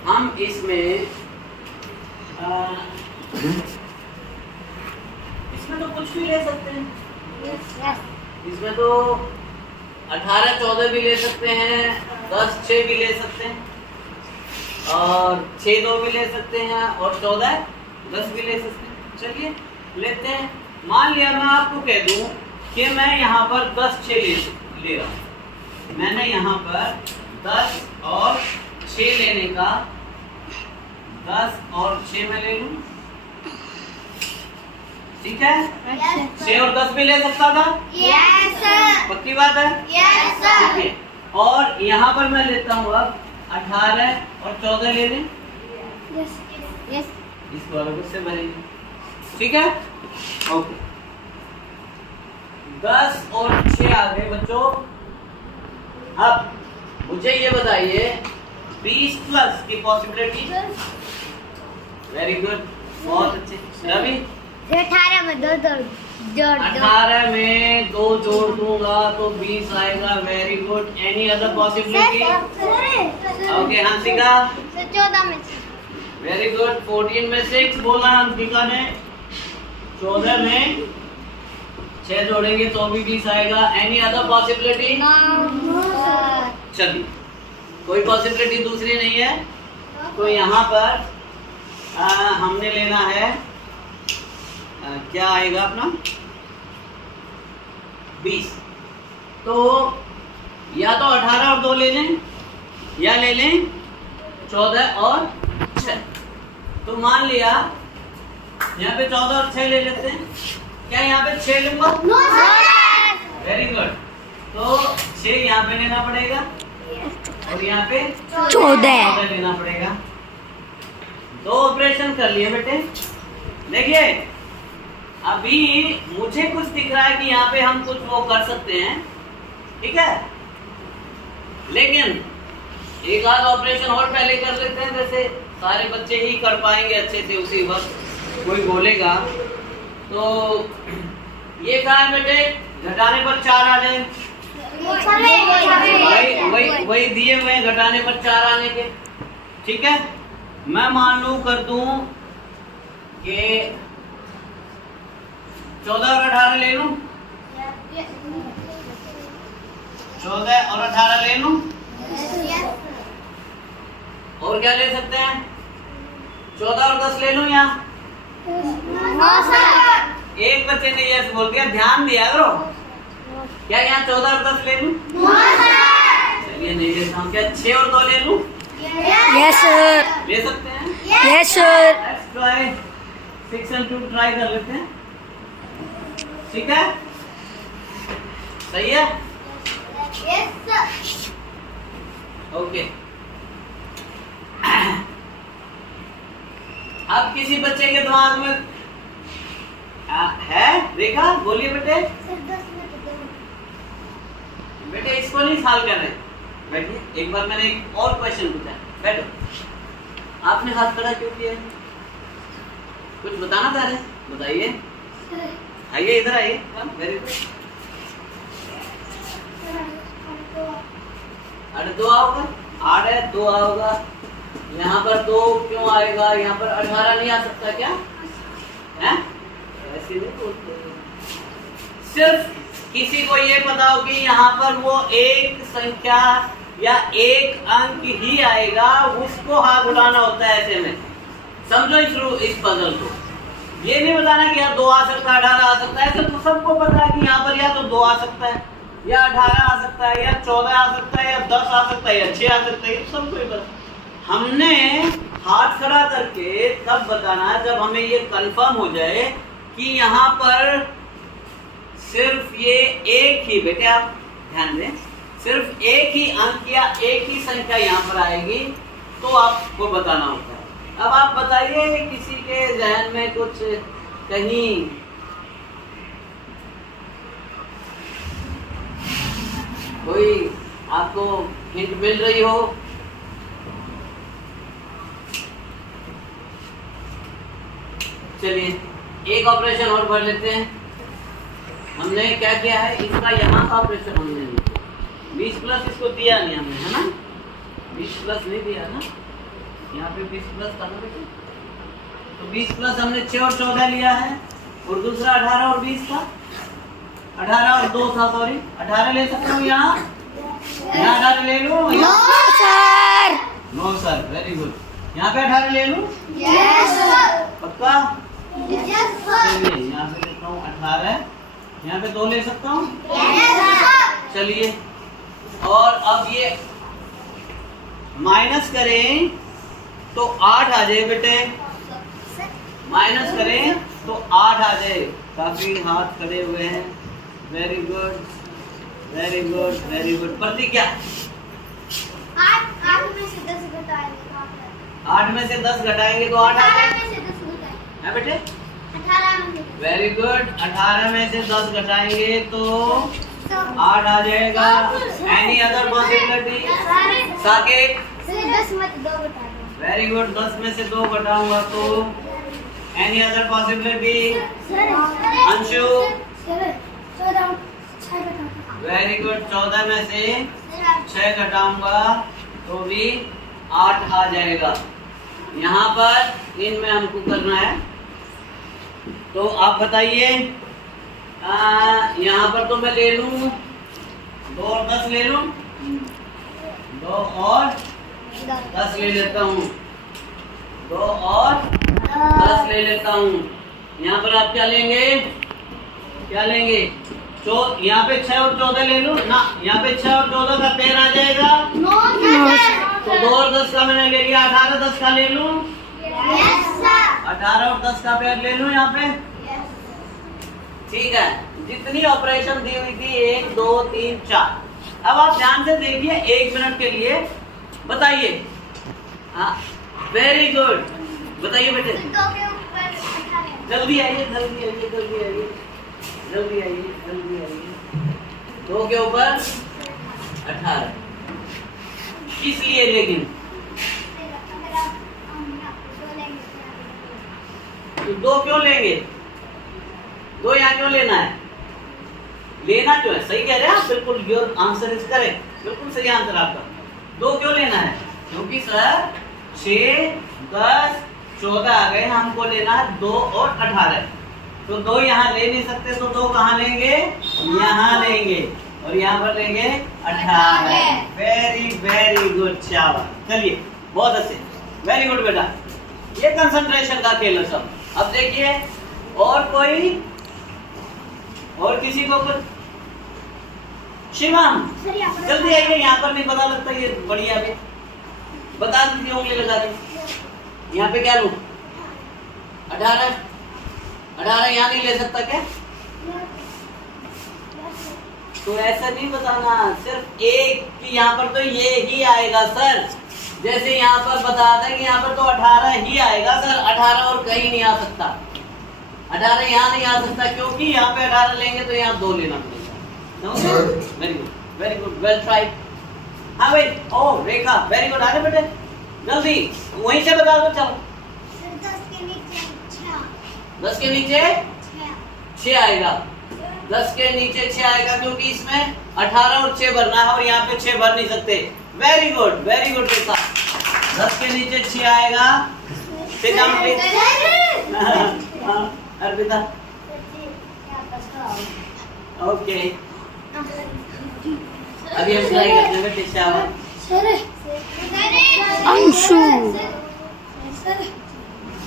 हम इसमें तो कुछ भी ले सकते हैं। इसमें तो 18 14 भी ले सकते हैं, 10 6 भी ले सकते हैं, और 6 2 भी ले सकते हैं, और 14 10 भी ले सकते हैं। चलिए लेते हैं। मान लिया मैं आपको कह दूं कि मैं यहाँ पर 10 6 ले रहा हूँ। मैंने यहाँ पर 10 और 6 लेने का 10 और 6 में ले लूं, ठीक है। 6 और 10 भी ले सकता था। Yes sir. पक्की बात है। Yes sir. ठीक है। और यहाँ पर मैं लेता हूँ अब 18 और 14 ले लें, यस यस। इस वाले को से भरेंगे, ठीक है। ओके 10 और 6 आ गए बच्चों। अब मुझे ये बताइए 20 प्लस की पॉसिबिलिटी। वेरी गुड, बहुत अच्छे। रवि 18 में 2 जोड़ 18 में 2 जोड़ दूंगा तो 20 आएगा। Very good. Any other possibility? Okay Hansika 14 में वेरी गुड। 14 में 6 बोला हंसिका ने। 14 में 6 जोड़ेंगे तो भी 20 आएगा। Any other possibility? चलिए कोई पॉसिबिलिटी दूसरी नहीं है तो यहाँ पर हमने लेना है क्या आएगा अपना 20। तो या तो 18 और 2 ले लें या ले लें 14 और 6। तो मान लिया यहाँ पे 14 और 6 ले लेते हैं। क्या यहाँ पे 6 लूंगा? Very good. तो 6 यहाँ पे लेना पड़ेगा और यहाँ पे 14 लेना पड़ेगा। 2 ऑपरेशन कर लिए बेटे। देखिए अभी मुझे कुछ दिख रहा है कि यहाँ पे हम कुछ वो कर सकते हैं, ठीक है। लेकिन एक आध ऑपरेशन और पहले कर लेते हैं, जैसे सारे बच्चे ही कर पाएंगे अच्छे से उसी वक्त कोई बोलेगा। तो ये कहा है बेटे घटाने पर 4 आ जाए। वही दिए हुए हैं घटाने पर 4 आने के, ठीक है। मैं मान लूं कर दूं कि 14 और 18 ले लूं, 14 और 18 ले लूं। और क्या ले सकते हैं? 14 और 10 ले लूं यहाँ? एक बच्चे ने यस बोल दिया, ध्यान दिया करो। क्या यहाँ 14 और 10 ले लूं? चलिए नहीं लेता हूँ। क्या 6 और 2 ले लूं? Yes sir. ले सकते हैं? Yes sir. Let's try 6 and 2 try कर लेते हैं, ठीक है। सही है। Yes sir. ओके अब किसी बच्चे के दिमाग में है देखा? बोलिए बेटे। बेटे इसको नहीं सॉल्व कर रहे, बैठिए। एक बार मैंने एक और क्वेश्चन पूछा, बैठो। आपने हाथ खड़ा क्यों किया? कुछ बताना चाह रहे हैं? बताइए। आइए इधर आइए। Very good. 2 आओगा, 8 है 2 आओगा। यहाँ पर 2 क्यों आएगा? यहाँ पर 18 नहीं आ सकता क्या? है ऐसे नहीं बोलते। सिर्फ किसी को ये पता हो कि यहाँ पर वो एक संख्या या एक अंक ही आएगा, उसको हाथ उठाना होता है ऐसे में। समझो इस पजल को। ये नहीं बताना कि यार 2 आ सकता है 18 आ सकता है। ऐसे तो सबको पता है कि यहाँ पर या तो 2 आ सकता है या 18 आ सकता है या 14 आ सकता है या 10 आ सकता है या 6 आ सकता है। सबको ही पता। हमने हाथ खड़ा करके तब बताना जब हमें ये कंफर्म हो जाए कि यहाँ पर सिर्फ ये एक ही, बेटे आप ध्यान दें, सिर्फ एक ही अंक या एक ही संख्या यहाँ पर आएगी तो आपको बताना होता है। अब आप बताइए किसी के जहन में कुछ कहीं कोई आपको हिंट मिल रही हो? चलिए एक ऑपरेशन और कर लेते हैं। हमने क्या किया है, इसका यहाँ का ऑपरेशन हमने नहीं किया। 20 प्लस इसको दिया नहीं हमने, है ना? 20 प्लस नहीं दिया ना, यहाँ पे 20 प्लस था ना बेटे। तो 20 प्लस हमने 6 और 14 लिया है और दूसरा 18 और 20 था। 18 और 2 था, सॉरी 18 ले सकता हूँ यहाँ 18 ले लूँ? No sir. No sir, very good. यहाँ पे 18 ले लूँ? Yes sir. पक्का? Yes sir. चलिए यहाँ पे लिखता हूँ 18, यहाँ पे 2 ले सकता हूँ। Yes sir. चलिए, और अब ये माइनस करें तो 8 आ जाए बेटे, माइनस करें तो 8 आ जाए। काफी हाथ खड़े हुए हैं, very good very good very good. प्रतिज्ञा 8 में से 10 घटाएंगे 8 में से 10 घटाएंगे तो 8 आ 18 जाए, में से 10 घटाएंगे है बेटे? 18 में से वेरी गुड। 18 में से 10 घटाएंगे तो 10 8 आ जाएगा। Any other possibility? साकेत? 10 में से 2 घटा दो। Very good. 10 में से 2 घटाऊंगा तो any other possibility? Anshu? Very good. 14 में से 6 घटाऊंगा तो भी 8 आ जाएगा। यहाँ पर इनमें हमको करना है, तो आप बताइए। यहाँ पर तो मैं ले लूं 2 और 10 ले लूं, 2 और 10 ले लेता हूँ, 2 और 10 ले लेता हूँ। यहाँ पर आप क्या लेंगे, क्या लेंगे? यहाँ पे 6 और 14 ले लूं ना, यहाँ पे 6 और 14 का 13 आ जाएगा। तो 2 और 10 का मैंने ले लिया, 18 10 का ले लूं, 18 और 10 का पेयर ले लूं यहाँ पे। ठीक है, जितनी ऑपरेशन दी हुई थी 1 2 3 4। अब आप ध्यान से देखिए 1 मिनट के लिए, बताइए। हाँ वेरी गुड, बताइए बेटे। जल्दी आइए जल्दी आइए जल्दी आइए जल्दी आइए जल्दी आइए। 2 के ऊपर 18, किस लिए लेकिन? तो 2 क्यों लेंगे? 2 यहाँ क्यों लेना है? लेना क्यों है? सही कह रहे हैं आप, बिल्कुल योर आंसर इज करेक्ट, बिल्कुल सही आंसर आपका। 2 क्यों लेना है? क्योंकि सर 6 10 14 आ गए, हमको लेना है 2 और 18। तो 2 यहाँ ले नहीं सकते, तो 2 कहाँ लेंगे? यहाँ लेंगे, और यहाँ पर लेंगे 18। वेरी वेरी गुड, शाबाश। चलिए बहुत अच्छे, वेरी गुड बेटा। ये कंसंट्रेशन का खेल है सब। अब देखिए और कोई, और किसी को कुछ? शिवम जल्दी आइए, यहाँ पर नहीं पता लगता, ये बढ़िया भी बता दीजिए उंगली लगा के। यहाँ पे क्या लूं? 18 18 यहाँ नहीं ले सकता क्या? तो ऐसा नहीं बताना, सिर्फ एक कि यहाँ पर तो ये ही आएगा सर। जैसे यहाँ पर बताया था कि यहाँ पर तो 18 ही आएगा सर, 18 और कहीं नहीं आ सकता। 18 यहाँ नहीं आ सकता, क्योंकि यहाँ पे 18 लेंगे तो यहाँ 2 लेना पड़ेगा। Very good very good, well tried. हाँ भाई, ओ रेखा वेरी गुड। आगे बेटे जल्दी वहीं से बता दो। चलो 10 के नीचे 6 आएगा, 10 के नीचे 6 आएगा, क्योंकि इसमें 18 और 6 भरना है और यहाँ पे 6 भर नहीं सकते। वेरी गुड रेखा। 10 के नीचे 6 आएगा। अर्पिता ओके, अभी हम ट्राई करते हैं बेटे। अंशु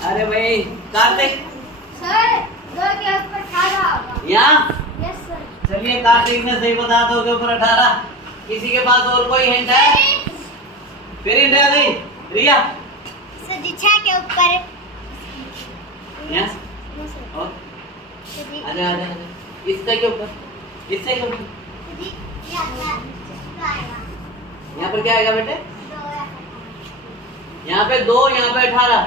अरे भाई कार्तिक सर 2 के ऊपर 18 होगा। यहाँ यस सर। चलिए कार्तिक ने सही बता, 2 के ऊपर 18। किसी के पास और कोई हिंट है? फिर हिंट आ गई रिया। सर जी 6 के ऊपर यहाँ और आजा आजा आजा, इससे के ऊपर, इससे के ऊपर यहाँ पर क्या आएगा बेटे? यहाँ पे 2, यहाँ पे 18।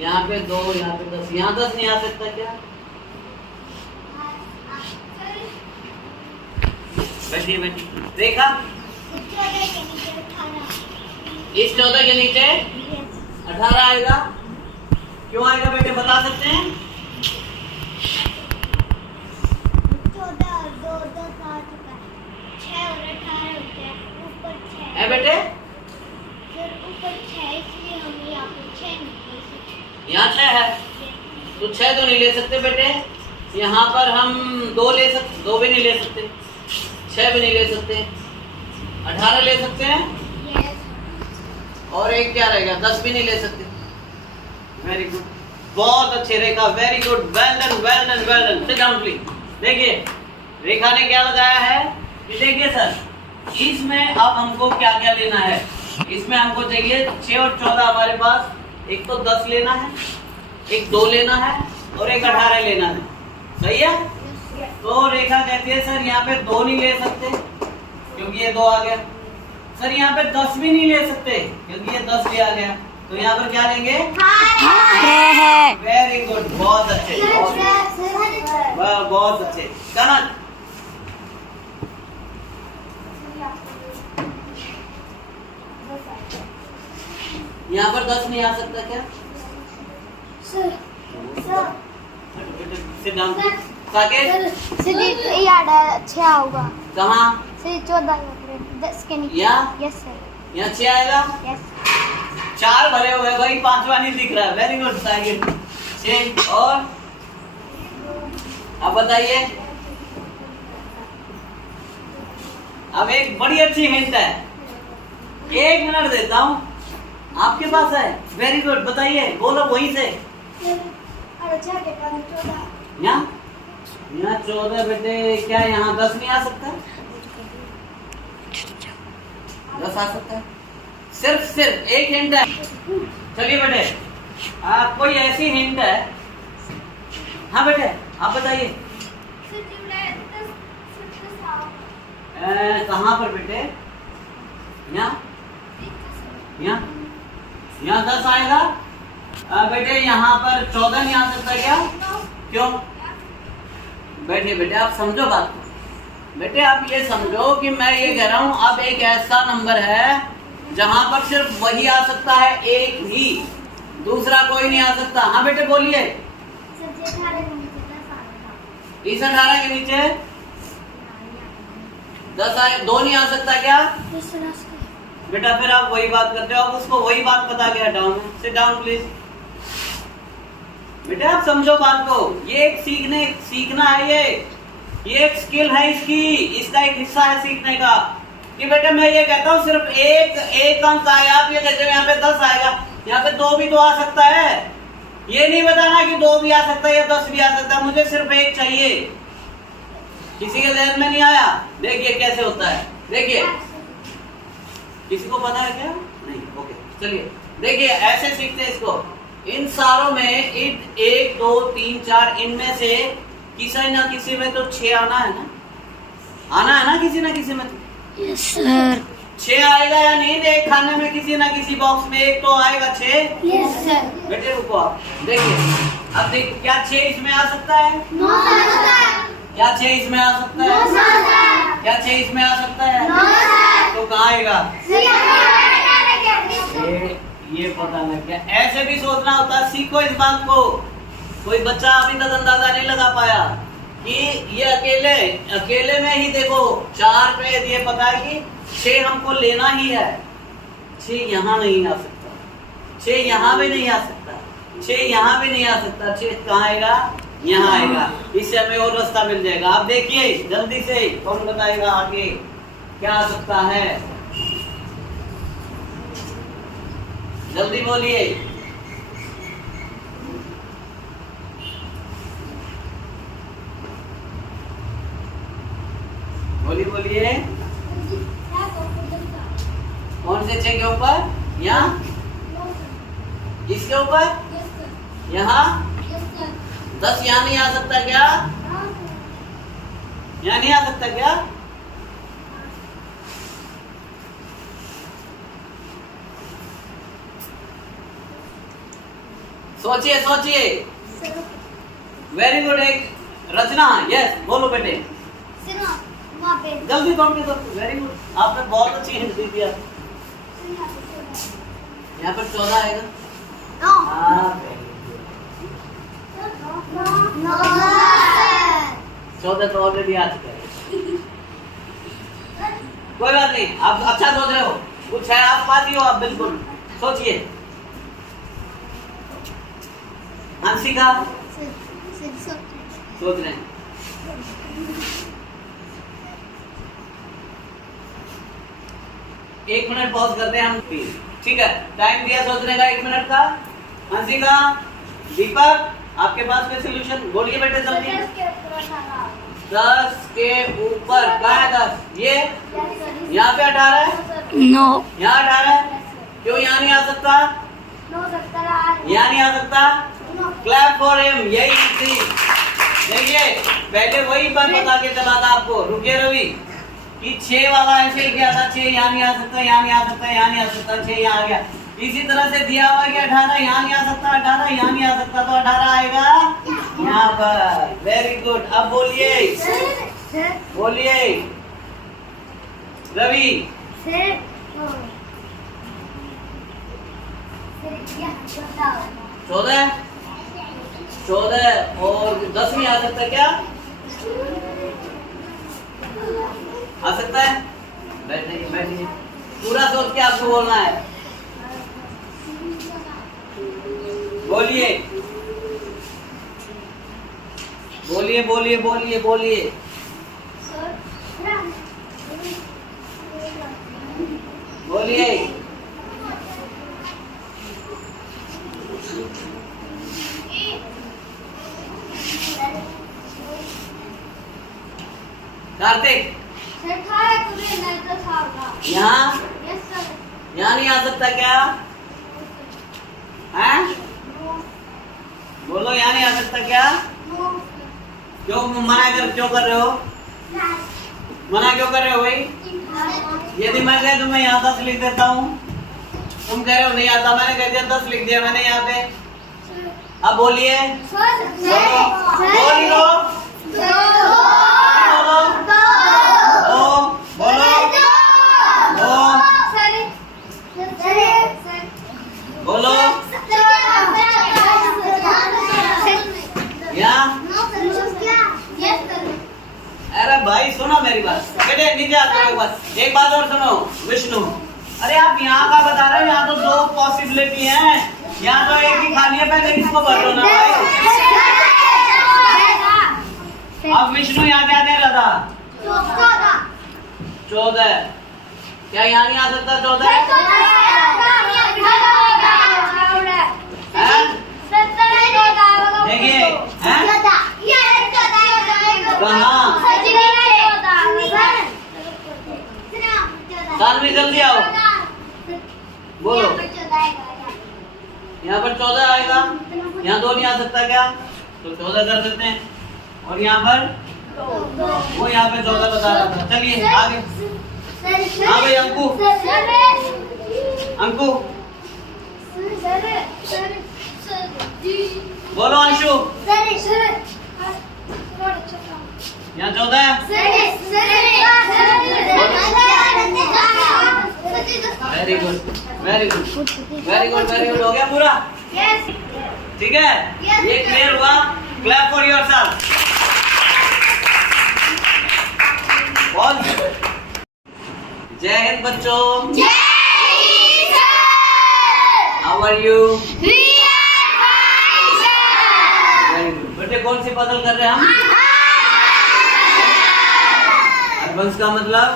यहाँ पे 2, यहाँ पे 10, यहाँ 10 नहीं आ सकता क्या? बैठिए बैठिए। रेखा इस 14 के नीचे 18 आएगा। क्यों आएगा बेटे, बता सकते हैं? 14 और 2 10 आ चुका है, 6 और 18 होते हैं, ऊपर 6 है बेटे? फिर ऊपर 6, इसलिए हम यहाँ पे 6 नहीं ले सकते। यहाँ 6 है तो 6 तो नहीं ले सकते बेटे। यहाँ पर हम 2 ले सकते, 2 भी नहीं ले सकते, 6 भी नहीं ले सकते। 18 ले सकते हैं और एक क्या रहेगा, 10 भी नहीं ले सकते। वेरी गुड, बहुत अच्छे Rekha, very good, well done well done well done. Sit down please. देखिए रेखा ने क्या लगाया है कि देखिए सर, इसमें अब हमको क्या क्या लेना है। इसमें हमको चाहिए 6 और 14 हमारे पास, एक तो 10 लेना है, एक 2 लेना है और एक 18 लेना है। सही है। तो रेखा कहती है सर यहाँ पे 2 नहीं ले सकते क्योंकि ये 2 आ गया। सर यहाँ पे 10 भी नहीं ले सकते क्योंकि ये 10 भी आ गया। तो यहाँ पर क्या लेंगे? वेरी गुड, बहुत अच्छे, बहुत अच्छे। कनक यहाँ पर 10 नहीं आ सकता क्या? Sit down. साकेत? 6 होगा। कहाँ? 14 10 के नीचे। Yes sir. यहाँ 6 आएगा? यस। 4 भरे हुए भाई, 5वां नहीं दिख रहा है। Very good Saket. 6 और अब बताइए। अब एक बड़ी अच्छी हिंट है, 1 मिनट देता हूँ, आपके पास है। वेरी गुड, बताइए, बोलो वहीं से। यहाँ 14 बेटे, क्या यहाँ 10 नहीं आ सकता? 10 आ सकता है। सिर्फ एक हिंट है। चलिए बेटे, कोई ऐसी हिंट है? हाँ बेटे आप बताइए। कहाँ पर बेटे? यहाँ 10 आएगा। बेटे यहाँ पर 14 नहीं आ सकता क्या? क्यों? बैठिए बेटे, आप समझो बात को। बेटे आप ये समझो कि मैं ये कह रहा हूँ, अब एक ऐसा नंबर है जहाँ पर सिर्फ वही आ सकता है, एक ही, दूसरा कोई नहीं आ सकता। हाँ बेटे बोलिए। इस 18 के नीचे 10 आए, 2 नहीं आ सकता क्या? बेटा फिर आप वही बात करते हो, आप उसको वही बात बता के हटाओ। Seat down please. बेटा आप समझो बात को, ये एक सीखना है, ये एक स्किल है इसकी, इसका एक हिस्सा है सीखने का। कि बेटा मैं ये कहता हूँ सिर्फ एक अंक आया, आप ये कहते हो यहाँ पे 10 आएगा, यहाँ पे 2 भी तो आ सकता है। ये नहीं बताना कि 2 भी आ सकता है या 10 भी आ सकता है, मुझे सिर्फ 1 चाहिए। किसी के ध्यान में नहीं आया? देखिए कैसे होता है, देखिए। किसी को पता है क्या? नहीं, ओके चलिए। देखिए ऐसे सीखते हैं इसको। इन सारों में 1 2 3 4 इनमें से किसी ना किसी में तो 6 आना है ना, किसी ना किसी में तो। Yes sir. 6 आएगा या नहीं? देख खाने में किसी ना किसी बॉक्स में 1 तो आएगा 6। Yes sir. बेटे रुको आप, देखिए अब देखिए, क्या 6 इसमें आ सकता है? No sir. क्या 6 इसमें आ सकता है? No sir. क्या 6 इसमें आ सकता है? No sir. तो कहाँ आएगा? ये पता नहीं क्या, ऐसे भी सोचना होता है। सीखो इस बात को। कोई बच्चा अभी तक अंदाजा नहीं लगा पाया कि ये अकेले में ही देखो 4 पे ये पता है कि 6 हमको लेना ही है। 6 यहाँ नहीं आ सकता, 6 यहाँ भी नहीं आ सकता, 6 यहाँ भी नहीं आ सकता। 6 कहाँ आएगा? यहाँ आएगा। इससे हमें और रास्ता मिल जाएगा। आप देखिए जल्दी से, कौन बताएगा आगे क्या आ सकता है? जल्दी बोलिए। बोलिए। कौन से 6 के ऊपर? यहाँ? इसके ऊपर? यहाँ? 10 यहाँ नहीं आ सकता क्या? यहाँ नहीं आ सकता क्या? सोचिए। Very good. एक रचना, यस बोलो बेटे। जल्दी कौन के? वेरी गुड, आपने बहुत अच्छी हिंट दी थी। यहाँ पर 14 आएगा। हाँ 14 तो ऑलरेडी आ चुका है। कोई बात नहीं, आप अच्छा सोच रहे हो, कुछ है आप पाती हो, आप बिल्कुल सोचिए। अंशिका सोच रहे हैं। 1 मिनट पॉज करते हैं हम। ठीक है, टाइम दिया सोचने का 1 मिनट का। हंसिका, दीपक, आपके पास कोई सोल्यूशन? बोलिए बेटे जल्दी। 10 के ऊपर क्या है? 10 ये यहाँ पे 18 है। नो यहाँ 18 है, क्यों यहाँ नहीं आ सकता? यहाँ नहीं आ सकता। क्लैप फॉर हिम, यही थी। देखिए पहले वही पर बता के चला था आपको, रुके रवि, कि 6 वाला ऐसे ही किया था। 6 यहाँ नहीं आ सकता, यहाँ नहीं आ सकता, यहाँ नहीं आ सकता, 6 यहाँ आ गया। इसी तरह से दिया हुआ कि 18 यहाँ नहीं आ सकता, 18 यहाँ नहीं आ सकता, तो 18 आएगा यहाँ पर। Very good. अब बोलिए, बोलिए रवि। 14 और 10 नहीं आ सकता क्या? आ सकता है? बैठिए बैठिए, पूरा सोच के आपको बोलना है। बोलिए बोलिए बोलिए बोलिए बोलिए। बोलिए कार्तिक, यहाँ यहाँ नहीं आ सकता क्या? हैं? बोलो, यहाँ नहीं आ सकता क्या? क्यों क्यों कर रहे हो? मना क्यों कर रहे हो भाई? यदि मैं कह दूं मैं यहाँ 10 लिख देता हूँ, तुम कह रहे हो नहीं आता, मैंने कह दिया 10 लिख दिया मैंने यहाँ पे। अब बोलिए, बोल लो, बोलो अरे भाई सुनो मेरी बात, बेटे नीचे आते हो बस। एक बात और सुनो विष्णु, अरे आप यहाँ का बता रहे हो, यहाँ तो 2 पॉसिबिलिटी है, यहाँ तो एक ही खाली है, पहले इसको भर लो ना भाई। अब विष्णु यहाँ क्या दे रहा था? 14। क्या यहाँ नहीं आ सकता 14? देखिए साल में जल्दी आओ, बोलो। यहाँ पर 14 आएगा, यहाँ 2 नहीं आ सकता क्या? तो 14 कर देते हैं। और यहाँ पर वो यहाँ पे 14 बता रहा था। चलिए आगे। हाँ भाई अंकु, अंकु बोलो। अंशु, यहाँ 14 है। Very good very good very good very good, हो गया पूरा? ठीक है, ये क्लियर हुआ। Clap for yourself. जय हिंद बच्चों। How are you? Very good. बेटे कौन सी पजल कर रहे हैं हम? हरबंश का मतलब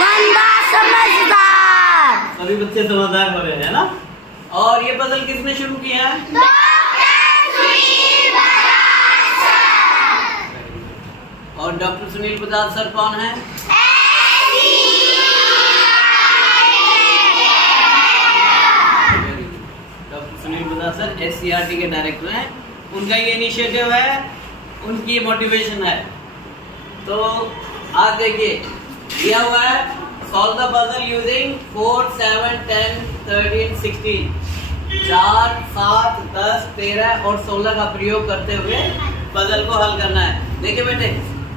बंदा समझदार। सभी बच्चे समझदार हो रहे हैं ना। और ये पजल किसने शुरू किया है? और डॉक्टर सुनील बजाज सर कौन है? Doctor Sunil Bajaj sir SCRT के डायरेक्टर हैं। उनका ये इनिशिएटिव है, उनकी मोटिवेशन है। तो आज देखिए दिया हुआ है, सॉल्व द पजल यूजिंग 4, 7, 10, 13, 16। 4, 7, 10, 13 और 16 का प्रयोग करते हुए पजल को हल करना है। देखिए बेटे,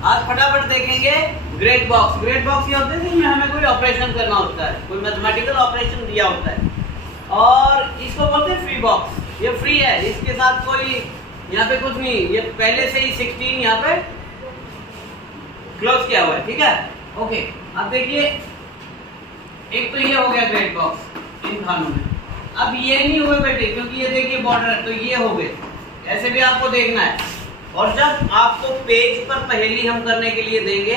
आज फटाफट देखेंगे ग्रेड बॉक्स। ग्रेड बॉक्स ये होते हैं जिसमें हमें कोई ऑपरेशन करना होता है, कोई मैथमेटिकल ऑपरेशन दिया होता है, और इसको बोलते हैं फ्री बॉक्स। ये फ्री है, इसके साथ कोई यहाँ पे कुछ नहीं, ये पहले से ही 16 यहाँ पे क्लोज किया हुआ है। ठीक है, ओके। अब देखिए, एक तो ये हो गया ग्रेड बॉक्स इन खानों में। अब ये नहीं हुए बेटे, क्योंकि ये देखिए बॉर्डर है, तो ये हो गए। ऐसे भी आपको देखना है। और जब आपको पेज पर पहेली हम करने के लिए देंगे,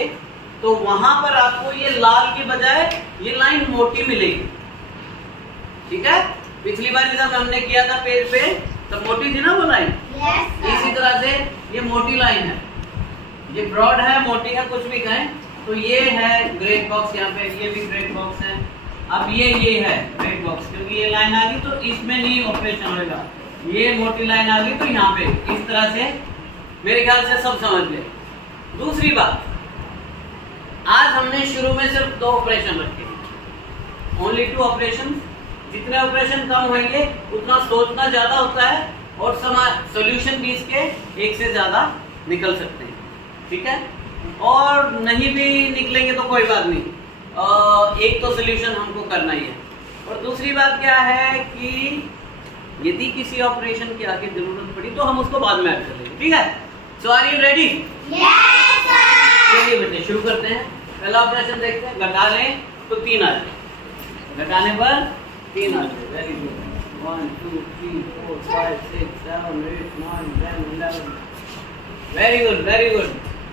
तो वहां पर आपको ये लाल की बजाय ये लाइन मोटी मिलेगी, ठीक है। पिछली बार जब हमने किया था पेज पे तब मोटी थी ना वो लाइन, इसी तरह से ये मोटी लाइन है, ये ब्रॉड है, मोटी है, कुछ भी कहें। तो ये है ग्रेट बॉक्स, यहाँ पे ये भी ग्रेट बॉक्स है। अब ये है ग्रेट बॉक्स, क्योंकि ये लाइन आ गई तो इसमें नहीं ऑपरेशन होगा। ये मोटी लाइन आ गई तो यहाँ पे इस तरह से, मेरे ख्याल से सब समझ गए। दूसरी बात, आज हमने शुरू में सिर्फ 2 ऑपरेशन रखे, ओनली 2 ऑपरेशन। जितने ऑपरेशन कम होंगे उतना सोचना ज्यादा होता है और सॉल्यूशन भी इसके एक से ज्यादा निकल सकते हैं, ठीक है। और नहीं भी निकलेंगे तो कोई बात नहीं, एक तो सॉल्यूशन हमको करना ही है। और दूसरी बात क्या है कि यदि किसी ऑपरेशन की आगे जरूरत पड़ी तो हम उसको बाद में ऐड कर लेंगे, ठीक है। So are you ready? Yes sir. चलिए बेटे शुरू करते हैं। पहला ऑपरेशन देखते हैं, घटा लें तो 3 आ जाए, घटाने पर 3 आ जाए। Very good. 1 2 3 4 5 6 7 8 9 10 11। Very good, very good,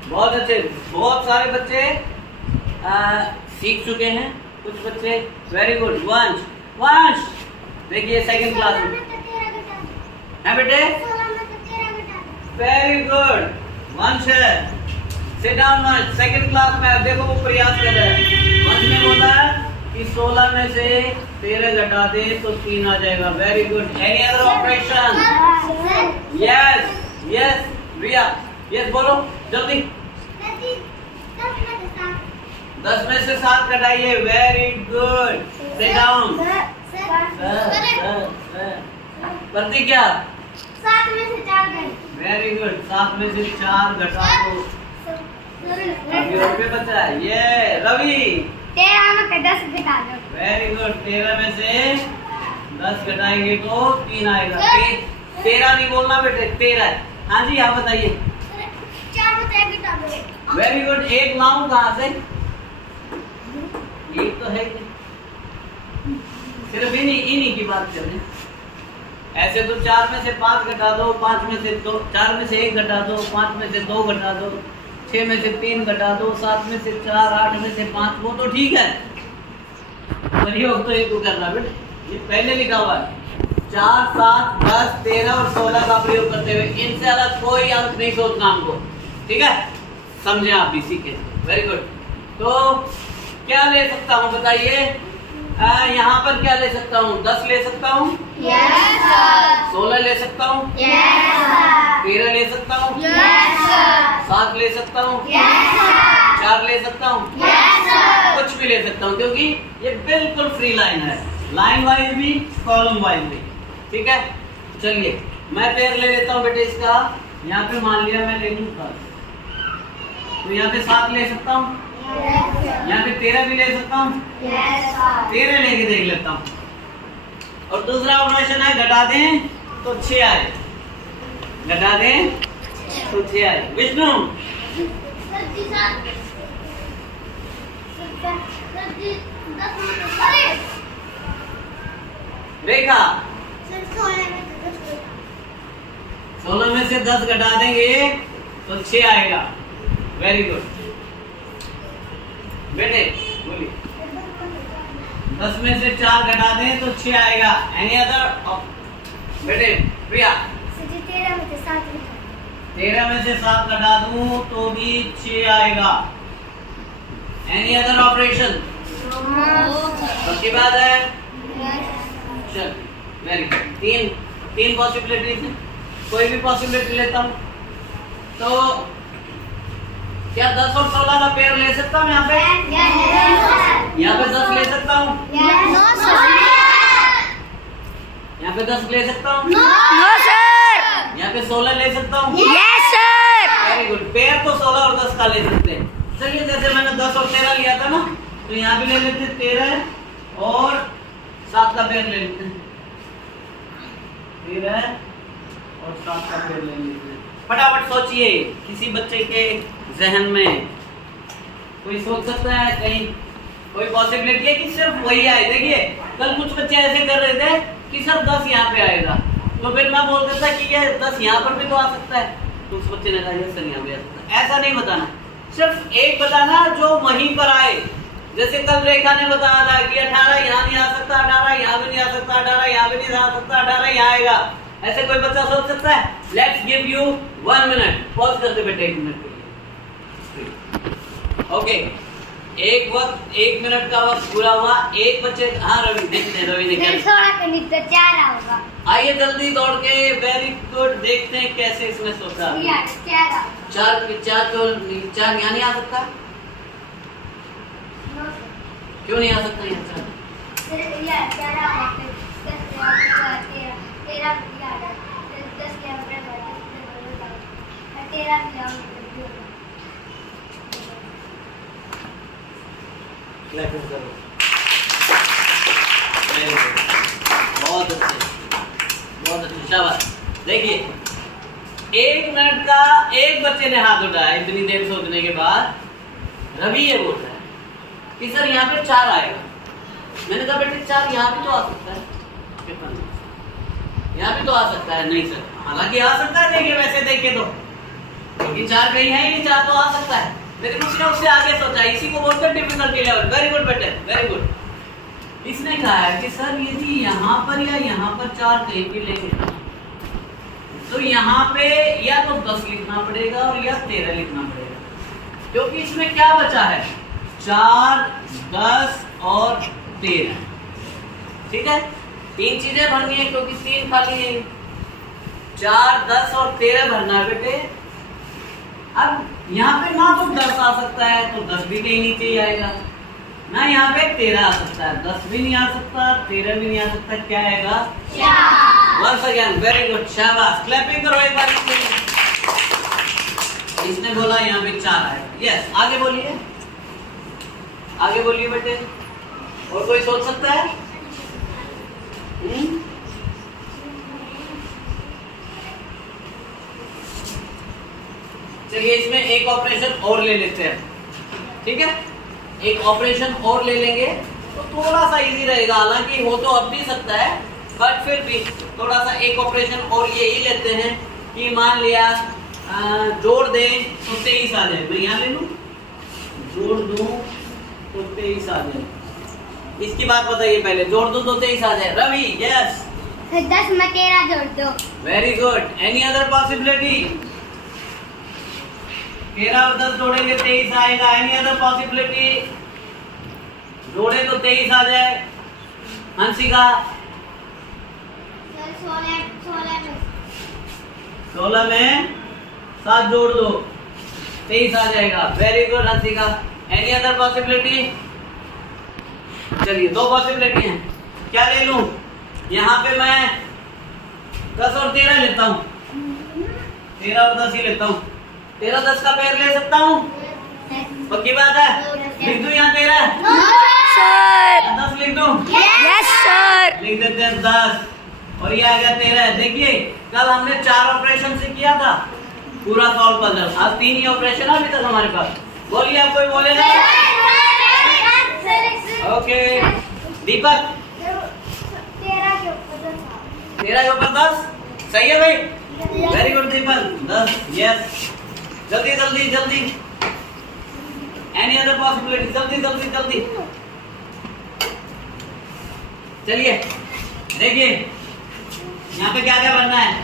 बहुत अच्छे। बहुत सारे बच्चे सीख चुके हैं, कुछ बच्चे। Very good. वंश देखिए सेकंड क्लास में है बेटे। वेरी गुड, वंश है। सिट डाउन वंश, सेकंड क्लास में। देखो वो प्रयास कर रहा है। वंश ने बोला कि 16 में से 13 घटा दे तो 3 आ जाएगा। Very good. Any other operation? Yes yes Riya, yes बोलो जल्दी। 10 में से 7 घटाइए। Very good. Sit down. Pratigya 7 में से 4 गए। Very good. 7 में से 4 घटा दो। अभी और भी बचा है। ये रवि 13 में से 10 घटा दो। Very good. 13 में से 10 घटाएंगे तो 3 आएगा। 13 नहीं बोलना बेटे, 13 है। हाँ जी आप बताइए। 4 में से 1 घटा दो। Very good. 1 लाऊं कहाँ से? 1 तो है, सिर्फ इन्हीं की बात कर रहे हैं। ऐसे तो 4 में से 5 घटा दो, 5 में से 2, 4 में से 1 घटा दो, 5 में से 2 घटा दो, 6 में से 3 घटा दो, 7 में से 4, 8 में से 5, वो तो ठीक है। प्रयोग तो एक को करना बेटे, ये पहले लिखा हुआ है। 4, 7, 10, 13 और 16 का प्रयोग करते हुए इनसे अलग कोई अंक नहीं सोचना हमको, ठीक है। समझे आप भी, सीखे। Very good. तो क्या ले सकता हूँ बताइए? यहाँ पर क्या ले सकता हूँ? 10 ले सकता हूँ, 16 ले सकता हूँ, 13 ले सकता हूँ, 7 ले सकता हूँ, 4 ले सकता हूँ, कुछ भी ले सकता हूँ, क्योंकि ये बिल्कुल फ्री लाइन है, लाइन वाइज भी कॉलम वाइज भी, ठीक है। चलिए मैं पेयर ले लेता हूँ बेटे इसका। यहाँ पे मान लिया मैं ले लूँ 10, तो यहाँ पे 7 ले सकता हूँ, यहाँ पे 13 भी ले सकता हूँ, 13 लेके देख लेता हूँ। और दूसरा ऑपरेशन है घटा दें तो 6 आए, घटा दें तो 6 आए। विष्णु रेखा 16 में से 10 घटा देंगे तो 6 आएगा। वेरी गुड बेटे बोलिए। 10 में से 4 घटा दें तो 6 आएगा। एनी अदर बेटे? प्रिया 13 में से 7 13 में से 7 घटा दूं तो भी 6 आएगा। Any other operation? पक्की बात है। चल वेरी गुड। तीन पॉसिबिलिटीज है, कोई भी पॉसिबिलिटी लेता हूँ। तो क्या 10 और 16 का पेयर ले सकता हूँ यहाँ पे? यहाँ पे 10 ले सकता हूँ, यहाँ पे 10 ले सकता हूँ, यहाँ पे 16 ले सकता हूँ। Very good. पेयर तो 16 और 10 का ले सकते हैं। चलिए जैसे मैंने 10 और 13 लिया था ना, तो यहाँ भी ले लेते हैं 13 और 7 का पेयर ले लेते हैं। 13 और 7 का पेयर ले लेते हैं। फटाफट सोचिए, किसी बच्चे के जहन में कोई सोच सकता है कहीं कोई पॉसिबिलिटी है कि सिर्फ वही आए? देखिए कल कुछ बच्चे ऐसे कर रहे थे कि सिर्फ 10 यहाँ पे आएगा, तो फिर मैं बोल देता कि ये 10 यहाँ पर भी तो आ सकता है, तो उस बच्चे ने कहा सर यहाँ पे आ सकता है। ऐसा नहीं बताना, सिर्फ एक बताना जो वहीं पर आए, जैसे कल रेखा ने बताया था कि 18 यहाँ नहीं आ सकता, 18 यहाँ भी नहीं आ सकता, 18 यहाँ भी नहीं आ सकता, 18 यहाँ आएगा। ऐसे कोई बच्चा सोच सकता है? Let's give you 1 minute, pause कर दे बेटे 1 मिनट के लिए। ओके, एक मिनट का वक्त पूरा हुआ। एक बच्चे, हाँ रवि, देखते हैं रवि ने क्या तो 4 होगा। आइए जल्दी दौड़ के, वेरी गुड, देखते हैं कैसे इसमें सोचा। 4 यहाँ नहीं आ सकता, क्यों नहीं आ सकता यहाँ 4? बहुत अच्छे, शाबाश। देखिए 1 मिनट का एक बच्चे ने हाथ उठाया इतनी देर सोचने के बाद। रवि ये बोल रहा है कि सर यहाँ पे 4 आएगा। मैंने कहा बेटे 4 यहाँ भी तो आ सकता है, यहाँ भी तो आ सकता है। नहीं सर, हालांकि आ सकता है, देखिए वैसे देखे तो, क्योंकि 4 कहीं है ही नहीं, 4 तो आ सकता है, लेकिन उसने उससे आगे सोचा। इसी को बोलते हैं डिफिकल्टी लेवल। वेरी गुड बेटे, वेरी गुड। इसने कहा है कि सर यदि यहाँ पर या यहाँ पर 4 कहीं भी लेके तो यहाँ पे या तो 10 लिखना पड़ेगा और या 13 लिखना पड़ेगा, क्योंकि इसमें क्या बचा है? 4, 10 और 13। ठीक है, 3 चीजें भरनी है क्योंकि 3 खाली है। 4, 10 और 13 भरना है बेटे। अब यहाँ पे ना तो 10 आ सकता है, तो 10 भी कहीं नीचे ही आएगा, ना यहाँ पे 13 आ सकता है, 10 भी नहीं आ सकता, 13 भी नहीं आ सकता। क्या आएगा? 4। वंस अगेन, वेरी गुड, शाबाश, क्लैपिंग करो एक बार इसके लिए। इसने बोला यहाँ पे 4 आएगा। यस, आगे बोलिए, आगे बोलिए बेटे। और कोई सोच सकता है? चलिए इसमें एक ऑपरेशन और ले लेते हैं। ठीक है, एक ऑपरेशन और ले लेंगे तो थोड़ा सा इजी रहेगा। हालांकि हो तो अब भी सकता है, बट फिर भी थोड़ा सा एक ऑपरेशन और यही लेते हैं कि मान लिया जोड़ दें तो 23 आ जाए। मैं यहाँ ले लूँ, जोड़ दूं तो 23 आ जाए। इसकी बात बताइए पहले, जोड़ दूं तो 23 आ जाए। रवि, यस। 10 में 13 जोड़ दो। Very good. Any other possibility? 13 और 10 जोड़ेंगे 23 आएगा। Any other possibility? जोड़े तो 23 आ जाए। हंसिका? 16 में 7 जोड़ दो, 23 आ जाएगा। Very good Hansika. Any other possibility? चलिए 2 पॉसिबिलिटी हैं। क्या ले लूं? यहाँ पे मैं 10 और 13 लेता हूँ, 13 और 10 ही लेता हूँ। 13 10 का पेड़ ले सकता हूँ? पक्की बात है? लिख दूं यहाँ 13? सर। 10 लिख दूं? Yes sir. लिख देते हैं 10 और ये आ गया 13। देखिए कल हमने 4 ऑपरेशन से किया था पूरा सॉल्व पजल, आज 3 ही ऑपरेशन अभी तक हमारे पास। बोलिए, आप कोई बोलेगा? ओके दीपक, 13 के ऊपर 10 सही है भाई? वेरी गुड दीपक, 10। यस, जल्दी जल्दी जल्दी। Any other possibility? जल्दी जल्दी जल्दी। चलिए देखिए यहाँ पे क्या क्या बनना है?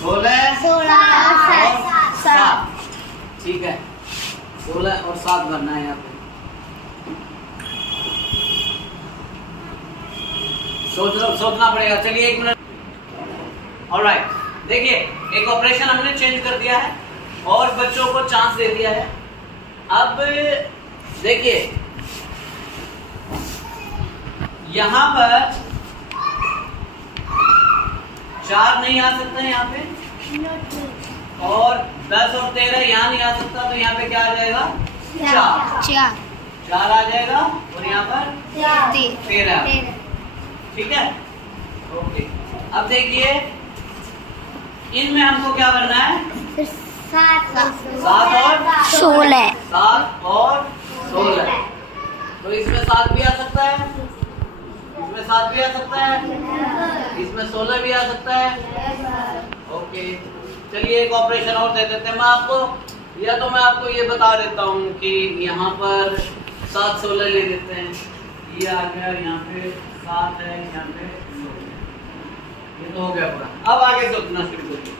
16 और 7। ठीक है, 16 और 7 बनना है यहाँ पे। सोचना पड़ेगा। चलिए 1 मिनट। ऑलराइट, देखिए एक ऑपरेशन हमने चेंज कर दिया है और बच्चों को चांस दे दिया है। अब देखिए यहाँ पर 4 नहीं आ सकता है यहाँ पे, और 10 और 13 यहाँ नहीं आ सकता, तो यहाँ पे क्या आ जाएगा? 4 आ जाएगा और यहाँ पर 13। ठीक है, ओके। अब देखिए इनमें हमको क्या करना है? 7 और 16। 7 और 16। तो इसमें 7 भी आ सकता है, इसमें 7 भी आ सकता है, इसमें 16 भी आ सकता है। ओके, चलिए एक ऑपरेशन और दे देते हैं मैं आपको। या तो मैं आपको ये बता देता हूँ कि यहाँ पर 7 16 ले लेते हैं, ये आ गया, यहाँ पे 7 है, यहाँ पे 16 है। ये तो हो गया पूरा। अब आगे सोचना शुरू करिए।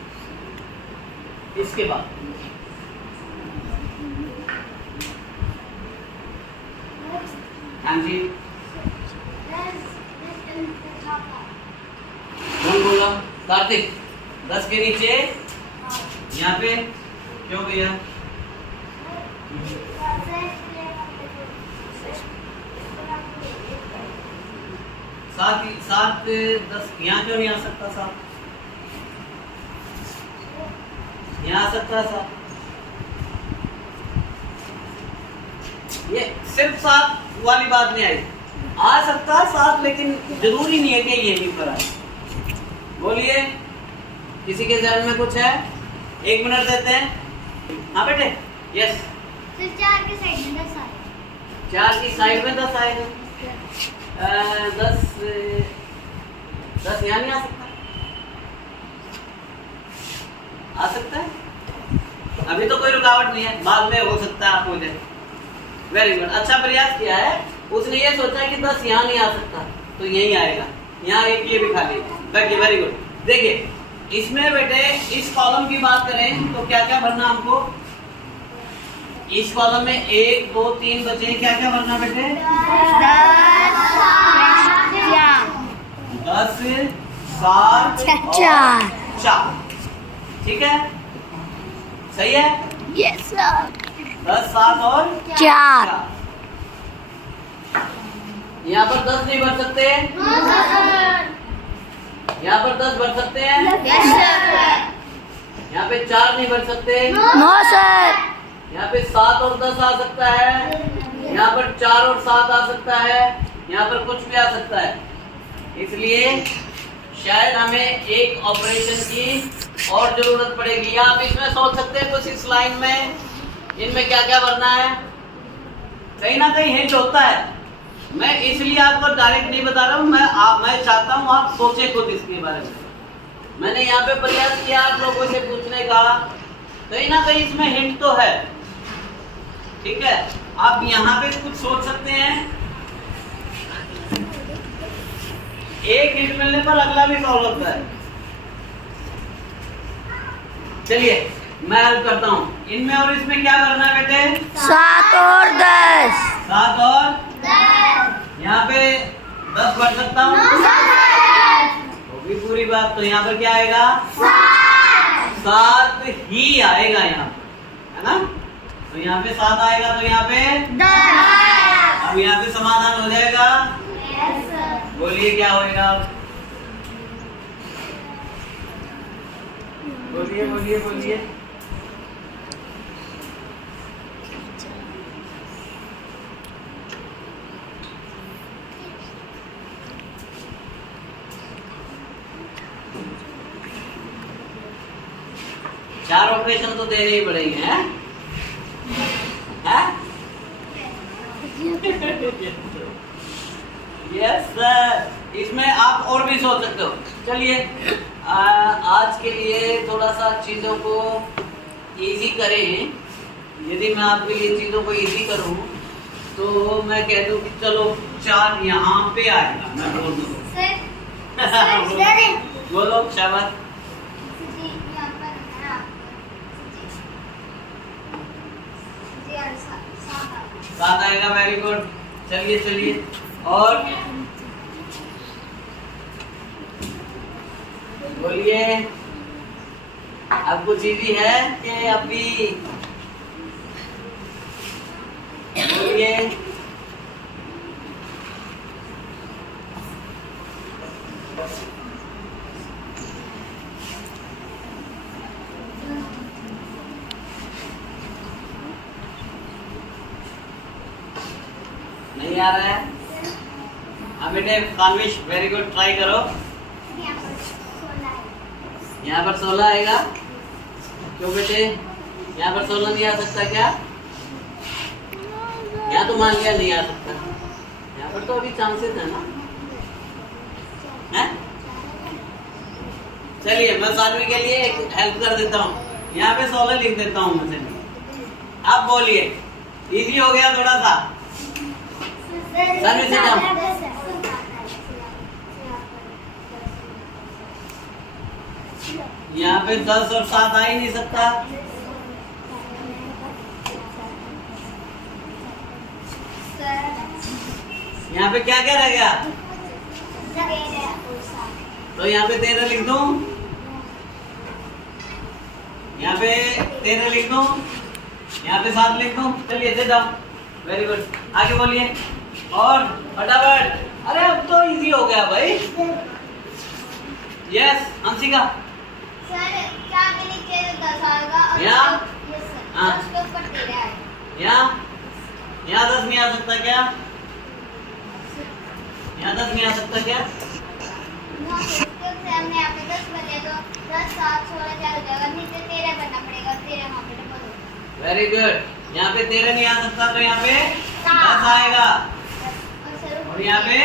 इसके बाद हाँ जी, कौन बोला? कार्तिक। 10 के नीचे यहाँ पे क्यों भैया? 7 10 यहाँ क्यों नहीं आ सकता? 7 यहाँ आ सकता है 7। ये सिर्फ 7 वाली बात नहीं आई, आ सकता है 7, लेकिन जरूरी नहीं है कि यही पर आए। बोलिए, किसी के ध्यान में कुछ है? 1 मिनट देते हैं। हाँ बेटे, यस। 4 के साइड में 10 आएगा। 4 की साइड में 10 आएगा। 10 यहाँ नहीं आ सकता? आ सकता है, अभी तो कोई रुकावट नहीं है, बाद में हो सकता है आप मुझे। वेरी गुड, अच्छा प्रयास किया है। उसने ये सोचा कि 10 यहाँ नहीं आ सकता तो यही आएगा, यहाँ एक ये भी खाली। Very good. देखिए इसमें बेटे इस कॉलम की बात करें तो क्या क्या भरना हमको? इस कॉलम में 1 2 3 बचे, क्या क्या भरना बेटे? 10 7 4। ठीक है, सही है? Yes sir. 10 7 और 4। यहाँ पर 10 नहीं भर सकते? यहाँ पर 10 भर सकते हैं? Yes sir. यहाँ पे 4 नहीं भर सकते? No sir. यहाँ पे 7 और 10 आ सकता है, यहाँ पर 4 और 7 आ सकता है, यहाँ पर कुछ भी आ सकता है। इसलिए शायद हमें एक ऑपरेशन की और जरूरत पड़ेगी। आप इसमें सोच सकते हैं कुछ इस लाइन में, इनमें क्या क्या भरना है, कहीं ना कहीं हिंट होता है। मैं इसलिए आपको डायरेक्ट नहीं बता रहा हूँ, मैं चाहता हूँ आप सोचें खुद इसके बारे में। मैंने यहाँ पे प्रयास किया आप लोगों से पूछने का, कहीं ना कहीं इसमें हिंट तो है। ठीक है, आप यहाँ पे कुछ सोच सकते हैं, एक हिंट मिलने पर अगला भी सॉल्व होता है। चलिए मैं हेल्प करता हूँ, इनमें और इसमें क्या करना है बेटे? 7 और 10। 7 और 10। यहाँ पे 10 भर सकता हूँ? वो भी पूरी बात। तो यहाँ पर क्या आएगा? 7 ही आएगा यहाँ, है ना? तो यहाँ पे 7 आएगा, तो यहाँ पे 10। अब यहाँ पे समाधान हो जाएगा। बोलिए क्या होएगा? बोलिए बोलिए बोलिए। चार ऑपरेशन तो देने ही पड़ेंगे, हैं? Yes sir. इसमें आप और भी सोच सकते हो। चलिए आज के लिए थोड़ा सा चीज़ों को इजी करें। यदि मैं आपके लिए चीज़ों को इजी करूं तो मैं कह दूं कि चलो 4 यहाँ पे आएगा। मैं बोल दूँ बोलो शाबाश। 7 आएगा, वेरी गुड। चलिए चलिए, और बोलिए। अब कुछ इजी है कि अभी बोलिए। नहीं आ रहा है? हाँ बेटे कानविश, वेरी गुड, ट्राई करो। यहाँ पर 16 आएगा। क्यों बेटे यहाँ पर 16 नहीं आ सकता क्या? यहाँ तो मान लिया नहीं आ सकता, यहाँ पर तो अभी चांसेस है ना, है? चलिए मैं सानवी के लिए एक हेल्प कर देता हूँ, यहाँ पे 16 लिख देता हूँ मैं। अब बोलिए, इजी हो गया थोड़ा सा। सर्विस सिस्टम यहाँ पे 10 और 7 आ ही नहीं सकता। यहाँ पे क्या क्या रह गया? तो यहाँ पे 13 लिख दूं, यहाँ पे 13 लिख दूं, यहाँ पे 7 लिख दूं। चलिए दे जाओ, वेरी गुड। आगे बोलिए और फटाफट। अरे अब तो इजी हो गया भाई। यस अंशिका। सर क्या के नीचे 10 आएगा और यहाँ? यस सर हाँ। 10 के ऊपर 13 है। यहाँ 10 नहीं आ सकता क्या? यहाँ 10 नहीं आ सकता क्या? नो क्योंकि हमने यहाँ पे 10 बचे तो 10 7 16 4 हो जाएगा, नीचे 13 बनना पड़ेगा, 13 वहाँ पे डबल हो। Very good. यहाँ पे 13 नहीं आ सकता तो यहाँ पे 10 आएगा और यहाँ पे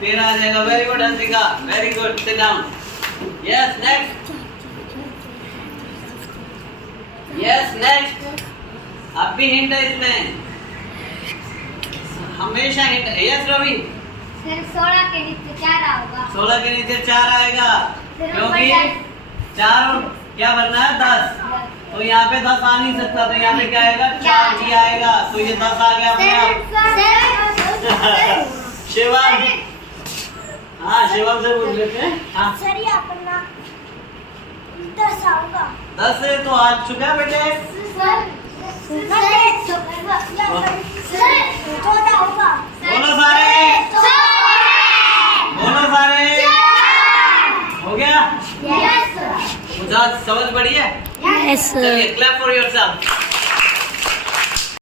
13 आ जाएगा। Very good Anshika, very good. Sit down. Yes next. Yes next. अब भी हिंट है इसमें, हमेशा हिंट है। यस रवि। फिर 16 के नीचे 4 होगा। 16 के नीचे 4 आएगा क्योंकि 4 और क्या बनना है 10, तो यहाँ पे 10 आ नहीं सकता, तो यहाँ पे क्या आएगा 4 ही आएगा, तो ये 10 आ गया अपने आप। शिवम, हाँ शिवम से पूछ लेते हैं। हाँ सर ये अपना 10 आऊंगा। 10 से तो आ चुका है बेटे। सर 14 आऊंगा। बोलो सारे, बोलो सारे। हो गया? Yes sir. मुझे समझ पड़ी है? यस चलिए क्लैप फॉर योरसेल्फ।